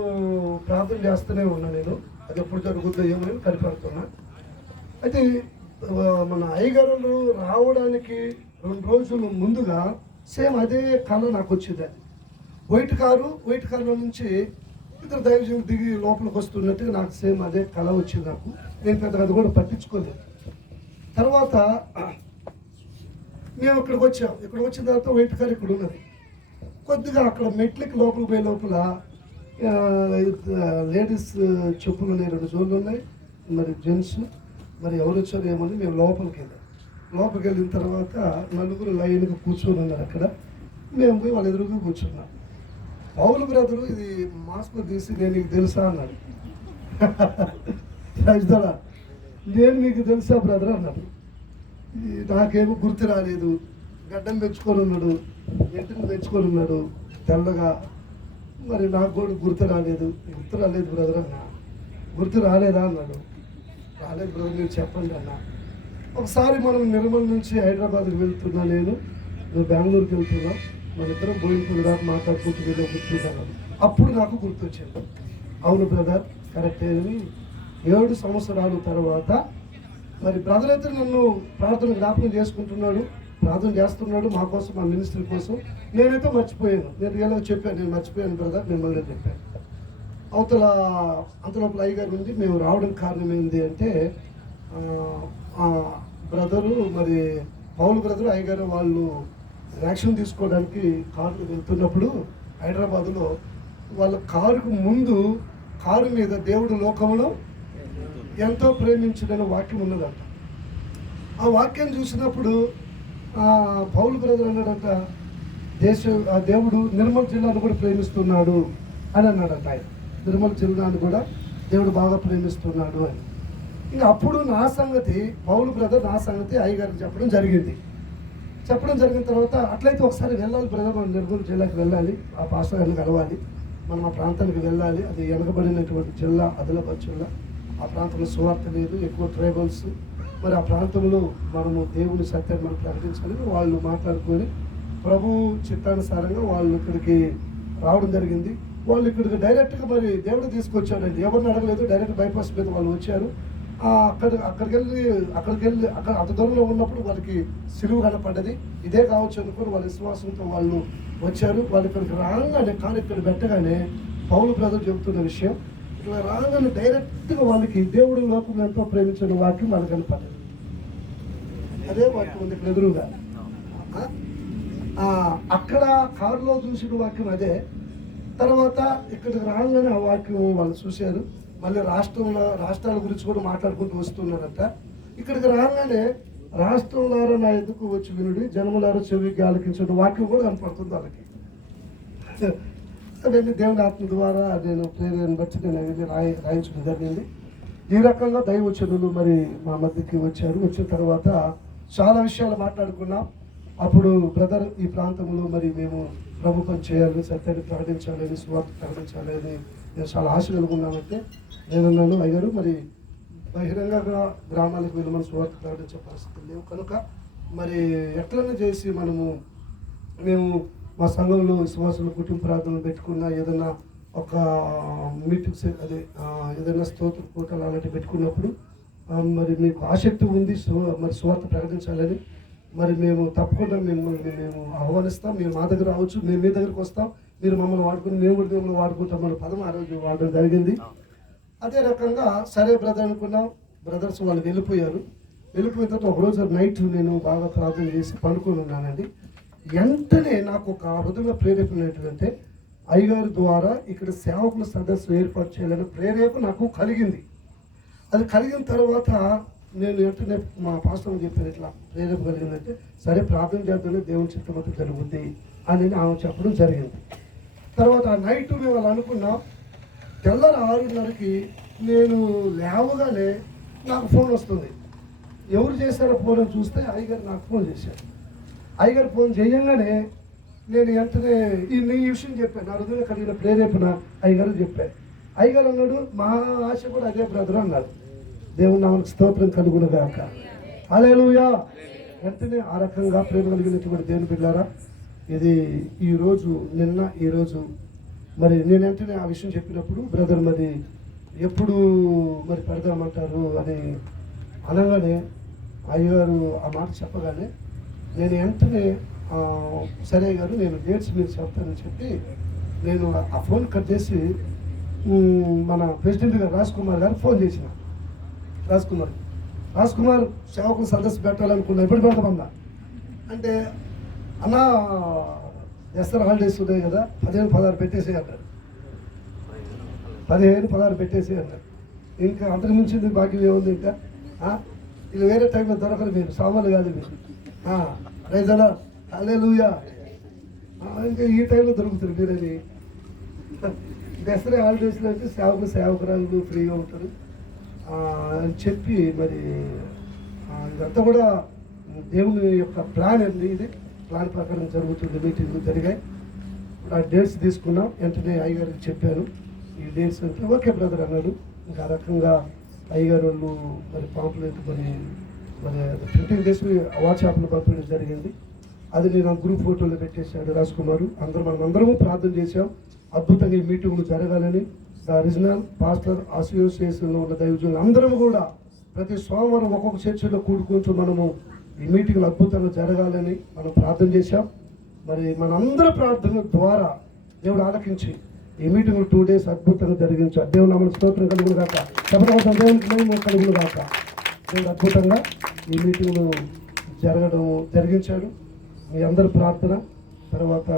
ప్రార్థన చేస్తూనే ఉన్నా. నేను అది ఎప్పుడు జరుగుతుందో ఏమో అని కనిపెడుతున్నా. అయితే మన అయ్యగారు రావడానికి 2 రోజులు ముందుగా సేమ్ అదే కళ నాకు వచ్చింది. అది వైట్ కారులో నుంచి ఇద్దరు దైవజనులు దిగి లోపలికి వస్తున్నట్టుగా నాకు సేమ్ అదే కళ వచ్చింది నాకు. నేను పెద్దగా అది కూడా పట్టించుకోలేదు. తర్వాత మేము ఇక్కడికి వచ్చిన తర్వాత వైట్ కారు ఇక్కడ ఉన్నది. కొద్దిగా అక్కడ మెట్లకి లోపలికి పోయే లోపల లేడీస్ చెప్పులు ఉన్నాయి, 2 జోన్లు ఉన్నాయి, మరి జెంట్స్ మరి ఎవరు వచ్చారో ఏమని మేము లోపలికి వెళ్ళిన తర్వాత 4 లైన్గా కూర్చొని ఉన్నారు అక్కడ. మేము పోయి వాళ్ళ ఎదురుగా కూర్చున్నాం. పౌలు బ్రదరు ఇది మాస్క్ తీసి నేను నీకు తెలుసా అన్నాడు. రాజుదా నేను మీకు తెలుసా బ్రదర్ అన్నాడు. నాకేమో గుర్తు రాలేదు. గడ్డం పెంచుకొని ఉన్నాడు, ఎంటును పెంచుకొని ఉన్నాడు తెల్లగా. మరి నాకు కూడా గుర్తు రాలేదు బ్రదర్ అన్న. గుర్తు రాలేదా అన్నాడు. రాలేదు బ్రదర్, మీరు చెప్పండి అన్న. ఒకసారి మనం నిర్మల్ నుంచి హైదరాబాద్కి వెళ్తున్నా, నువ్వు బెంగళూరుకి వెళ్తున్నా, మన ఇద్దరం బోయినపల్లి దాకా మాట్లాడుకుంటూ కూర్చున్నాను. అప్పుడు నాకు గుర్తొచ్చింది, అవును బ్రదర్ కరెక్టే అని. 7 సంవత్సరాల తర్వాత మరి బ్రదర్ అయితే నన్ను ప్రార్థన జ్ఞాపకం చేసుకుంటున్నాడు, ప్రార్థన చేస్తున్నాడు మా కోసం, మా మినిస్ట్రీ కోసం. నేనైతే మర్చిపోయాను. నేను రియల్గా చెప్పాను, నేను మర్చిపోయాను బ్రదర్, మిమ్మల్ని చెప్పాను. అంతలోపల అయ్యగారు ఉంది. మేము రావడానికి కారణం ఏంటి అంటే బ్రదరు మరి పౌలు బ్రదరు అయ్యగారు వాళ్ళు యాక్షన్ తీసుకోవడానికి కారులో వెళ్తున్నప్పుడు హైదరాబాదులో వాళ్ళ కారుకు ముందు కారు మీద దేవుడు లోకమును ఎంతో ప్రేమించుడనే వాక్యం ఉన్నదంట. ఆ వాక్యం చూసినప్పుడు పౌలు బ్రదర్ అన్నాడంట, దేవుడు నిర్మల్ జిల్లాను కూడా ప్రేమిస్తున్నాడు అని అన్నాడంట. ఆయన నిర్మల్ జిల్లాను కూడా దేవుడు బాగా ప్రేమిస్తున్నాడు అని. ఇంకా అప్పుడు నా సంగతి పౌలు బ్రదర్ నా సంగతి అయ్యగారికి చెప్పడం జరిగిన తర్వాత అట్లయితే ఒకసారి వెళ్ళాలి బ్రదర్, మనం నిర్మల్ జిల్లాకి వెళ్ళాలి, ఆ పాస్టర్ గారిని కలవాలి, మనం ఆ ప్రాంతానికి వెళ్ళాలి. అది వెనకబడినటువంటి జిల్లా, ఆదిలాబాద్ జిల్లా. ఆ ప్రాంతంలో సువార్త లేదు, ఎక్కువ ట్రైబల్స్. మరి ఆ ప్రాంతంలో మనము దేవుని సత్యాన్ని మనం ప్రకటించాలని వాళ్ళు మాట్లాడుకొని ప్రభు చిత్తానుసారంగా వాళ్ళు ఇక్కడికి రావడం జరిగింది. వాళ్ళు ఇక్కడికి డైరెక్ట్గా మరి దేవుడు తీసుకొచ్చాడండి, ఎవరిని అడగలేదు. డైరెక్ట్ బైపాస్ మీద వాళ్ళు వచ్చారు. అక్కడికి వెళ్ళి అక్కడ అంత దూరంలో ఉన్నప్పుడు వాళ్ళకి సిలువ కనపడ్డది. ఇదే కావచ్చు అనుకుని వాళ్ళ విశ్వాసంతో వాళ్ళు వచ్చారు. వాళ్ళు ఇక్కడికి రాగానే కానీ ఇక్కడ పెట్టగానే పౌలు బ్రదర్ చెబుతున్న విషయం, ఇట్లా రాగానే డైరెక్ట్గా వాళ్ళకి దేవుడు లోకం ఎంతో ప్రేమించిన వాక్యం వాళ్ళకి కనపడ్డది. అదే వాక్యం ఉంది ఇక్కడ ఎదురుగా. అక్కడ కారులో చూసిన వాక్యం అదే. తర్వాత ఇక్కడికి రాగానే ఆ వాక్యం వాళ్ళు చూశారు. మళ్ళీ రాష్ట్రాల గురించి కూడా మాట్లాడుకుంటూ వస్తున్నారంట. ఇక్కడికి రాగానే రాష్ట్రంలారా నా ఎదుకు వచ్చి వినుడి, జనములారా చెవికి ఆలకించడం వాక్యం కూడా కనపడుతుంది వాళ్ళకి. అవన్నీ దేవుని ఆత్మ ద్వారా నేను ప్రేరణ బట్టి నేను అవన్నీ రాయించడం జరిగింది. ఈ రకంగా దైవచనులు మరి మా మధ్యకి వచ్చారు. వచ్చిన తర్వాత చాలా విషయాలు మాట్లాడుకున్నాం. అప్పుడు బ్రదర్ ఈ ప్రాంతంలో మరి మేము ప్రభుత్వం చేయాలి, సత్యాన్ని ప్రకటించాలని, సువార్త ప్రకటించాలని నేను చాలా ఆశ కలుగున్నామంటే నేనున్నాను. అయ్యారు మరి బహిరంగంగా గ్రామాలకు వెళ్ళి మనం సువార్త ప్రకటించే పరిస్థితులు లేవు కనుక మరి ఎట్లనే చేసి మేము మా సంఘంలో విశ్వాసులు కుటుంబ ప్రార్థనలు పెట్టుకున్నా, ఏదైనా ఒక మీటింగ్స్ ఏదైనా స్తోత్ర కూటలు అలాంటివి పెట్టుకున్నప్పుడు మరి మీకు ఆసక్తి ఉంది మరి సువార్త ప్రకటించాలని మరి మేము తప్పకుండా మేము ఆహ్వానిస్తాం. మీరు మా దగ్గర రావచ్చు, మేము మీ దగ్గరికి వస్తాం, మీరు మమ్మల్ని వాడుకుని మేము కూడా మిమ్మల్ని వాడుకుంటాం మన పదం ఆ రోజు వాడడం జరిగింది. అదే రకంగా సరే బ్రదర్ అనుకున్నాం. బ్రదర్స్ వాళ్ళు వెళ్ళిపోయారు. వెళ్ళిపోయిన తర్వాత ఒకరోజు నైట్ నేను బాగా ప్రార్థన చేసి పడుకొని ఉన్నానండి. వెంటనే నాకు ఒక హృదయ ప్రేరేపణ ఏంటంటే అయ్యగారి ద్వారా ఇక్కడ సేవకుల సదస్సు ఏర్పాటు చేయాలని ప్రేరేపణ నాకు కలిగింది. అది కలిగిన తర్వాత నేను వెంటనే మా పాస్టర్కి చెప్పాను, ఇట్లా ప్రేరేపణ కలిగిందంటే సరే ప్రార్థన చేద్దామని దేవుని చిత్తమత జరుగుద్ది అని ఆమె చెప్పడం జరిగింది. తర్వాత ఆ నైట్ మేము వాళ్ళు అనుకున్నాం. తెల్లారి 6:30కి నేను లేవగానే నాకు ఫోన్ వస్తుంది. ఎవరు చేశారో ఫోన్ అని చూస్తే అయ్యగారు నాకు ఫోన్ చేశారు. అయ్యగారు ఫోన్ చేయగానే నేను వెంటనే ఈ విషయం చెప్పాను. నా హృదయంలో కలిగిన ప్రేరేపణ అయ్యగారు చెప్పాను. అయ్యగారు అన్నాడు, మా ఆశ కూడా అదే బ్రదర్ అన్నాడు. దేవుని నామమునకు స్తోత్రం కలుగును గాక. హల్లెలూయా. వెంటనే ఆ రకంగా ప్రేమ కలిగినటువంటి దేవుని బిడ్డలారా, ఇది ఈరోజు మరి నేను వెంటనే ఆ విషయం చెప్పినప్పుడు బ్రదర్ మరి ఎప్పుడు మరి పెడదామంటారు అని అనగానే అయ్యగారు ఆ మాట చెప్పగానే నేను వెంటనే సరే గారు నేను డేట్స్ మీరు చెప్తానని చెప్పి నేను ఆ ఫోన్ కట్ చేసి మన ప్రెసిడెంట్ గారు రాజ్ కుమార్ గారు ఫోన్ చేసిన. రాజ్ కుమార్ సేవకుల సదస్సు పెట్టాలనుకున్నా, ఎప్పుడు పెడతామన్నా అంటే అన్నా ఎస్ఆర్ హాలిడేస్ ఉన్నాయి కదా 15-16 పెట్టేసి అన్నాడు. 15-16 పెట్టేసి అన్నాడు. ఇంకా అంతకు మించింది బాకీ ఏముంది ఇంకా ఇది వేరే టైంలో దొరకదు, మీరు సామాన్లు కాదు మీరు రైజలా హల్లెలూయా. ఇంకా ఈ టైంలో దొరుకుతారు మీరని. దసరా హాలిడేస్లో అయితే సేవకురాలు ఫ్రీగా ఉంటారు అని చెప్పి మరి ఇదంతా కూడా దేవుని యొక్క ప్లాన్ అండి. ఇది ప్లాన్ ప్రకారం జరుగుతుంది. మీటింగ్లు జరిగాయి. ఆ డేట్స్ తీసుకున్నాం. వెంటనే అయ్యగారికి చెప్పాను ఈ డేట్స్ అంటే ఓకే బ్రదర్ అన్నాడు. ఇంకా ఆ రకంగా అయ్యగారు వాళ్ళు మరి పాంప్లెట్ మరి ప్రింటింగ్ చేసి వాట్సాప్లో పంపడం జరిగింది. అది నేను గ్రూప్ ఫోటోలో పెట్టేశాడు రాజ్ కుమార్. మనమందరము ప్రార్థన చేశాం అద్భుతంగా ఈ మీటింగ్లు జరగాలని. ద రీజనల్ పాస్టర్ అసోసియేషన్లో ఉన్న దైవజనులు అందరం కూడా ప్రతి సోమవారం ఒక్కొక్క చర్చిలో కూడుకుంటూ మనము ఈ మీటింగ్లు అద్భుతంగా జరగాలని మనం ప్రార్థన చేశాం. మరి మనందరి ప్రార్థన ద్వారా దేవుడు ఆలకించి ఈ మీటింగ్ 2 days అద్భుతంగా జరిగించాడు. దేవుడు నామమునకు స్తోత్రం కలుగును గాక. చెప్పడం దేవునికి మహిమ కలుగును గాక. దేవుడు అద్భుతంగా ఈ మీటింగ్లు జరిగించాడు. మీ అందరి ప్రార్థన తర్వాత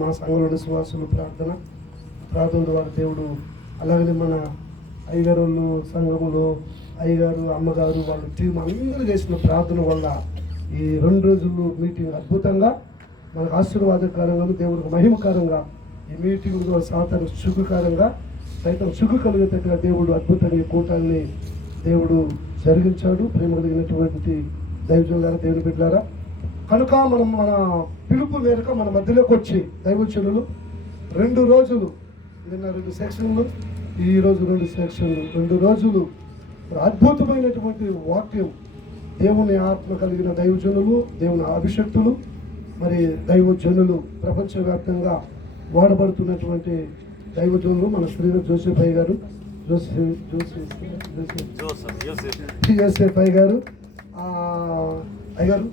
మా సంఘంలో విశ్వాసులు ప్రార్థన ద్వారా దేవుడు అలాగనే మన అయ్యగారు వాళ్ళు సంఘములో అయ్యగారు అమ్మగారు వాళ్ళ టీం అందరూ చేసిన ప్రార్థన వల్ల ఈ 2 రోజులు మీటింగ్ అద్భుతంగా మనకు ఆశీర్వాదకరంగా దేవుడికి మహిమకరంగా ఈ మీటింగ్ సాతాను సుఖకరంగా సైతం సుఖ కలిగేటట్టుగా దేవుడు అద్భుతంగా ఈ కూటాన్ని దేవుడు జరిగించాడు. ప్రేమ కలిగినటువంటి దైవజనులారా దేవుని బిడ్డలారా, కనుక మనం మన పిలుపు మేరకు మన మధ్యలోకి వచ్చి దైవజనులు 2 రోజులు నిన్న 2 సెక్షన్లు ఈరోజు 2 సెక్షన్లు 2 రోజులు అద్భుతమైనటువంటి వాక్యం దేవుని ఆత్మ కలిగిన దైవజనులు దేవుని అభిషక్తులు మరి దైవజనులు ప్రపంచవ్యాప్తంగా వాడబడుతున్నటువంటి దైవజనులు మన శ్రీరామ్ జోసెఫ్ అయ్య గారు జోసెఫ్ అయ్య గారు అయ్యారు.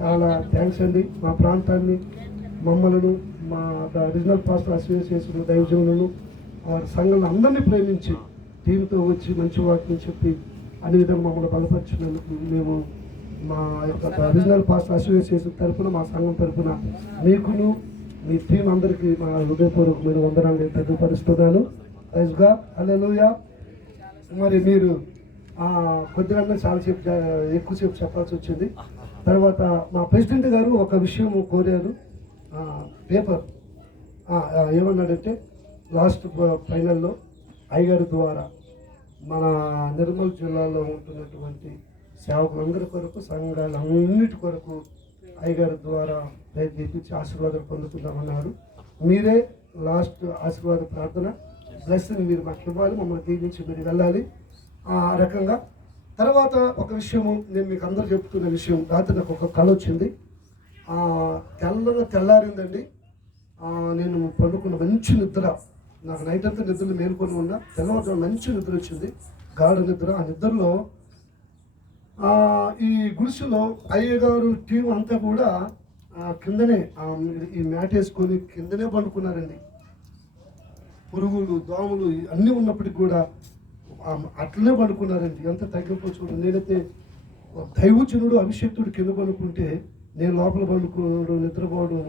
చాలా థ్యాంక్స్ అండి. మా ప్రాంతాన్ని మమ్మలను మా రీజనల్ పాస్టర్ అసోసియేషన్ దైవజనులను వారి సంఘంలో అందరినీ ప్రేమించి టీంతో వచ్చి మంచి వాటిని చెప్పి అన్ని విధంగా మమ్మల్ని బలపరిచినందుకు మేము మా యొక్క రీజనల్ పాస్టర్ అసోసియేషన్ తరఫున మా సంఘం తరఫున మీకును మీ టీం అందరికీ మా హృదయపూర్వకమైన వందనాలు తెలియపరుస్తున్నాను. ప్రైజ్గా హల్లెలూయా. మరి మీరు కొద్దిగా చాలాసేపు ఎక్కువసేపు చెప్పాల్సి వచ్చింది. తర్వాత మా ప్రెసిడెంట్ గారు ఒక విషయం కోరారు. పేపర్ ఏమన్నాడంటే లాస్ట్ ఫైనల్లో అయ్యగారి ద్వారా మన నిర్మల్ జిల్లాలో ఉంటున్నటువంటి సేవకులందరి కొరకు సంఘాలన్నిటి కొరకు అయ్యగారి ద్వారా ప్రయత్నించి ఆశీర్వాదం పొందుతున్నామన్నారు. మీరే లాస్ట్ ఆశీర్వాద ప్రార్థన బ్లెస్సింగ్ మీరు మాకు ఇవ్వాలి, మమ్మల్ని దీవించి మీరు వెళ్ళాలి ఆ రకంగా. తర్వాత ఒక విషయము నేను మీకు అందరూ చెప్తున్న విషయం, రాత్రి నాకు ఒక కళ వచ్చింది. తెల్లారిందండి. నేను పండుకున్న మంచి నిద్ర, నాకు నైట్ అంతా నిద్రలు మేలుకొని ఉన్నా. తెల్లవారు మంచి నిద్ర వచ్చింది, గాఢ నిద్ర. ఆ నిద్రలో ఈ గుడిసెలో అయ్యగారు టీం అంతా కూడా కిందనే ఈ మ్యాట్ వేసుకొని కిందనే పండుకున్నారండి. పురుగులు దోమలు అన్నీ ఉన్నప్పటికీ కూడా అట్లనే పడుకున్నారండి. ఎంత తగ్గింపు చూడండి. నేనైతే దైవజనుడు అభిషేక్తుడు కింద పడుకుంటే నేను లోపల పడుకోవడం నిద్రపోవడం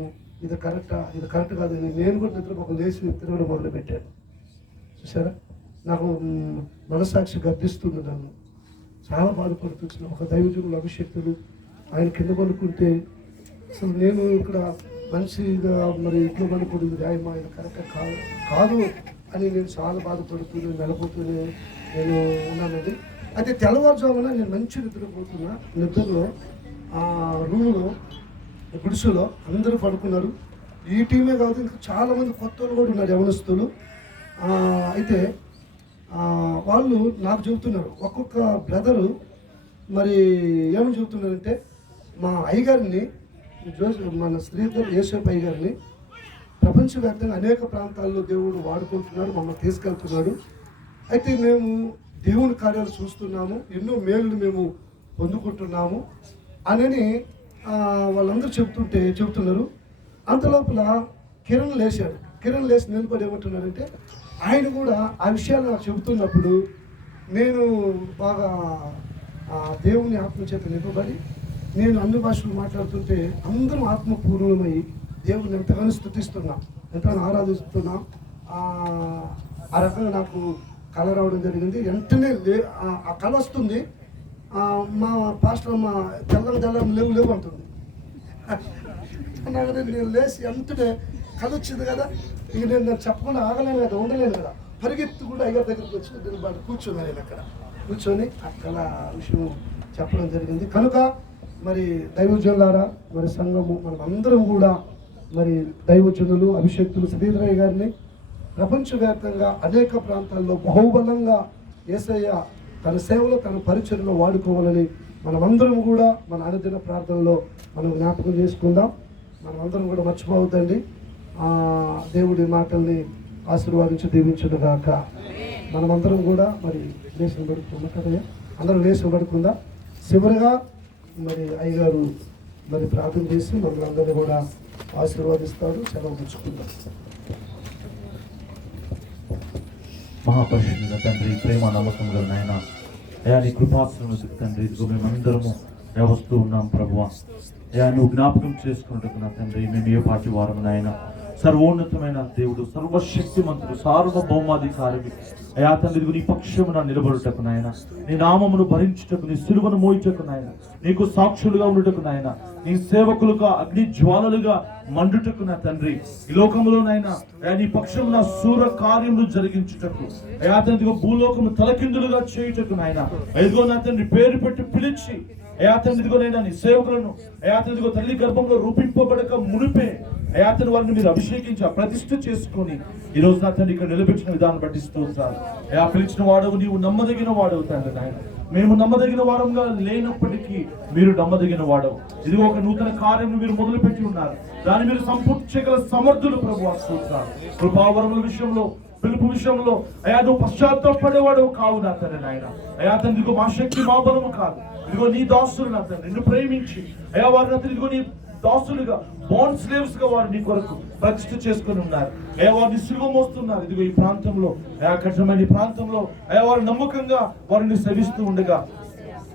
ఇది కరెక్ట్ కాదు. నేను కూడా నిద్రపోక లేచి తిరగడం మొదలుపెట్టాను. చూసారా, నాకు మనసాక్షి గర్దిస్తుంది. నన్ను చాలా బాధపడుతున్నాను. ఒక దైవజనుడు అభిషేక్తుడు ఆయన కింద పడుకుంటే అసలు నేను ఇక్కడ మనిషిగా మరి ఇట్లా పడుకుంటుంది న్యాయమా, ఆయన కరెక్ట్ కాదు అని నేను చాలా బాధపడుతూనే నెలపోతూనే నేను ఉన్నానండి. అయితే తెల్లవారుజామున నేను మంచి నిద్రలో ఆ రూమ్లో గుడిసెలో అందరూ పడుకున్నారు. ఈ టీమే కాదు, ఇంకా చాలామంది కొత్త వాళ్ళు కూడా ఉన్నారు, యవనస్తులు. అయితే వాళ్ళు నాకు చెబుతున్నారు, ఒక్కొక్క బ్రదరు మరి ఏమని చెబుతున్నారంటే, మా అయ్యగారిని మన శ్రీధర్ యేసేపు అయ్యగారిని ప్రపంచవ్యాప్తంగా అనేక ప్రాంతాల్లో దేవుడు వాడుకుంటున్నాడు, మమ్మల్ని తీసుకెళ్తున్నాడు. అయితే మేము దేవుని కార్యాలు చూస్తున్నాము, ఎన్నో మేలును మేము పొందుకుంటున్నాము అని వాళ్ళందరూ చెబుతున్నారు. అంతలోపల కిరణ్ లేచి నిలబడి ఏమంటున్నారంటే, ఆయన కూడా ఆ విషయాలు నాకు చెబుతున్నప్పుడు నేను బాగా దేవుని ఆత్మ చేత నింపబడి నేను అన్ని భాషలు మాట్లాడుతుంటే అందరం ఆత్మపూర్ణమై దేవుని ఎంతగానో స్తుతిస్తున్నాం, ఎంతగానో ఆరాధిస్తున్నాం. ఆ రకంగా నాకు కళ రావడం జరిగింది. వెంటనే ఆ కళ వస్తుంది, మా పాస్టర్ అమ్మ తెల్లం లేవు అంటుంది. నేను లేచి ఎంతటే కళ వచ్చింది కదా, ఇక నేను చెప్పకుండా ఆగలేను కదా, ఉండలేను కదా, పరిగెత్తి కూడా అయ్యారి దగ్గరికి వచ్చి నేను బాగా కూర్చున్నాను. నేను అక్కడ కూర్చొని అక్కడ విషయం చెప్పడం జరిగింది. కనుక మరి దైవజనులారా, మరి సంఘము మనం అందరం కూడా మరి దైవజనులు అభిషేక్తులు శ్రీధరయ్య గారిని ప్రపంచవ్యాప్తంగా అనేక ప్రాంతాల్లో బహుబలంగా యేసయ్య తన సేవలో తన పరిచర్యలో వాడుకోవాలని మనమందరం కూడా మన అనుదిన ప్రార్థనలో మనం జ్ఞాపకం చేసుకుందాం. మనమందరం కూడా మర్చిపోవద్దండి. దేవుడి మాటల్ని ఆశీర్వాదించి దీవించుగాక. మనమందరం కూడా మరి లేచిన పడుకుందాం కదయ్యా, అందరం లేచిన పడుకుందాం. చివరిగా మరి అయ్యగారు మరి ప్రార్థన చేసి మమ్మల్ని అందరినీ కూడా ఆశీర్వాదిస్తాడు. సెలవు పుచ్చుకుందాం. మహాపరిశుద్ధుల తండ్రి, ప్రేమ నమ్మకం గల నాయన, అయా నీ కృపాసనం తండ్రి, ఇదిగో మేమందరము వస్తూ ఉన్నాం ప్రభువా. అయా నువ్వు జ్ఞాపకం చేసుకున్నట్టు నా తండ్రి, మేము ఏ పాటి వారము నాయన, సర్వోన్నతమైన దేవుడు, సర్వశక్తిమంతుడు, సార్వభౌమాధికారి అయా తండ్రి, నీ పక్షమున నిలబడుటకు నాయన, నీ నామమును భరించుటకు, నీ సిలువను మోయుటకు నాయన, నీకు సాక్షులుగా ఉండుటకు నాయన, నీ సేవకులుగా అగ్ని జ్వాలలుగా మండుటకు నా తండ్రి, ఈ లోకములోనైనా అయా నీ పక్షమున శూర కార్యములు జరిగించుటకు అయా తండ్రి, భూలోకము తలకిందులుగా చేయుటకు నాయన, ఎదుగో నా తండ్రి పేరు పెట్టి పిలిచి అయా తండ్రిగోనైనా నీ సేవకులను అయా తండ్రిగో తల్లి గర్భంలో రూపింపబడక మునిపే అయా తండ్రి వారిని మీరు అభిషేకించి ప్రతిష్ఠ చేసుకొని ఈ రోజు నా తండ్రి ఇక్కడ నిలబెట్టిన విధానం పట్టిస్తూ ఉంటారు. అయా పిలిచిన వాడవు, నీవు నమ్మదగిన వాడవు తండ్రి నాయన. మేము నమ్మదగిన వారంగా లేనప్పటికీ మీరు నమ్మదగిన వాడవు. ఇది ఒక నూతన కార్యం మీరు మొదలుపెట్టి ఉన్నారు, దాన్ని మీరు సంపూర్తి చేయగల సమర్థులు ప్రభువా. కృపావరముల విషయంలో, పిలుపు విషయంలో అయా నువ్వు పశ్చాత్తాపడేవాడు కావు నా తండ్రి నాయన. అయా తండ్రి, మా శక్తి మా బలము కాదు, ఇదిగో నీ దాసులు నా తండ్రి నిన్ను ప్రేమించి అయా వారిని అతను ఇదిగో నీ దాసులుగా, బాండ్ స్లేవ్స్ గా వారు నీ కొరకు ప్రతిష్ఠ చేసుకుని ఉన్నారు. అయా వారిని సిలువ మోస్తున్నారు. ఇదిగో ఈ ప్రాంతంలో, అయా కఠినమైన ఈ ప్రాంతంలో అయా వారు నమ్మకంగా వారిని సేవిస్తూ ఉండగా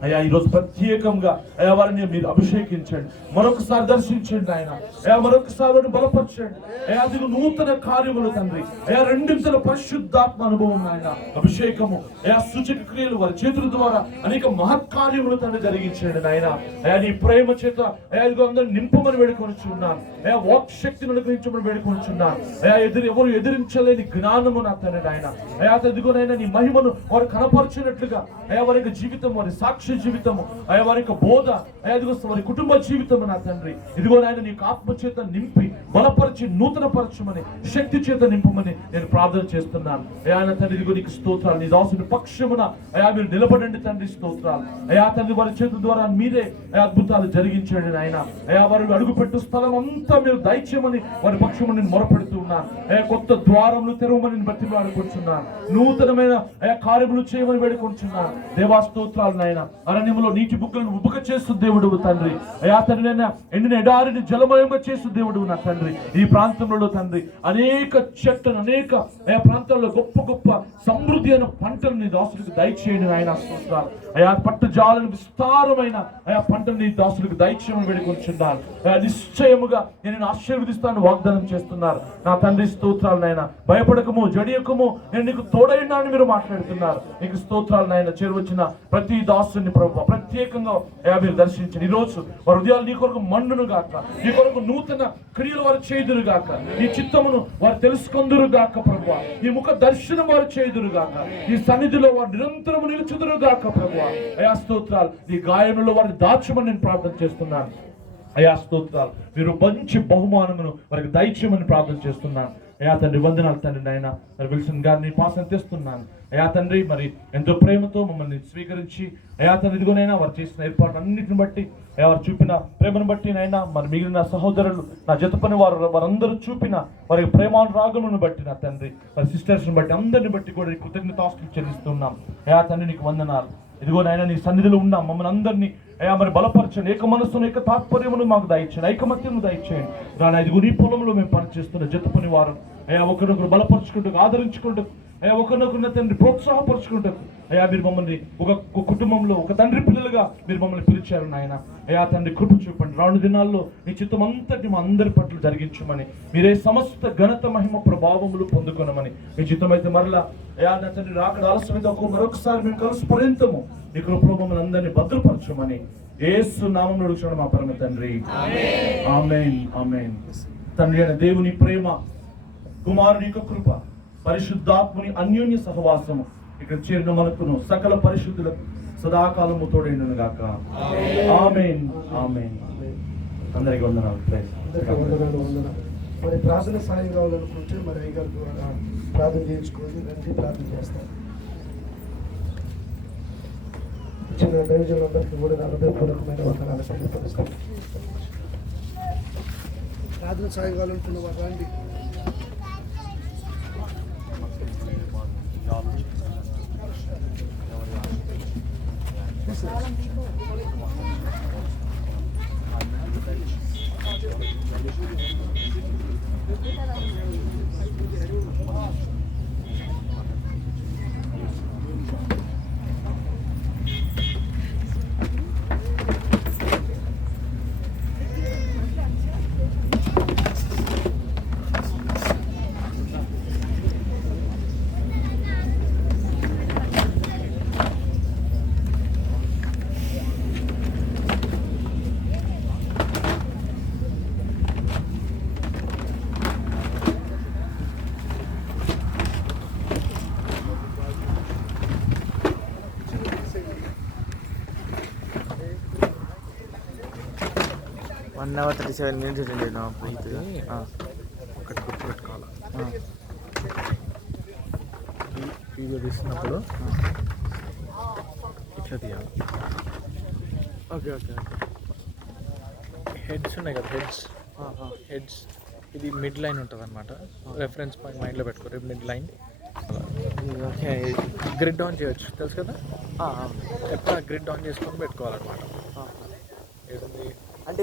అయా ఈరోజు ప్రత్యేకంగా అయా వారిని మీరు అభిషేకించండి, మరొకసారి దర్శించండి ఆయన. అయా మరొకసారి వారిని బలపరచండి. అయా అది నూతన కార్యములు తండ్రి, అయా రెండింతల పరిశుద్ధాత్మ అనుభవం ఆయన, అభిషేకము అయా సూచక క్రియలు వారి చేతుల ద్వారా అనేక మహత్కార్యములు తండ్రి జరిగించండి నాయన. అయా నీ ప్రేమ చేత అయా ఇదిగో అందరూ నింపమని వేడుకొనిచున్నాను. అయా వాక్ శక్తిని అనుగ్రహించమని వేడుకొనిచున్నాను. అయా ఎవరు ఎదిరించలేని జ్ఞానము నా తండ్రి నాయన. అయా ఇదిగోనైనా నీ మహిమను వారు కనపరిచినట్లుగా అయా వారి యొక్క జీవితం, వారి సాక్షి జీవితము, అయా వారి యొక్క బోధ, అయా ఇదిగో వారి కుటుంబ జీవితము నా తండ్రి, ఇదిగో నాయన నీకు ఆత్మ చేత నింపి బలపరిచి నూతన పరచమని, శక్తి చేత నింపమని నేను ప్రార్థన చేస్తున్నాను. అయా నా తండ్రి, ఇదిగో నీకు స్తోత్రాలు. నీ దాసుని పక్షమున అయా మీరు నిలబడండి తండ్రి, స్తోత్రాలు. అయా తండ్రి, వారి చేతుల ద్వారా మీరే అద్భుతాలు జరిగించండి నాయన. అయా వారు అడుగుపెట్టు స్థలం అంతా మీరు దయచేయమని వారి పక్షమును నేను మొరపెడుతూ ఉన్నాను. అయా కొత్త ద్వారములు తెరవమని బట్టి ఆడుకుంటున్నాను, నూతనమైన అయా కార్యములు చేయమని వేడుకుంటున్నాను. దేవా స్తోత్రాలు నాయన. అరణ్యంలో నీటి బుక్కలను ఉబుక చేస్తూ దేవుడు తండ్రి, అయా తండ్రి ఎండిన ఎడారిని జలమయంగా చేస్తూ దేవుడు నా తండ్రి. ఈ ప్రాంతంలో తండ్రి అనేక చెట్లను, అనేక అయా ప్రాంతాల్లో గొప్ప గొప్ప సమృద్ధి అయిన పంటలు నీ దాసులకు దయచేయండి నాయన. స్తోత్రాలు. అయా పట్టు జాలను విస్తారమైన అయా పంటలు నీ దాసులకు దయచేయమని వేడుకొంచున్నాను. అయా నిశ్చయముగా నేను ఆశీర్వదిస్తాను వాగ్దానం చేస్తున్నారు నా తండ్రి. స్తోత్రాలు నాయన. భయపడకము, జడియకము, నేను నీకు తోడైనా అని మీరు మాట్లాడుతున్నారు. నీకు స్తోత్రాలు నాయన. చేరువచ్చిన ప్రతి దాసుని ప్రభు ప్రత్యేకంగా అయా మీరు దర్శించండి. ఈ రోజు వారి హృదయాలు నీ కొరకు మండును గాక, నీ కొరకు నూతన క్రియలు వారు చేయుదురు గాక, నీ చిత్తమును వారు తెలుసుకొందురు గాక ప్రభు, నీ ముఖ దర్శనం వారు చేయుదురు గాక, నీ సన్నిధిలో వారు నిరంతరము నిలుచుదురు గాక ప్రభు. అయా స్తోత్రాలు. నీ గాయములో వారిని దాచమని నేను ప్రార్థన చేస్తున్నాను. అయా స్తోత్రాలు, మీరు మంచి బహుమానమును వారికి దయచేయమని ప్రార్థన చేస్తున్నాను. అయా తండ్రి వందనాలు తండ్రి నాయన. మరి విల్సన్ గారిని పాసం తెస్తున్నాను అయా తండ్రి. మరి ఎంతో ప్రేమతో మమ్మల్ని స్వీకరించి అయా తండ్రి ఇదిగోనైనా వారు చేసిన ఏర్పాటు అన్నిటిని బట్టి అయా వారు చూపిన ప్రేమను బట్టి నైనా, మరి మిగిలిన సహోదరులు నా జత పని వారందరూ చూపిన వారి ప్రేమానురాగమును బట్టి నా తండ్రి, మరి సిస్టర్స్ని బట్టి అందరిని బట్టి కూడా కృతజ్ఞతాస్తులు చెల్లిస్తున్నాం. అయా తండ్రి నీకు వందనాలు. ఇదిగో నాయన నీ సన్నిధిలో ఉన్నాం, మమ్మల్ని అందరినీ అయా మరి బలపరచండి. ఏక మనస్సును ఏక తాత్పర్యమును మాకు దయచేయండి, ఐకమత్యము దయచేయండి. రానా ఇదిగో నీ పొలంలో మేము పనిచేస్తున్న జత పని వారం అయా ఒకరినొకరు బలపరుచుకుంటూ ఆదరించుకుంటూ అయా ఒకరినొకరిన తండ్రి ప్రోత్సాహపరుచుకుంటూ అయా మీరు మమ్మల్ని ఒక కుటుంబంలో ఒక తండ్రి పిల్లలుగా మీరు మమ్మల్ని పిలిచారు నాయన. అయా తండ్రి కృప చూపండి. రాను దినాల్లో నీ చిత్తం అంతటి మా అందరి పట్ల జరిగించమని, మీరే సమస్త ఘనత మహిమ ప్రభావములు పొందుకొనమని, మీ చిత్తమైతే మరలా అయా నా తండ్రి రాకడ ఆలస్యమైతే మరొకసారి మేము కలిసి పర్యంతము నీ కృపలో మమ్మల్ని అందరినీ భద్రపరచమని యేసు నామములో అడుగుచున్నాను మా పరమ తండ్రి. ఆమేన్ ఆమేన్. తండ్రి అయిన దేవుని ప్రేమ, కుమారుని యొక్క కృప, పరిశుద్ధాత్ముని అన్యోన్య సహవాసము ఇక్కడ చేరిన మనకును సకల పరిశుద్ధులకు సదాకాలము తోడైండును గాక. ఆమేన్ ఆమేన్. అందరికీ వందనాలు. అందరికీ వందనాలు. మరి ప్రార్థన సాయం కావాలనుకుంటే మరి అయ్యగారి ద్వారా ప్రార్థన చేయించుకోండి. రండి ప్రార్థన చేస్తాం. ఇచ్చిన దైవజనులందరికీ కూడా నా హృదయపూర్వకమైన వందనాలు తెలియపరుస్తాం. ప్రార్థన సాయం కావాలనుకున్న వారు రండి. One hour 37 minutes ఉండండి నా ప్రీతి. ఒకటి గుర్తుపెట్టుకోవాలి. వీడియో తీస్తున్నప్పుడు ఇట్లా తీయాలి. Okay okay okay. హెడ్స్ ఉన్నాయి కదా, హెడ్స్ ఇది మిడ్ లైన్ ఉంటుంది అనమాట. రెఫరెన్స్ పాయింట్ మైండ్లో పెట్టుకోరు, mid line. Okay, grid on చేయొచ్చు తెలుసు కదా. ఎప్పుడు గ్రిడ్ ఆన్ చేసుకొని పెట్టుకోవాలన్నమాట. అంటే